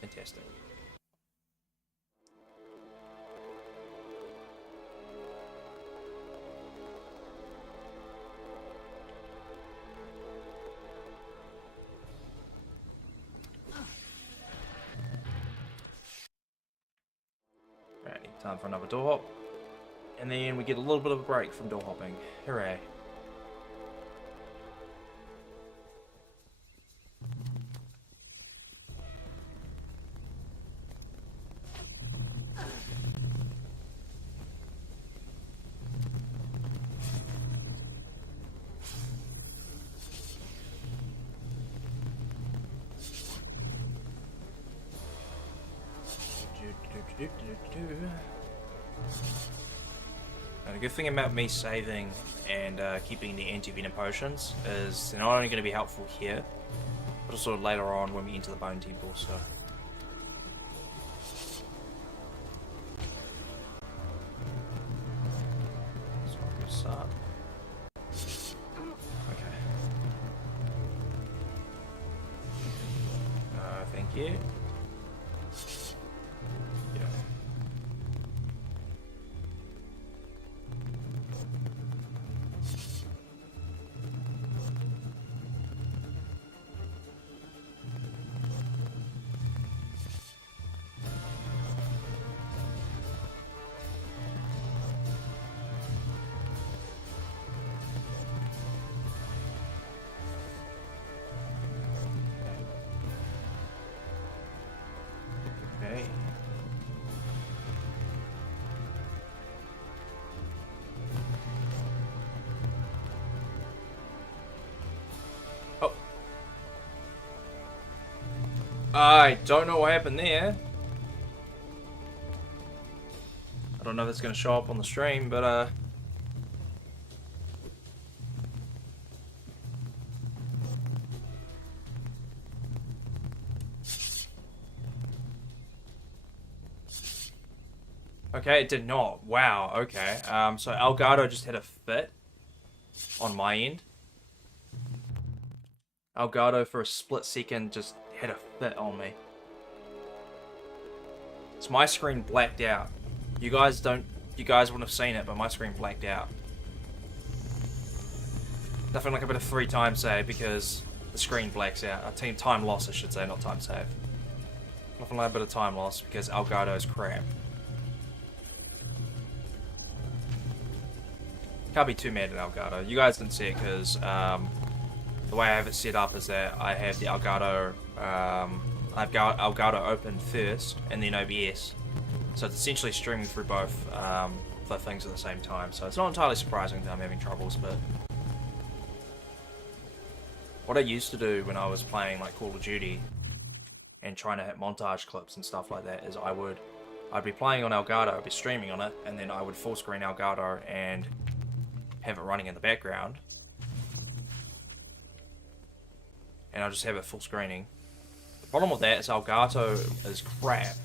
Fantastic. Right, time for another door hop. And then we get a little bit of a break from door hopping. Hooray. And the good thing about me saving and keeping the anti-venom potions is they're not only going to be helpful here, but also later on when we enter the Bone Temple, so. So good start. Okay. Thank you. Okay. Oh. I don't know what happened there. I don't know if it's going to show up on the stream, but okay, it did not. Wow, okay. So Elgato just had a fit on my end. Elgato for a split second just had a fit on me. So my screen blacked out. You guys wouldn't have seen it, but my screen blacked out. Nothing like a bit of free time save because the screen blacks out. Time loss, I should say, not time save. Nothing like a bit of time loss because Elgato's crap. Can't be too mad at Elgato. You guys didn't see it because the way I have it set up is that I have the Elgato, I've got Elgato open first and then OBS. So it's essentially streaming through both the things at the same time. So it's not entirely surprising that I'm having troubles, but what I used to do when I was playing like Call of Duty and trying to hit montage clips and stuff like that is I'd be playing on Elgato, I'd be streaming on it, and then I would full screen Elgato and have it running in the background. and I'll just have it full screening. The problem with that is Elgato is crap,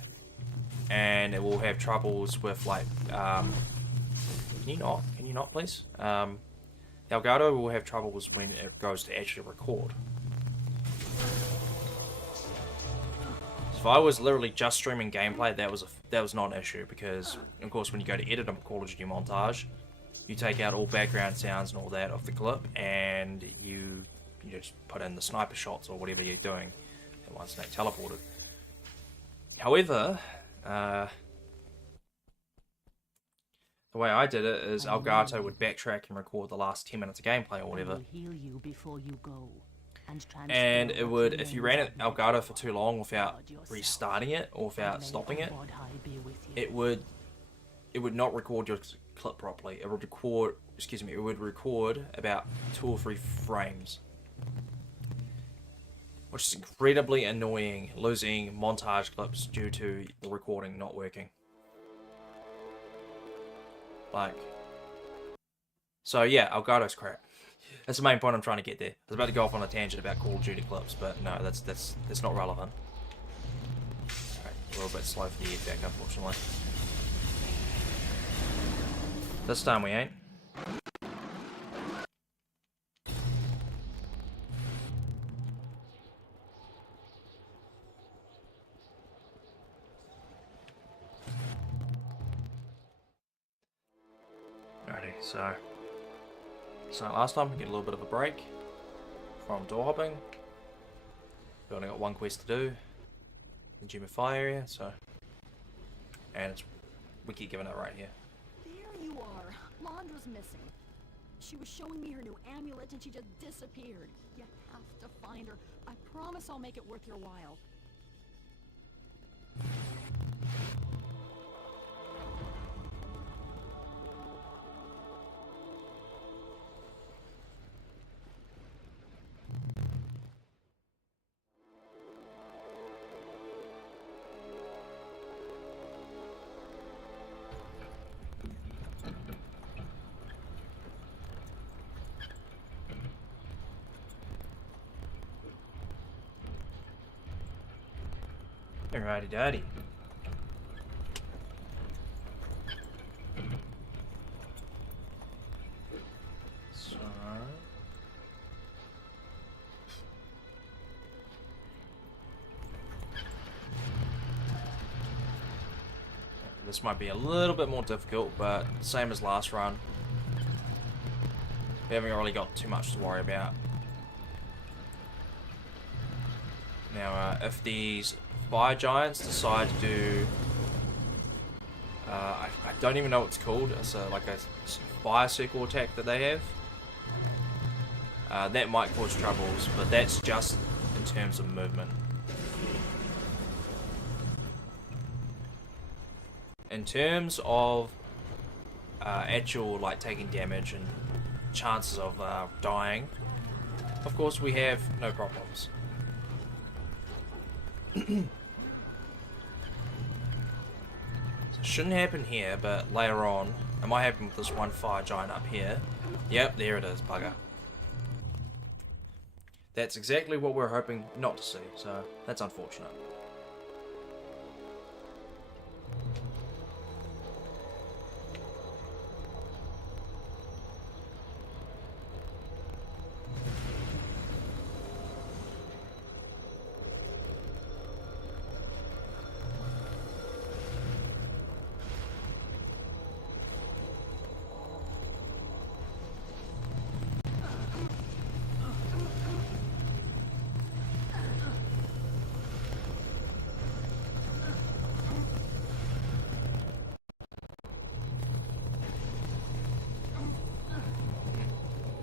and it will have troubles with like, can you not please? Elgato will have troubles when it goes to actually record. So if I was literally just streaming gameplay, that was not an issue, because of course when you go to edit a Call of Duty montage, you take out all background sounds and all that of the clip, and you just put in the sniper shots or whatever you're doing. And one snake teleported. However, the way I did it is Elgato would backtrack and record the last 10 minutes of gameplay or whatever. And it would, if you ran Elgato for too long without restarting it or without stopping it, it would not record your clip properly. It would record about 2 or 3 frames, which is incredibly annoying, losing montage clips due to the recording not working. Like, so yeah, Elgato's crap. That's the main point I'm trying to get there. I was about to go off on a tangent about Call of Duty clips, but no, that's not relevant. Alright, a little bit slow for the effect, unfortunately. This time we ain't. Alrighty, so last time we get a little bit of a break from door hopping. We only got one quest to do, the Gem of Fire area, so, and we keep giving it right here. There you are. Londra's missing. She was showing me her new amulet and she just disappeared. You have to find her. I promise I'll make it worth your while. Alrighty daddy. So this might be a little bit more difficult, but same as last run. We haven't really got too much to worry about. Now, if these fire giants decide to do, I don't even know what it's called. It's like a fire circle attack that they have. That might cause troubles, but that's just in terms of movement. In terms of actual like taking damage and chances of dying, of course we have no problems. So it shouldn't happen here, but later on it might happen with this one fire giant up here. Yep, there it is, bugger. That's exactly what we're hoping not to see, so that's unfortunate.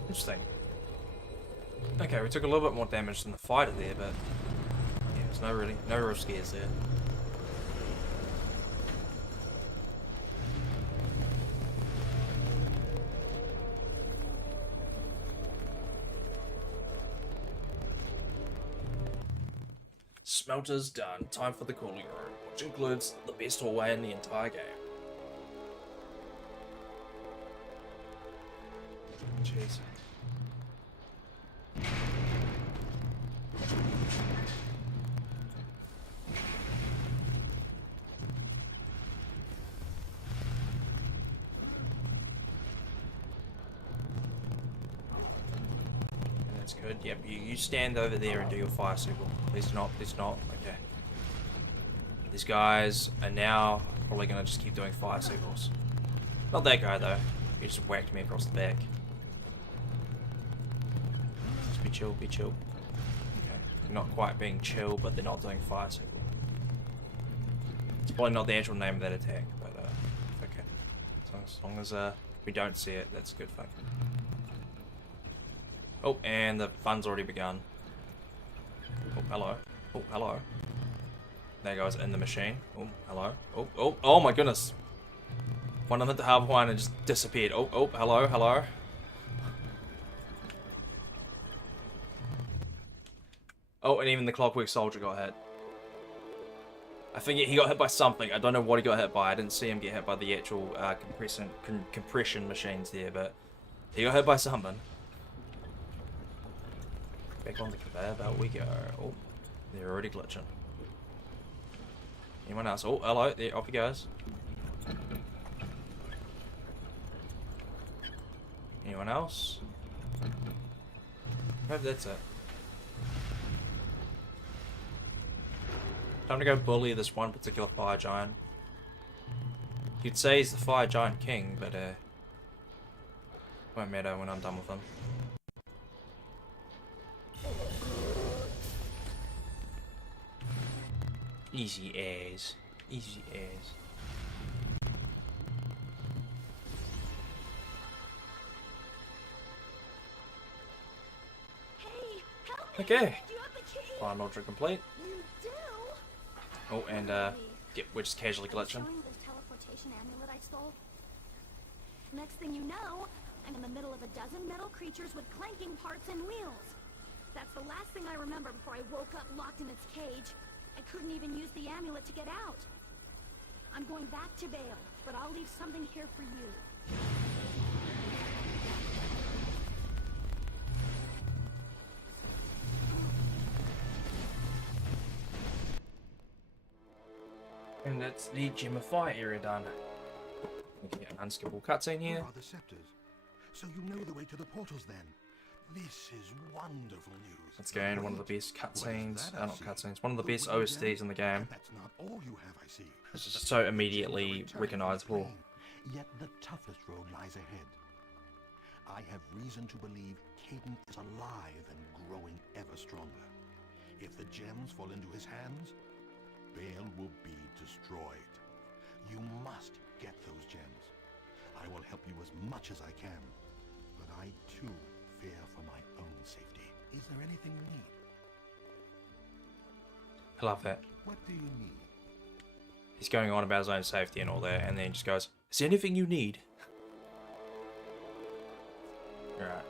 Interesting. Okay, we took a little bit more damage than the fighter there, but yeah, there's no real scares there. Smelter's done. Time for the cooling room, which includes the best hallway in the entire game. Jeez. That's good. Yep, you stand over there and do your fire circle. Please not, please not. Okay. These guys are now probably gonna just keep doing fire circles. Not that guy though. He just whacked me across the back. Just be chill, be chill. Okay. They're not quite being chill, but they're not doing fire circle. It's probably not the actual name of that attack, but okay. So as long as we don't see it, that's a good thing. Oh, and the fun's already begun. Oh, hello. Oh, hello. There goes in the machine. Oh, hello. Oh my goodness. One of them hit the half one and just disappeared. Oh, hello, hello. Oh, and even the Clockwork Soldier got hit. I think he got hit by something. I don't know what he got hit by. I didn't see him get hit by the actual compression machines there, but he got hit by something. Back on the conveyor belt we go. Oh, they're already glitching. Anyone else? Oh, hello. There, off he goes. Anyone else? Hope that's it. Time to go bully this one particular fire giant. You'd say he's the fire giant king, but won't matter when I'm done with him. Easy as. Easy as. Hey, help me. Okay. Do you have the key? Final trick complete. You do? Oh, and we're just casually glitching. Showing you this teleportation amulet I stole? Next thing you know, I'm in the middle of a dozen metal creatures with clanking parts and wheels. That's the last thing I remember before I woke up locked in its cage. I couldn't even use the amulet to get out. I'm going back to Bale, but I'll leave something here for you. And that's the Gem of Fire area done. We can get an unskippable cutscene here. Where are the scepters? So you know the way to the portals then? This is wonderful news. Let's go into one of the best cutscenes. Not cutscenes. One of the best OSTs in the game. That's not all you have, I see. It's just so immediately recognizable. Yet the toughest road lies ahead. I have reason to believe Caden is alive and growing ever stronger. If the gems fall into his hands, Bale will be destroyed. You must get those gems. I will help you as much as I can, but I too fear for my own safety. Is there anything you need? I love that. What do you need? He's going on about his own safety and all that, and then just goes, "Is there anything you need?" Alright.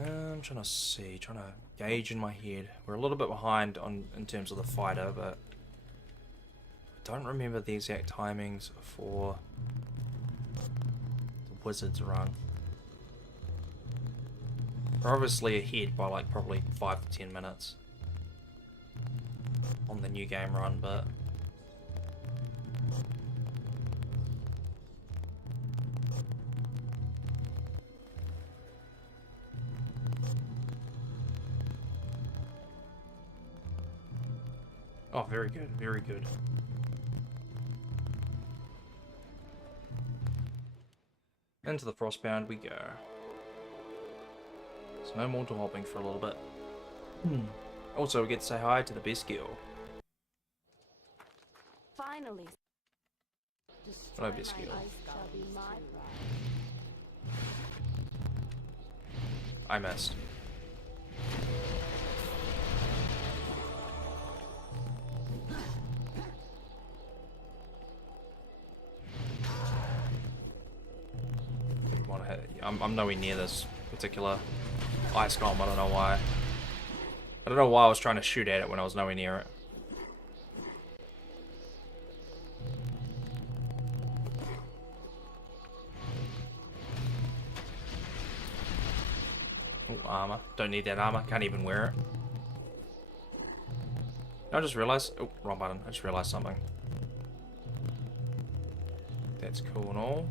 I'm trying to see, trying to gauge in my head. We're a little bit behind in terms of the fighter, but I don't remember the exact timings for the wizard's run. We're obviously ahead by like probably 5 to 10 minutes on the new game run, but oh, very good, very good. Into the Frostbound we go. So no more door hopping for a little bit. Also, we get to say hi to the best girl. Finally. Hello, best girl. Shall be my I missed. I'm nowhere near this particular ice golem. I don't know why. I don't know why I was trying to shoot at it when I was nowhere near it. Oh, armor. Don't need that armor. Can't even wear it. I just realized. Oh, wrong button. I just realized something. That's cool and all.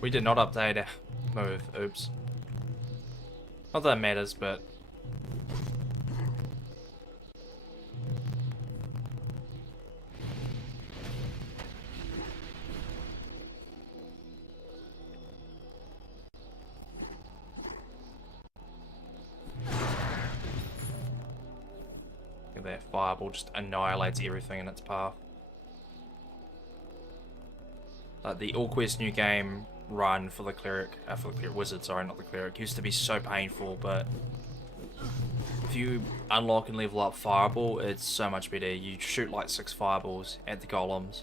We did not update our move. Oops. Not that it matters, but... that fireball just annihilates everything in its path. The All Quest new game run for the cleric, wizard, sorry, not the cleric, used to be so painful, but if you unlock and level up fireball, it's so much better. You shoot like 6 fireballs at the golems,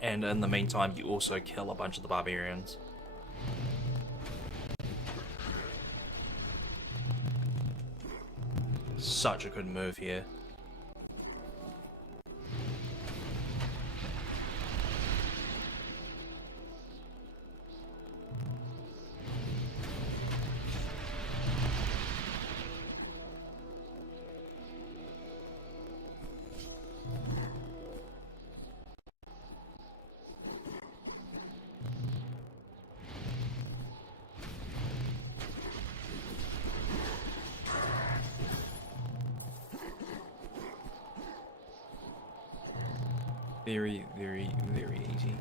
and in the meantime you also kill a bunch of the barbarians. Such a good move here. Very, very, very easy.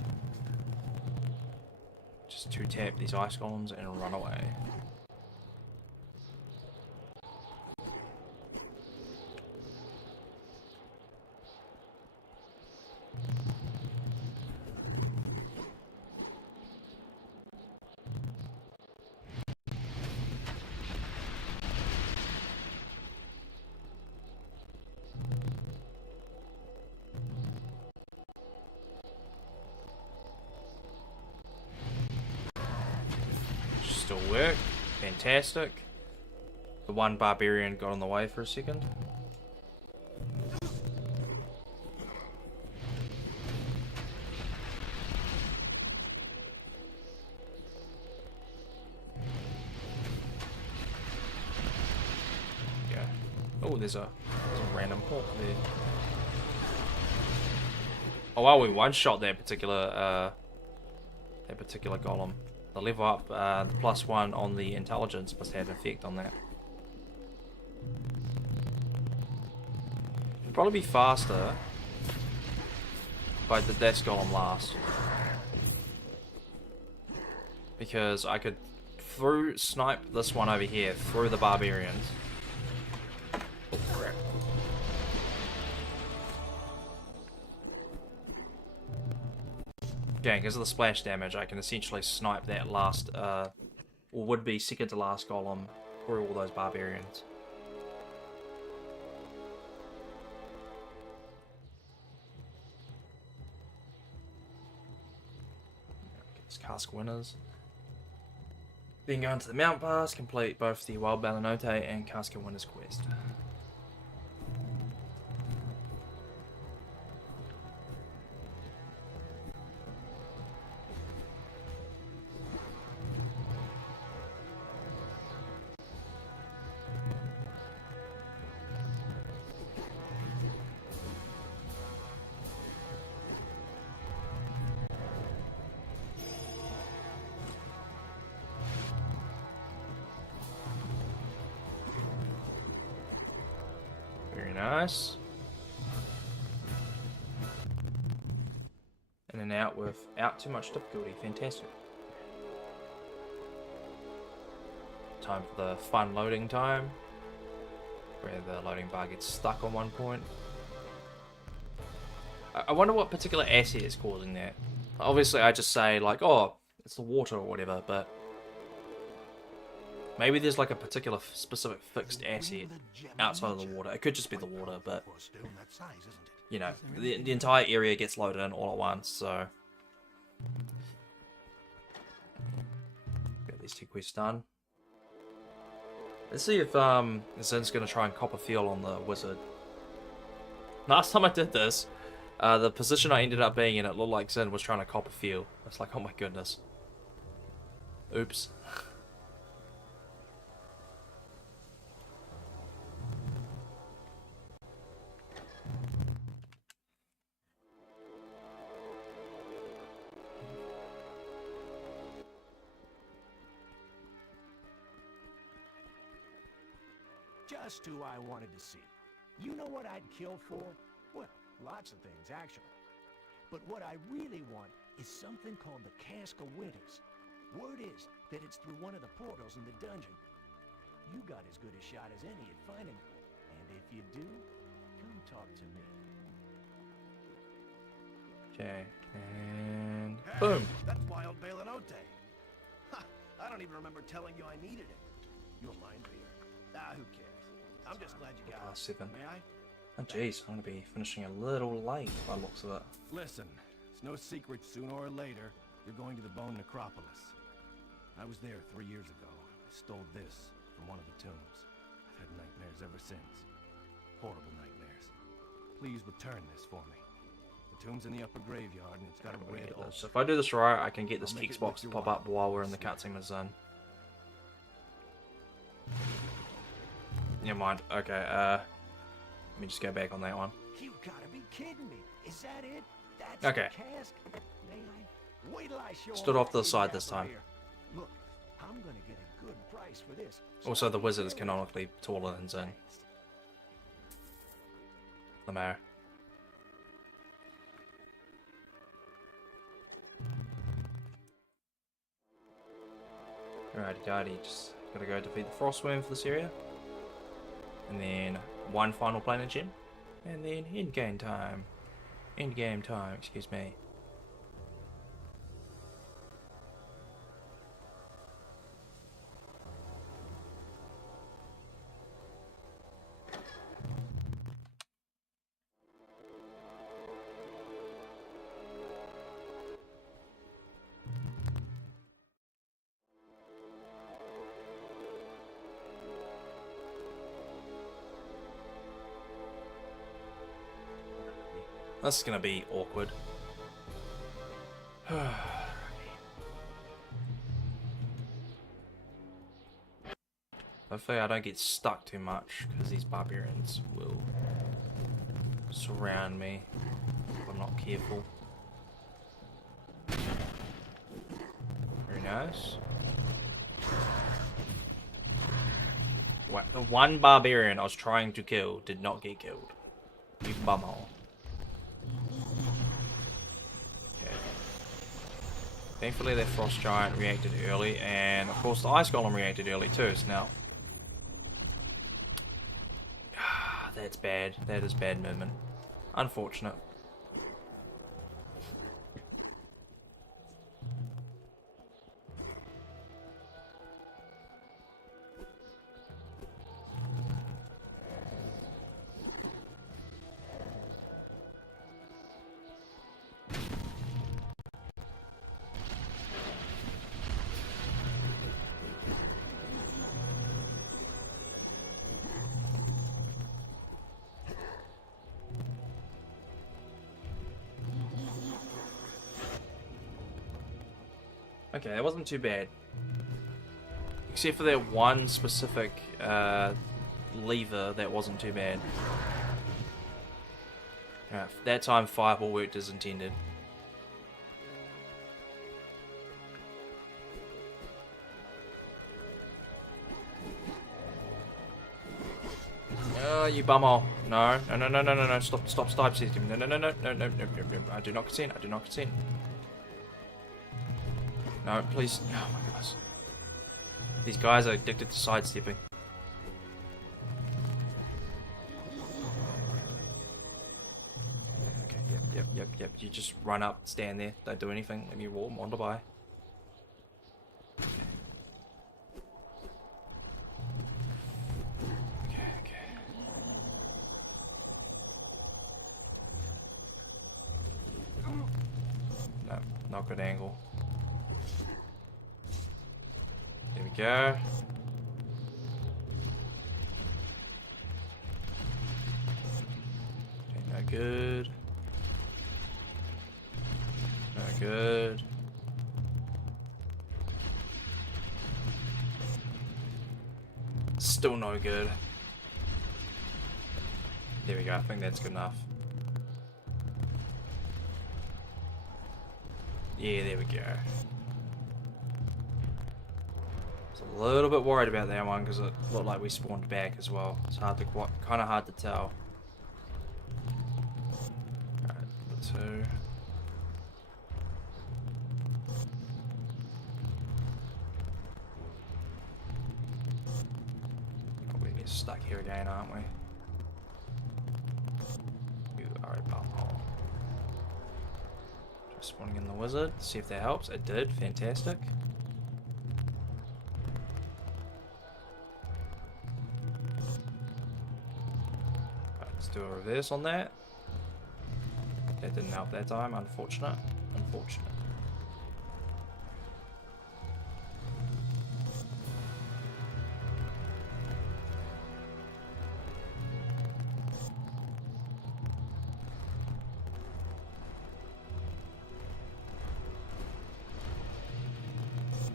Just 2-tap these ice golems and run away. Still work. Fantastic. The one barbarian got in the way for a second. Yeah. Oh, there's a random hawk there. Oh wow, we one-shot that particular golem. The level up, the +1 on the intelligence must have an effect on that. It'd probably be faster if I did that golem last, because I could snipe this one over here through the barbarians. Oh crap. Okay, because of the splash damage, I can essentially snipe that last, or would be second to last golem through all those barbarians. Get this cask winners. Then go into the Mount Pass, complete both the Wild Balanote and Cask Winners quest. Nice. In and out without too much difficulty. Fantastic. Time for the fun loading time, where the loading bar gets stuck on one point. I wonder what particular asset is causing that. Obviously I just say like, oh, it's the water or whatever, but maybe there's like a particular specific fixed asset outside of the water. It could just be the water, but you know, the entire area gets loaded in all at once, so get these 2 quests done. Let's see if Zin's gonna try and cop a feel on the wizard. Last time I did this, the position I ended up being in, it looked like Zin was trying to cop a feel. It's like, oh my goodness. Oops. just who I wanted to see. You know what I'd kill for? Well, lots of things, actually. But what I really want is something called the Cask of Winters. Word is that it's through one of the portals in the dungeon. You got as good a shot as any at finding it. And if you do, come talk to me. Okay, and Hey, boom. that's wild Balenote. Ha! I don't even remember telling you I needed it. You're a mind reader. Ah, who cares? I'm just glad you got it. 7. May I? Oh jeez, I'm gonna be finishing a little late by the looks of it. Listen, it's no secret sooner or later you're going to the Bone Necropolis. I was there 3 years ago. I stole this from one of the tombs. I've had nightmares ever since. Horrible nightmares. Please return this for me. The tomb's in the upper graveyard and it's got a red altar. So if I do this right, I can get this I'll make text it box to with pop your up while we're in the cutscene with Zun. Never mind. Okay, let me just go back on that one. You gotta be kidding me. Is that it? That's Okay. the cask? May I? Wait till I show Stood them off to the what you side got this from time. here. Look, I'm gonna get a good price for this. So Also, the I'll wizard is be canonically taller than Zun. fast. The mayor. Alrighty, daddy, just gotta go defeat the Frostworm for this area. And then one final planet gem. And then in-game time. In-game time, excuse me. This is gonna be awkward. Hopefully I don't get stuck too much, because these barbarians will surround me if I'm not careful. Very nice. The one barbarian I was trying to kill did not get killed. You bumhole. Okay. Thankfully, that frost giant reacted early, and of course the ice golem reacted early too. So now, that's bad. That is bad movement. Unfortunate. Okay, that wasn't too bad. Except for that one specific lever that wasn't too bad. Alright, that time fireball worked as intended. You bumhole. No, no, no, no, no, no, no, stop system. No, no, no, no, no, no, no, no, no, I do not consent, I do not consent. No, please. Oh my gosh. These guys are addicted to sidestepping. Okay, yep. You just run up, stand there, don't do anything, let me warm, wander by. Okay. No, not good angle. There we go. Okay, no good. No good. Still no good. There we go, I think that's good enough. Yeah, there we go. I was a little bit worried about that one because it looked like we spawned back as well. It's kind of hard to tell. Alright, number 2. We're stuck here again, aren't we? You are a bumhole. Just spawning in the wizard. See if that helps. It did. Fantastic. Let's do a reverse on that. That didn't help that time. Unfortunate. Unfortunate.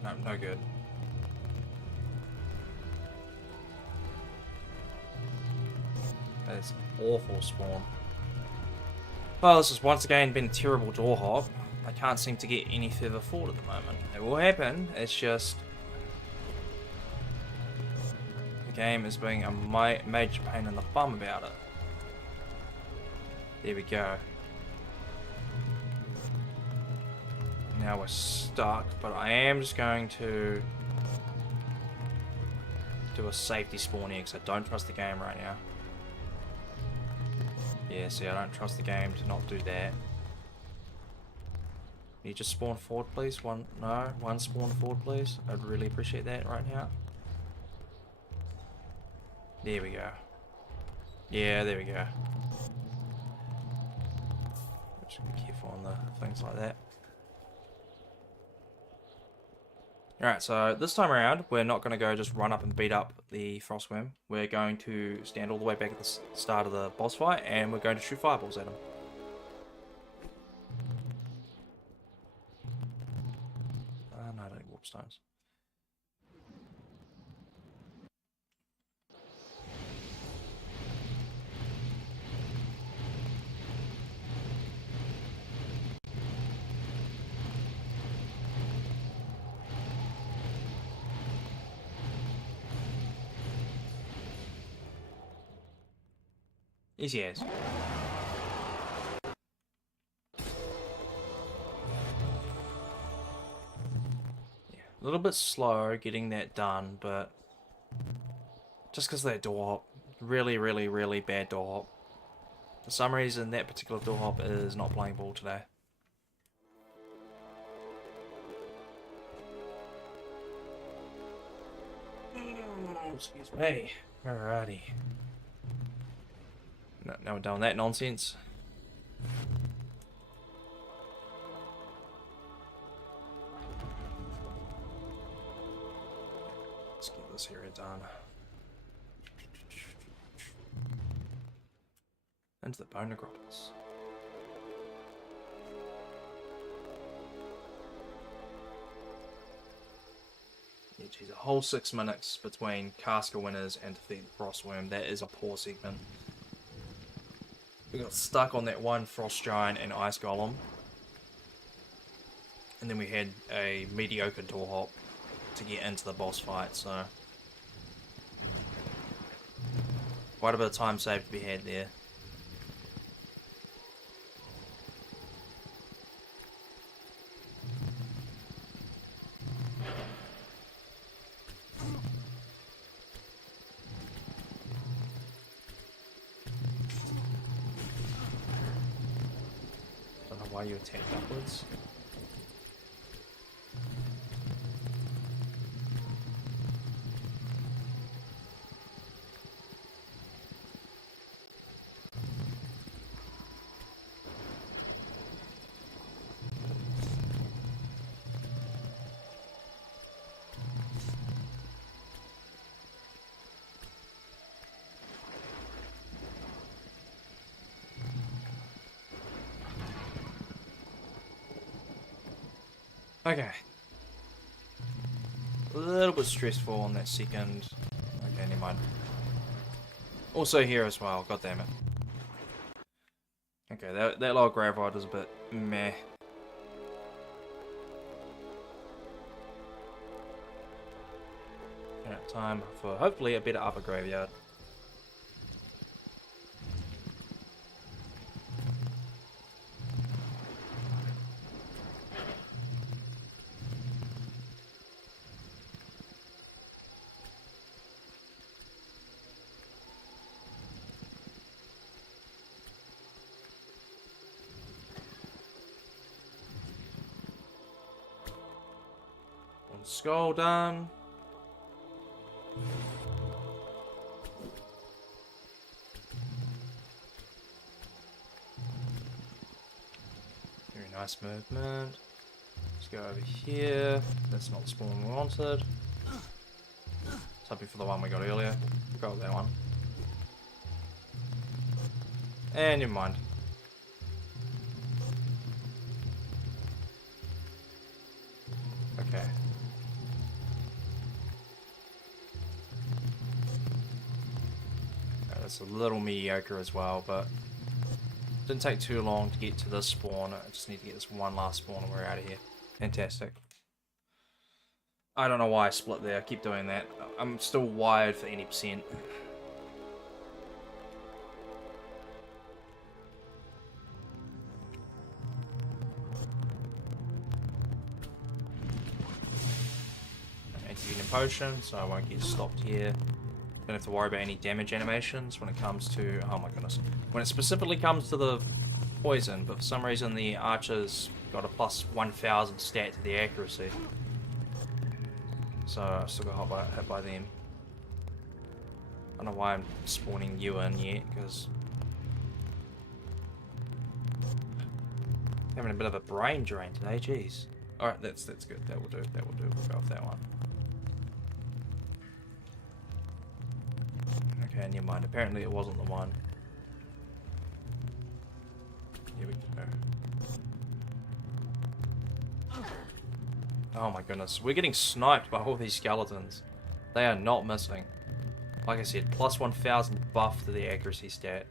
No, no good. That is awful spawn. Well, this has once again been a terrible door hop. I can't seem to get any further forward at the moment. It will happen, it's just... the game is being a major pain in the bum about it. There we go. Now we're stuck, but I am just going to do a safety spawn here because I don't trust the game right now. Yeah, see, I don't trust the game to not do that. Can you just spawn forward, please? One spawn forward, please. I'd really appreciate that right now. There we go. Yeah, there we go. Just be careful on the things like that. Alright, so this time around, we're not going to go just run up and beat up the Frostworm. We're going to stand all the way back at the start of the boss fight, and we're going to shoot fireballs at him. No, I don't need warp stones. Easy as. Yeah, a little bit slow getting that done, but just because that door hop, really, really, really bad door hop. For some reason, that particular door hop is not playing ball today. Excuse me. Alrighty. Now we're done with that nonsense. Let's get this area done. Into the bone necropolis. Yeah, geez, a whole 6 minutes between Casca winners and defeat the Frostworm. That is a poor segment. We got stuck on that one Frost Giant and Ice Golem. And then we had a mediocre door hop to get into the boss fight, so... quite a bit of time saved to be had there. Why you attack backwards? Okay. A little bit stressful on that second. Okay, never mind. Also here as well, god damn it. Okay, that lower grave rod is a bit meh. time for hopefully a better upper graveyard. One skull done. Very nice movement. Let's go over here. That's not the spawn we wanted. Let's hoping for the one we got earlier. Go with that one. And never mind. Okay. That's a little mediocre as well, but didn't take too long to get to this spawn. I just need to get this one last spawn and we're out of here. Fantastic. I don't know why I split there. I keep doing that. I'm still wired for any percent. Anti-venom potion, so I won't get stopped here. Don't have to worry about any damage animations when it comes to, oh my goodness, when it specifically comes to the poison, but for some reason the archer's got a plus 1000 stat to the accuracy. So I still got hit by them. I don't know why I'm spawning you in yet, because having a bit of a brain drain today, jeez. Alright, that's good, that will do, we'll go with that one. Okay, never mind. Apparently it wasn't the one. Here we go. Oh my goodness. We're getting sniped by all these skeletons. They are not missing. Like I said, plus 1000 buff to the accuracy stat.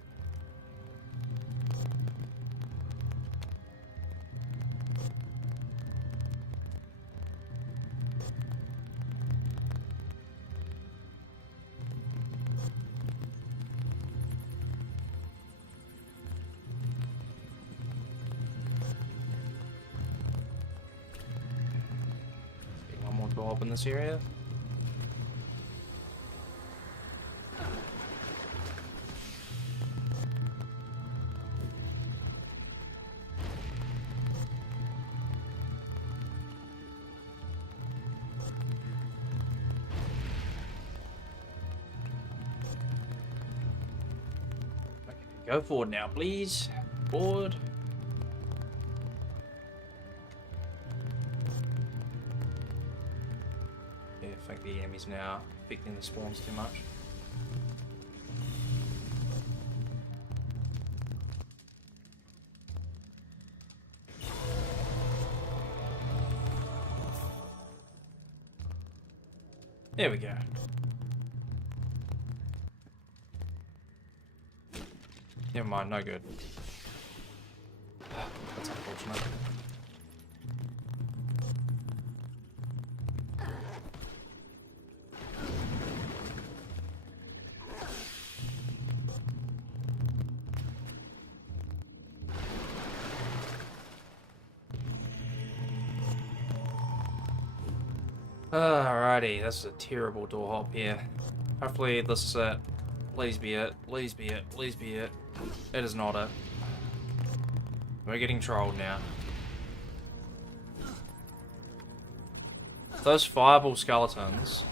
Go up in this area. Okay, go forward now, please. Forward. I think the enemy's now affecting the spawns too much. There we go. Never mind, no good. That's unfortunate. Alrighty, this is a terrible door hop here. Hopefully this is it. Please be it. Please be it. Please be it. It is not it. We're getting trolled now. Those fireball skeletons,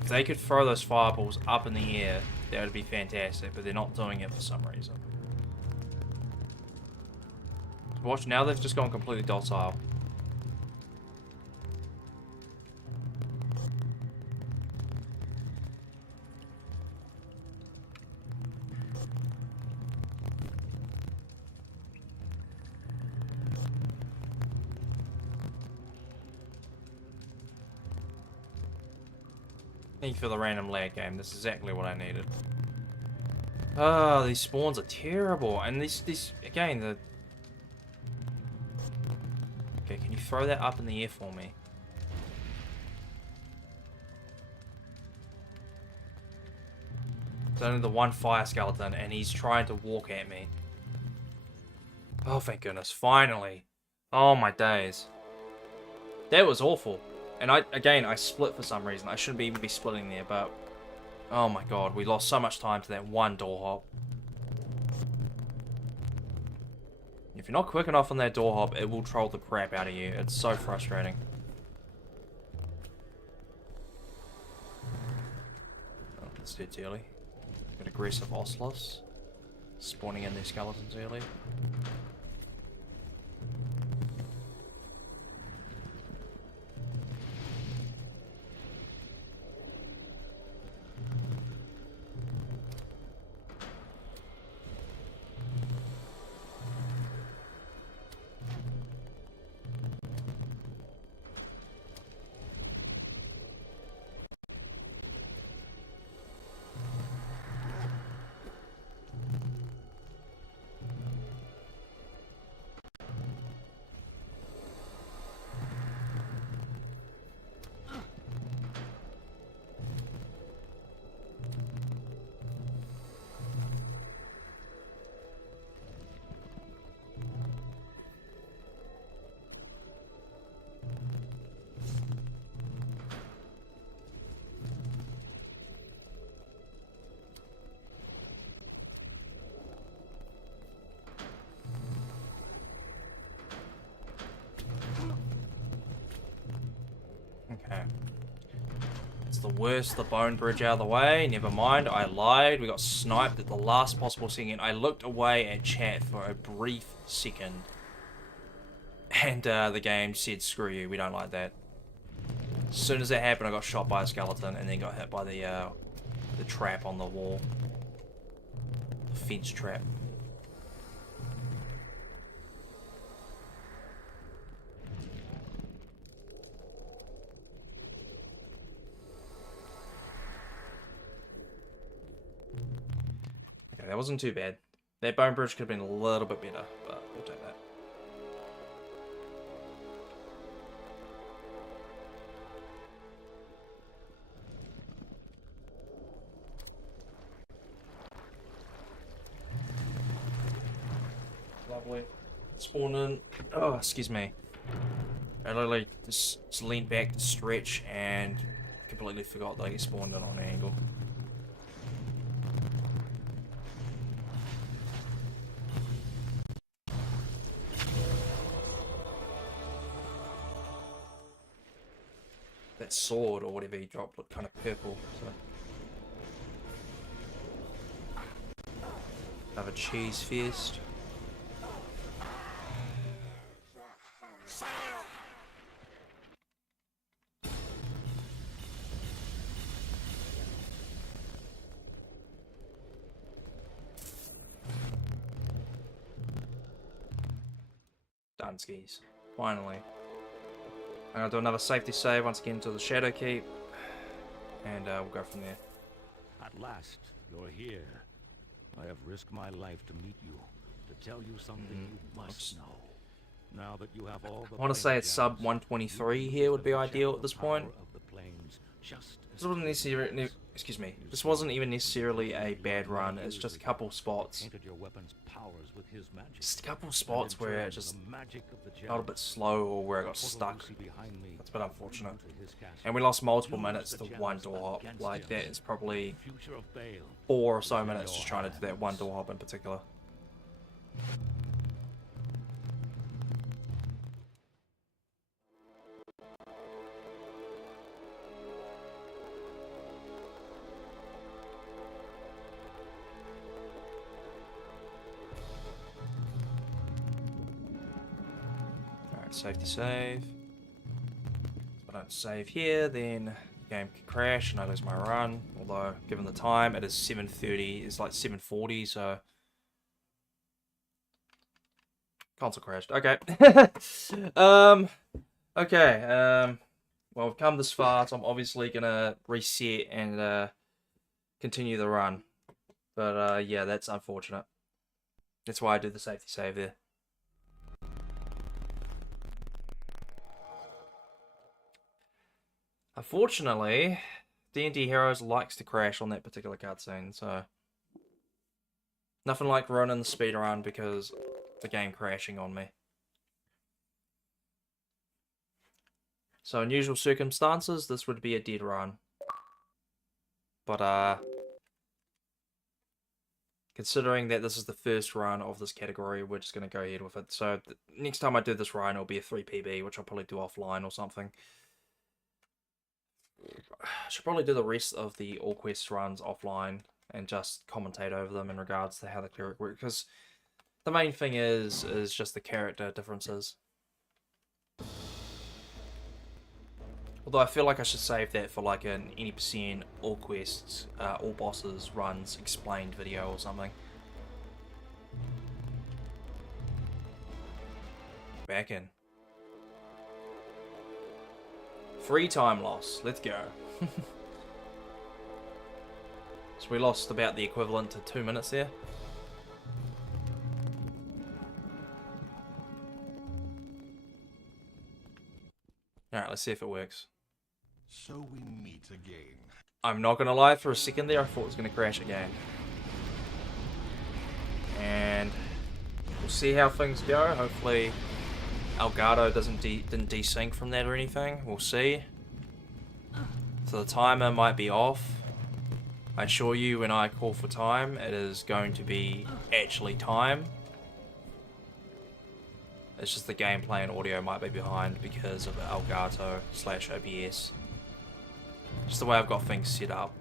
if they could throw those fireballs up in the air, that would be fantastic, but they're not doing it for some reason. Watch, now they've just gone completely docile. Thank you for the random lag game. This is exactly what I needed. Oh, these spawns are terrible. And these again, the... Okay, can you throw that up in the air for me? It's only the one fire skeleton, and he's trying to walk at me. Oh, thank goodness. Finally. Oh, my days. That was awful. And I split for some reason. I shouldn't even be splitting there, but... Oh my god, we lost so much time to that one door hop. If you're not quick enough on that door hop, it will troll the crap out of you. It's so frustrating. Oh, it's too early. Got aggressive Oslos. Spawning in their skeletons early. Okay. It's the worst, the bone bridge out of the way. Never mind, I lied. We got sniped at the last possible second. I looked away at chat for a brief second. And the game said, screw you, we don't like that. As soon as that happened, I got shot by a skeleton and then got hit by the trap on the wall. The fence trap. Okay, that wasn't too bad. That bone bridge could have been a little bit better, but we'll take that. Lovely. Spawn in. Oh, excuse me. I literally just leaned back to stretch and completely forgot that I get spawned in on an angle. That sword or whatever he dropped looked kind of purple. So. Another cheese fest. Done skis. Finally. I'm gonna do another safety save once again to the Shadow Keep, and we'll go from there. At last, you're here. I have risked my life to meet you, to tell you something you must know. Now that you have all the I want to say it's sub 123 here would be ideal at this point. This wasn't necessarily, excuse me, this wasn't even necessarily a bad run. It's just a couple spots. Just a couple spots where it just got a bit slow or where I got stuck. That's a bit unfortunate. And we lost multiple minutes to one door hop. Like that is probably 4 or so minutes just trying to do that one door hop in particular. Safety save. If I don't save here, then the game can crash and I lose my run. Although, given the time, it is 7:30. It's like 7:40, so console crashed. Okay. Okay. Well, we've come this far, so I'm obviously gonna reset and continue the run. But yeah, that's unfortunate. That's why I did the safety save there. Unfortunately, D&D Heroes likes to crash on that particular cutscene, so nothing like running the speedrun because the game crashing on me. So in usual circumstances, this would be a dead run. But considering that this is the first run of this category, we're just going to go ahead with it. So next time I do this run, it'll be a 3PB, which I'll probably do offline or something. I should probably do the rest of the All Quest runs offline and just commentate over them in regards to how the Cleric works. Because the main thing is just the character differences. Although I feel like I should save that for like an any percent all quests, all bosses runs explained video or something. Back in. Free time loss. Let's go. So we lost about the equivalent to 2 minutes there. Alright, let's see if it works. So we meet again. I'm not gonna lie, for a second there I thought it was gonna crash again. And we'll see how things go. Hopefully Elgato didn't desync from that or anything. We'll see. So the timer might be off. I assure you when I call for time, it is going to be actually time. It's just the gameplay and audio might be behind because of Elgato / OBS. Just the way I've got things set up.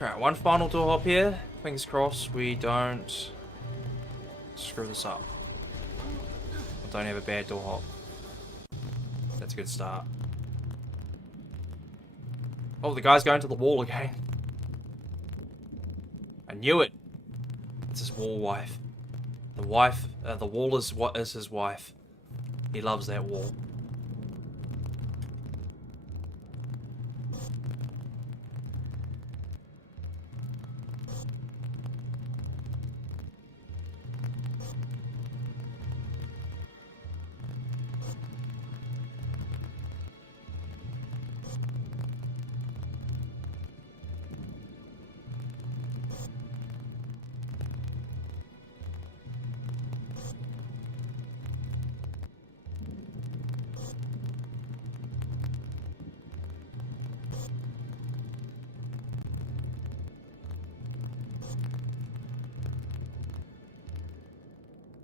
Alright, one final door hop here. Fingers crossed we don't screw this up. I don't have a bad door hop. That's a good start. Oh, the guy's going to the wall again. I knew it. It's his wall wife. The wall is what is his wife. He loves that wall.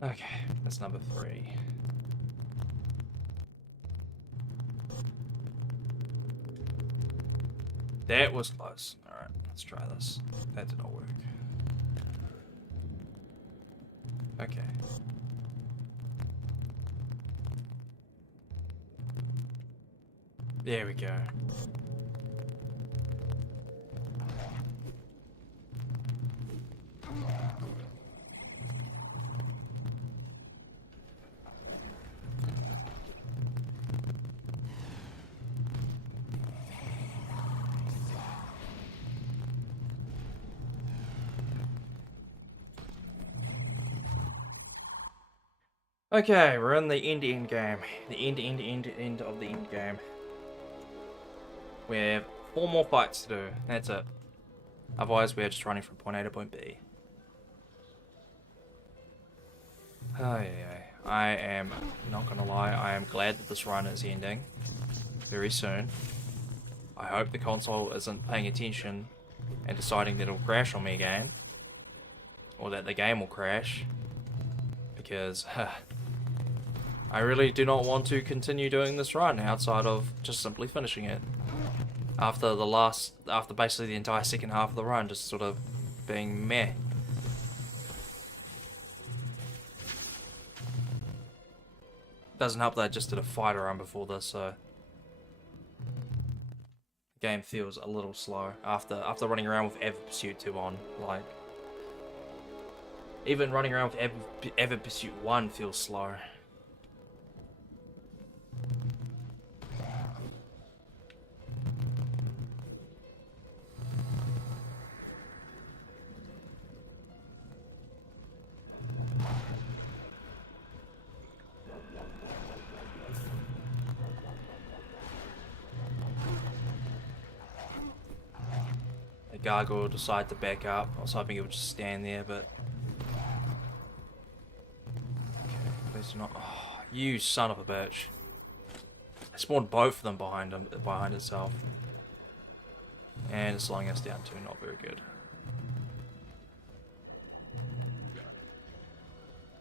Okay, that's number 3. That was close. Alright, let's try this. That did not work. Okay. There we go. Okay, we're in the end game. The end of the end game. We have 4 more fights to do. That's it. Otherwise, we're just running from point A to point B. Oh, yeah. I am not gonna lie. I am glad that this run is ending very soon. I hope the console isn't paying attention and deciding that it'll crash on me again, or that the game will crash, because I really do not want to continue doing this run outside of just simply finishing it. After basically the entire second half of the run just sort of being meh. Doesn't help that I just did a fighter run before this, so the game feels a little slow after running around with Avid Pursuit 2 on. Like, even running around with Avid Pursuit 1 feels slow. gargoyle decided to back up. I was hoping it would just stand there, but... Okay, please not... Oh, you son of a bitch. I spawned both of them behind itself. And it's slowing us down too, not very good.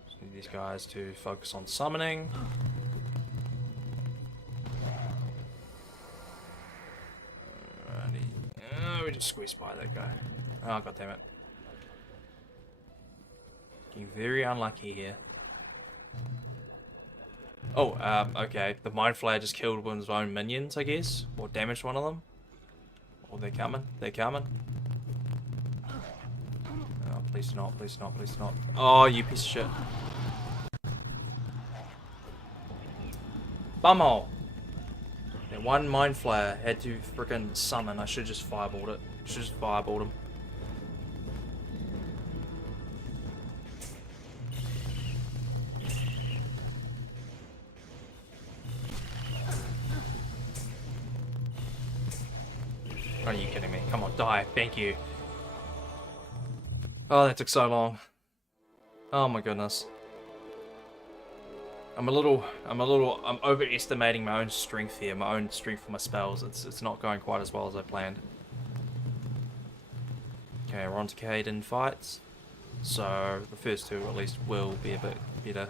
Just need these guys to focus on summoning. Alrighty. We just squeezed by that guy. Oh, god damn it. Getting very unlucky here. Oh, okay. The Mind Flayer just killed one of his own minions, I guess. Or damaged one of them. Oh, they're coming. They're coming. Oh, please not, please not, please not. Oh, you piece of shit. Bumhole! That one Mind Flayer had to frickin' summon. I should just fireballed it. Should just fireballed him. Are you kidding me? Come on, die. Thank you. Oh, that took so long. Oh my goodness. I'm overestimating my own strength here, my own strength for my spells. It's not going quite as well as I planned. Okay, we're on to Caden fights. So the first two at least will be a bit better.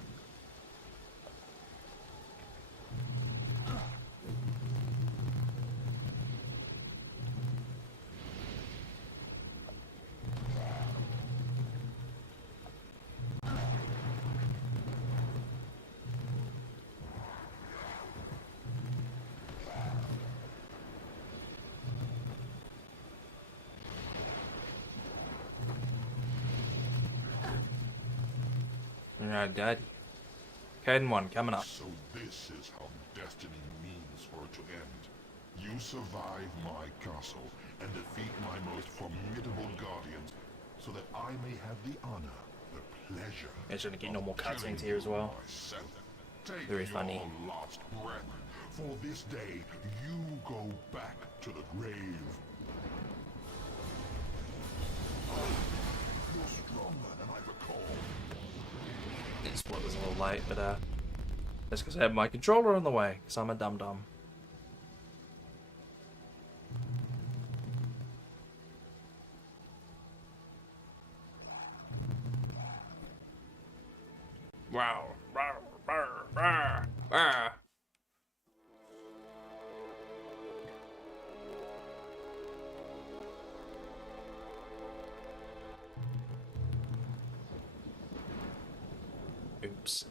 Alright, Daddy. Caden 1 coming up. So this is how destiny means for it to end. You survive my castle and defeat my most formidable guardians so that I may have the honor, the pleasure. It's gonna get no more cutscenes here as well. Very funny. Your last breath. For this day, you go back to the grave. You're stronger than I recall. This split was a little late, but that's because I had my controller in the way, because I'm a dum-dum. Wow. Oops.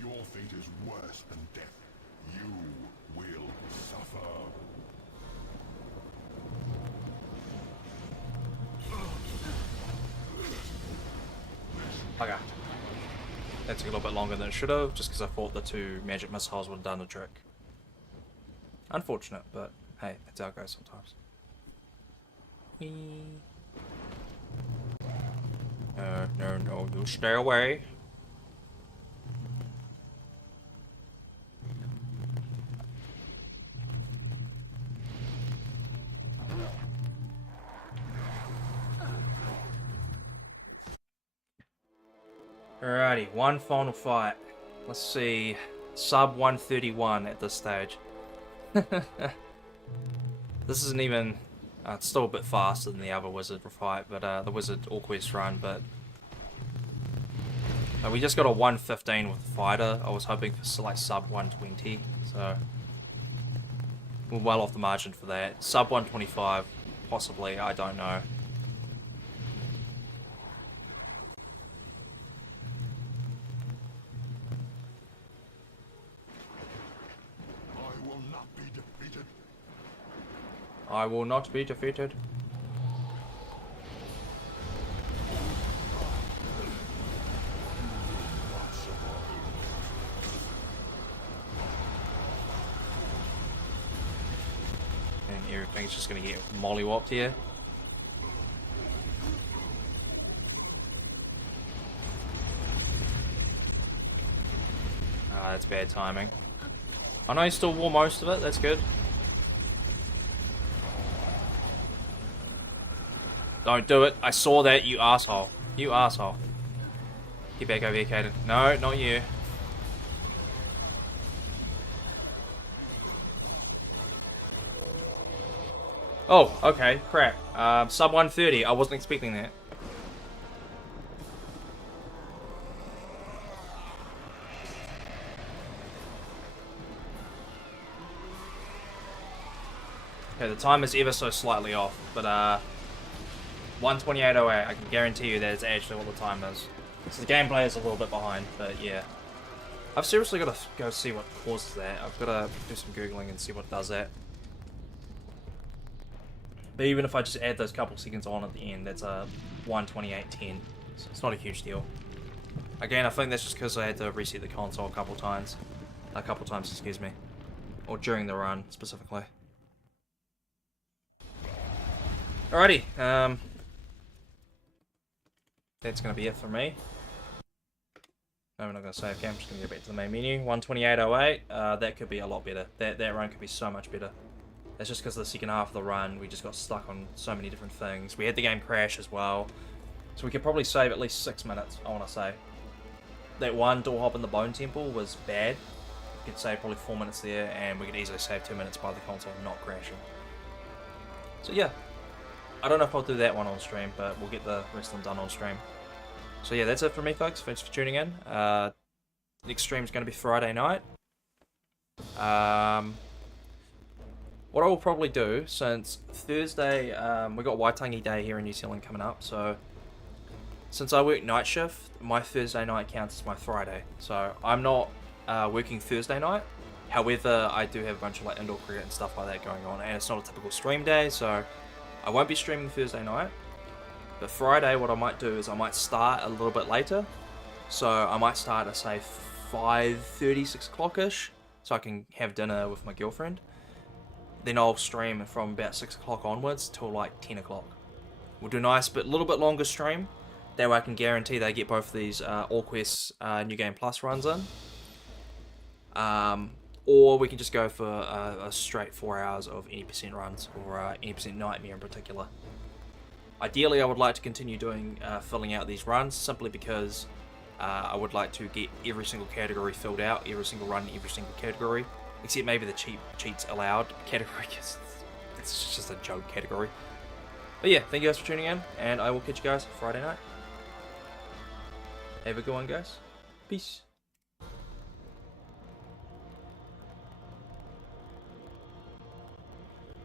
Your fate is worse than death. You will suffer. Okay. That took a little bit longer than it should have, just because I thought the two magic missiles would have done the trick. Unfortunate, but hey, that's how it goes sometimes. No, you stay away. Alrighty, one final fight. Let's see, sub 131 at this stage. This isn't even, it's still a bit faster than the other wizard fight, but the wizard all-quest run, but we just got a 115 with the fighter. I was hoping for like sub 120, so we're well off the margin for that. Sub 125, possibly, I don't know. I will not be defeated. everything's just going to get mollywopped here. Ah, that's bad timing. I know he still wore most of it, that's good. Don't do it. I saw that, you asshole. You asshole. Get back over here, Caden. No, not you. Oh, okay, crap. Sub 130, I wasn't expecting that. Okay, the time is ever so slightly off, but 128.08, I can guarantee you that is actually what the time is. So the gameplay is a little bit behind, but yeah. I've seriously got to go see what causes that. I've got to do some Googling and see what does that. But even if I just add those couple seconds on at the end, that's a 128.10. So it's not a huge deal. Again, I think that's just because I had to reset the console a couple times, excuse me. Or during the run, specifically. Alrighty, that's going to be it for me. No, we're not going to save game, I'm just going to go back to the main menu. 128.08, that could be a lot better. That run could be so much better. That's just because the second half of the run, we just got stuck on so many different things. We had the game crash as well. So we could probably save at least 6 minutes, I want to say. That one door hop in the Bone Temple was bad. We could save probably 4 minutes there, and we could easily save 2 minutes by the console not crashing. So yeah. I don't know if I'll do that one on stream, but we'll get the rest of them done on stream. So yeah, that's it for me, folks. Thanks for tuning in. Next stream's going to be Friday night. What I will probably do, since Thursday, we got Waitangi Day here in New Zealand coming up, so since I work night shift, my Thursday night counts as my Friday. So I'm not working Thursday night. However, I do have a bunch of like indoor cricket and stuff like that going on, and it's not a typical stream day, so I won't be streaming Thursday night. But Friday, what I might do is I might start a little bit later. So I might start at say 5:30, 6 o'clock-ish, so I can have dinner with my girlfriend. Then I'll stream from about 6 o'clock onwards till like 10 o'clock. We'll do a nice but little bit longer stream. That way I can guarantee they get both of these All Quests New Game Plus runs in. Or we can just go for a straight 4 hours of any percent runs, or any percent Nightmare in particular. Ideally, I would like to continue doing filling out these runs, simply because I would like to get every single category filled out, every single run, every single category, except maybe the cheats allowed category, because it's just a joke category. But yeah, thank you guys for tuning in, and I will catch you guys Friday night. Have a good one, guys. Peace.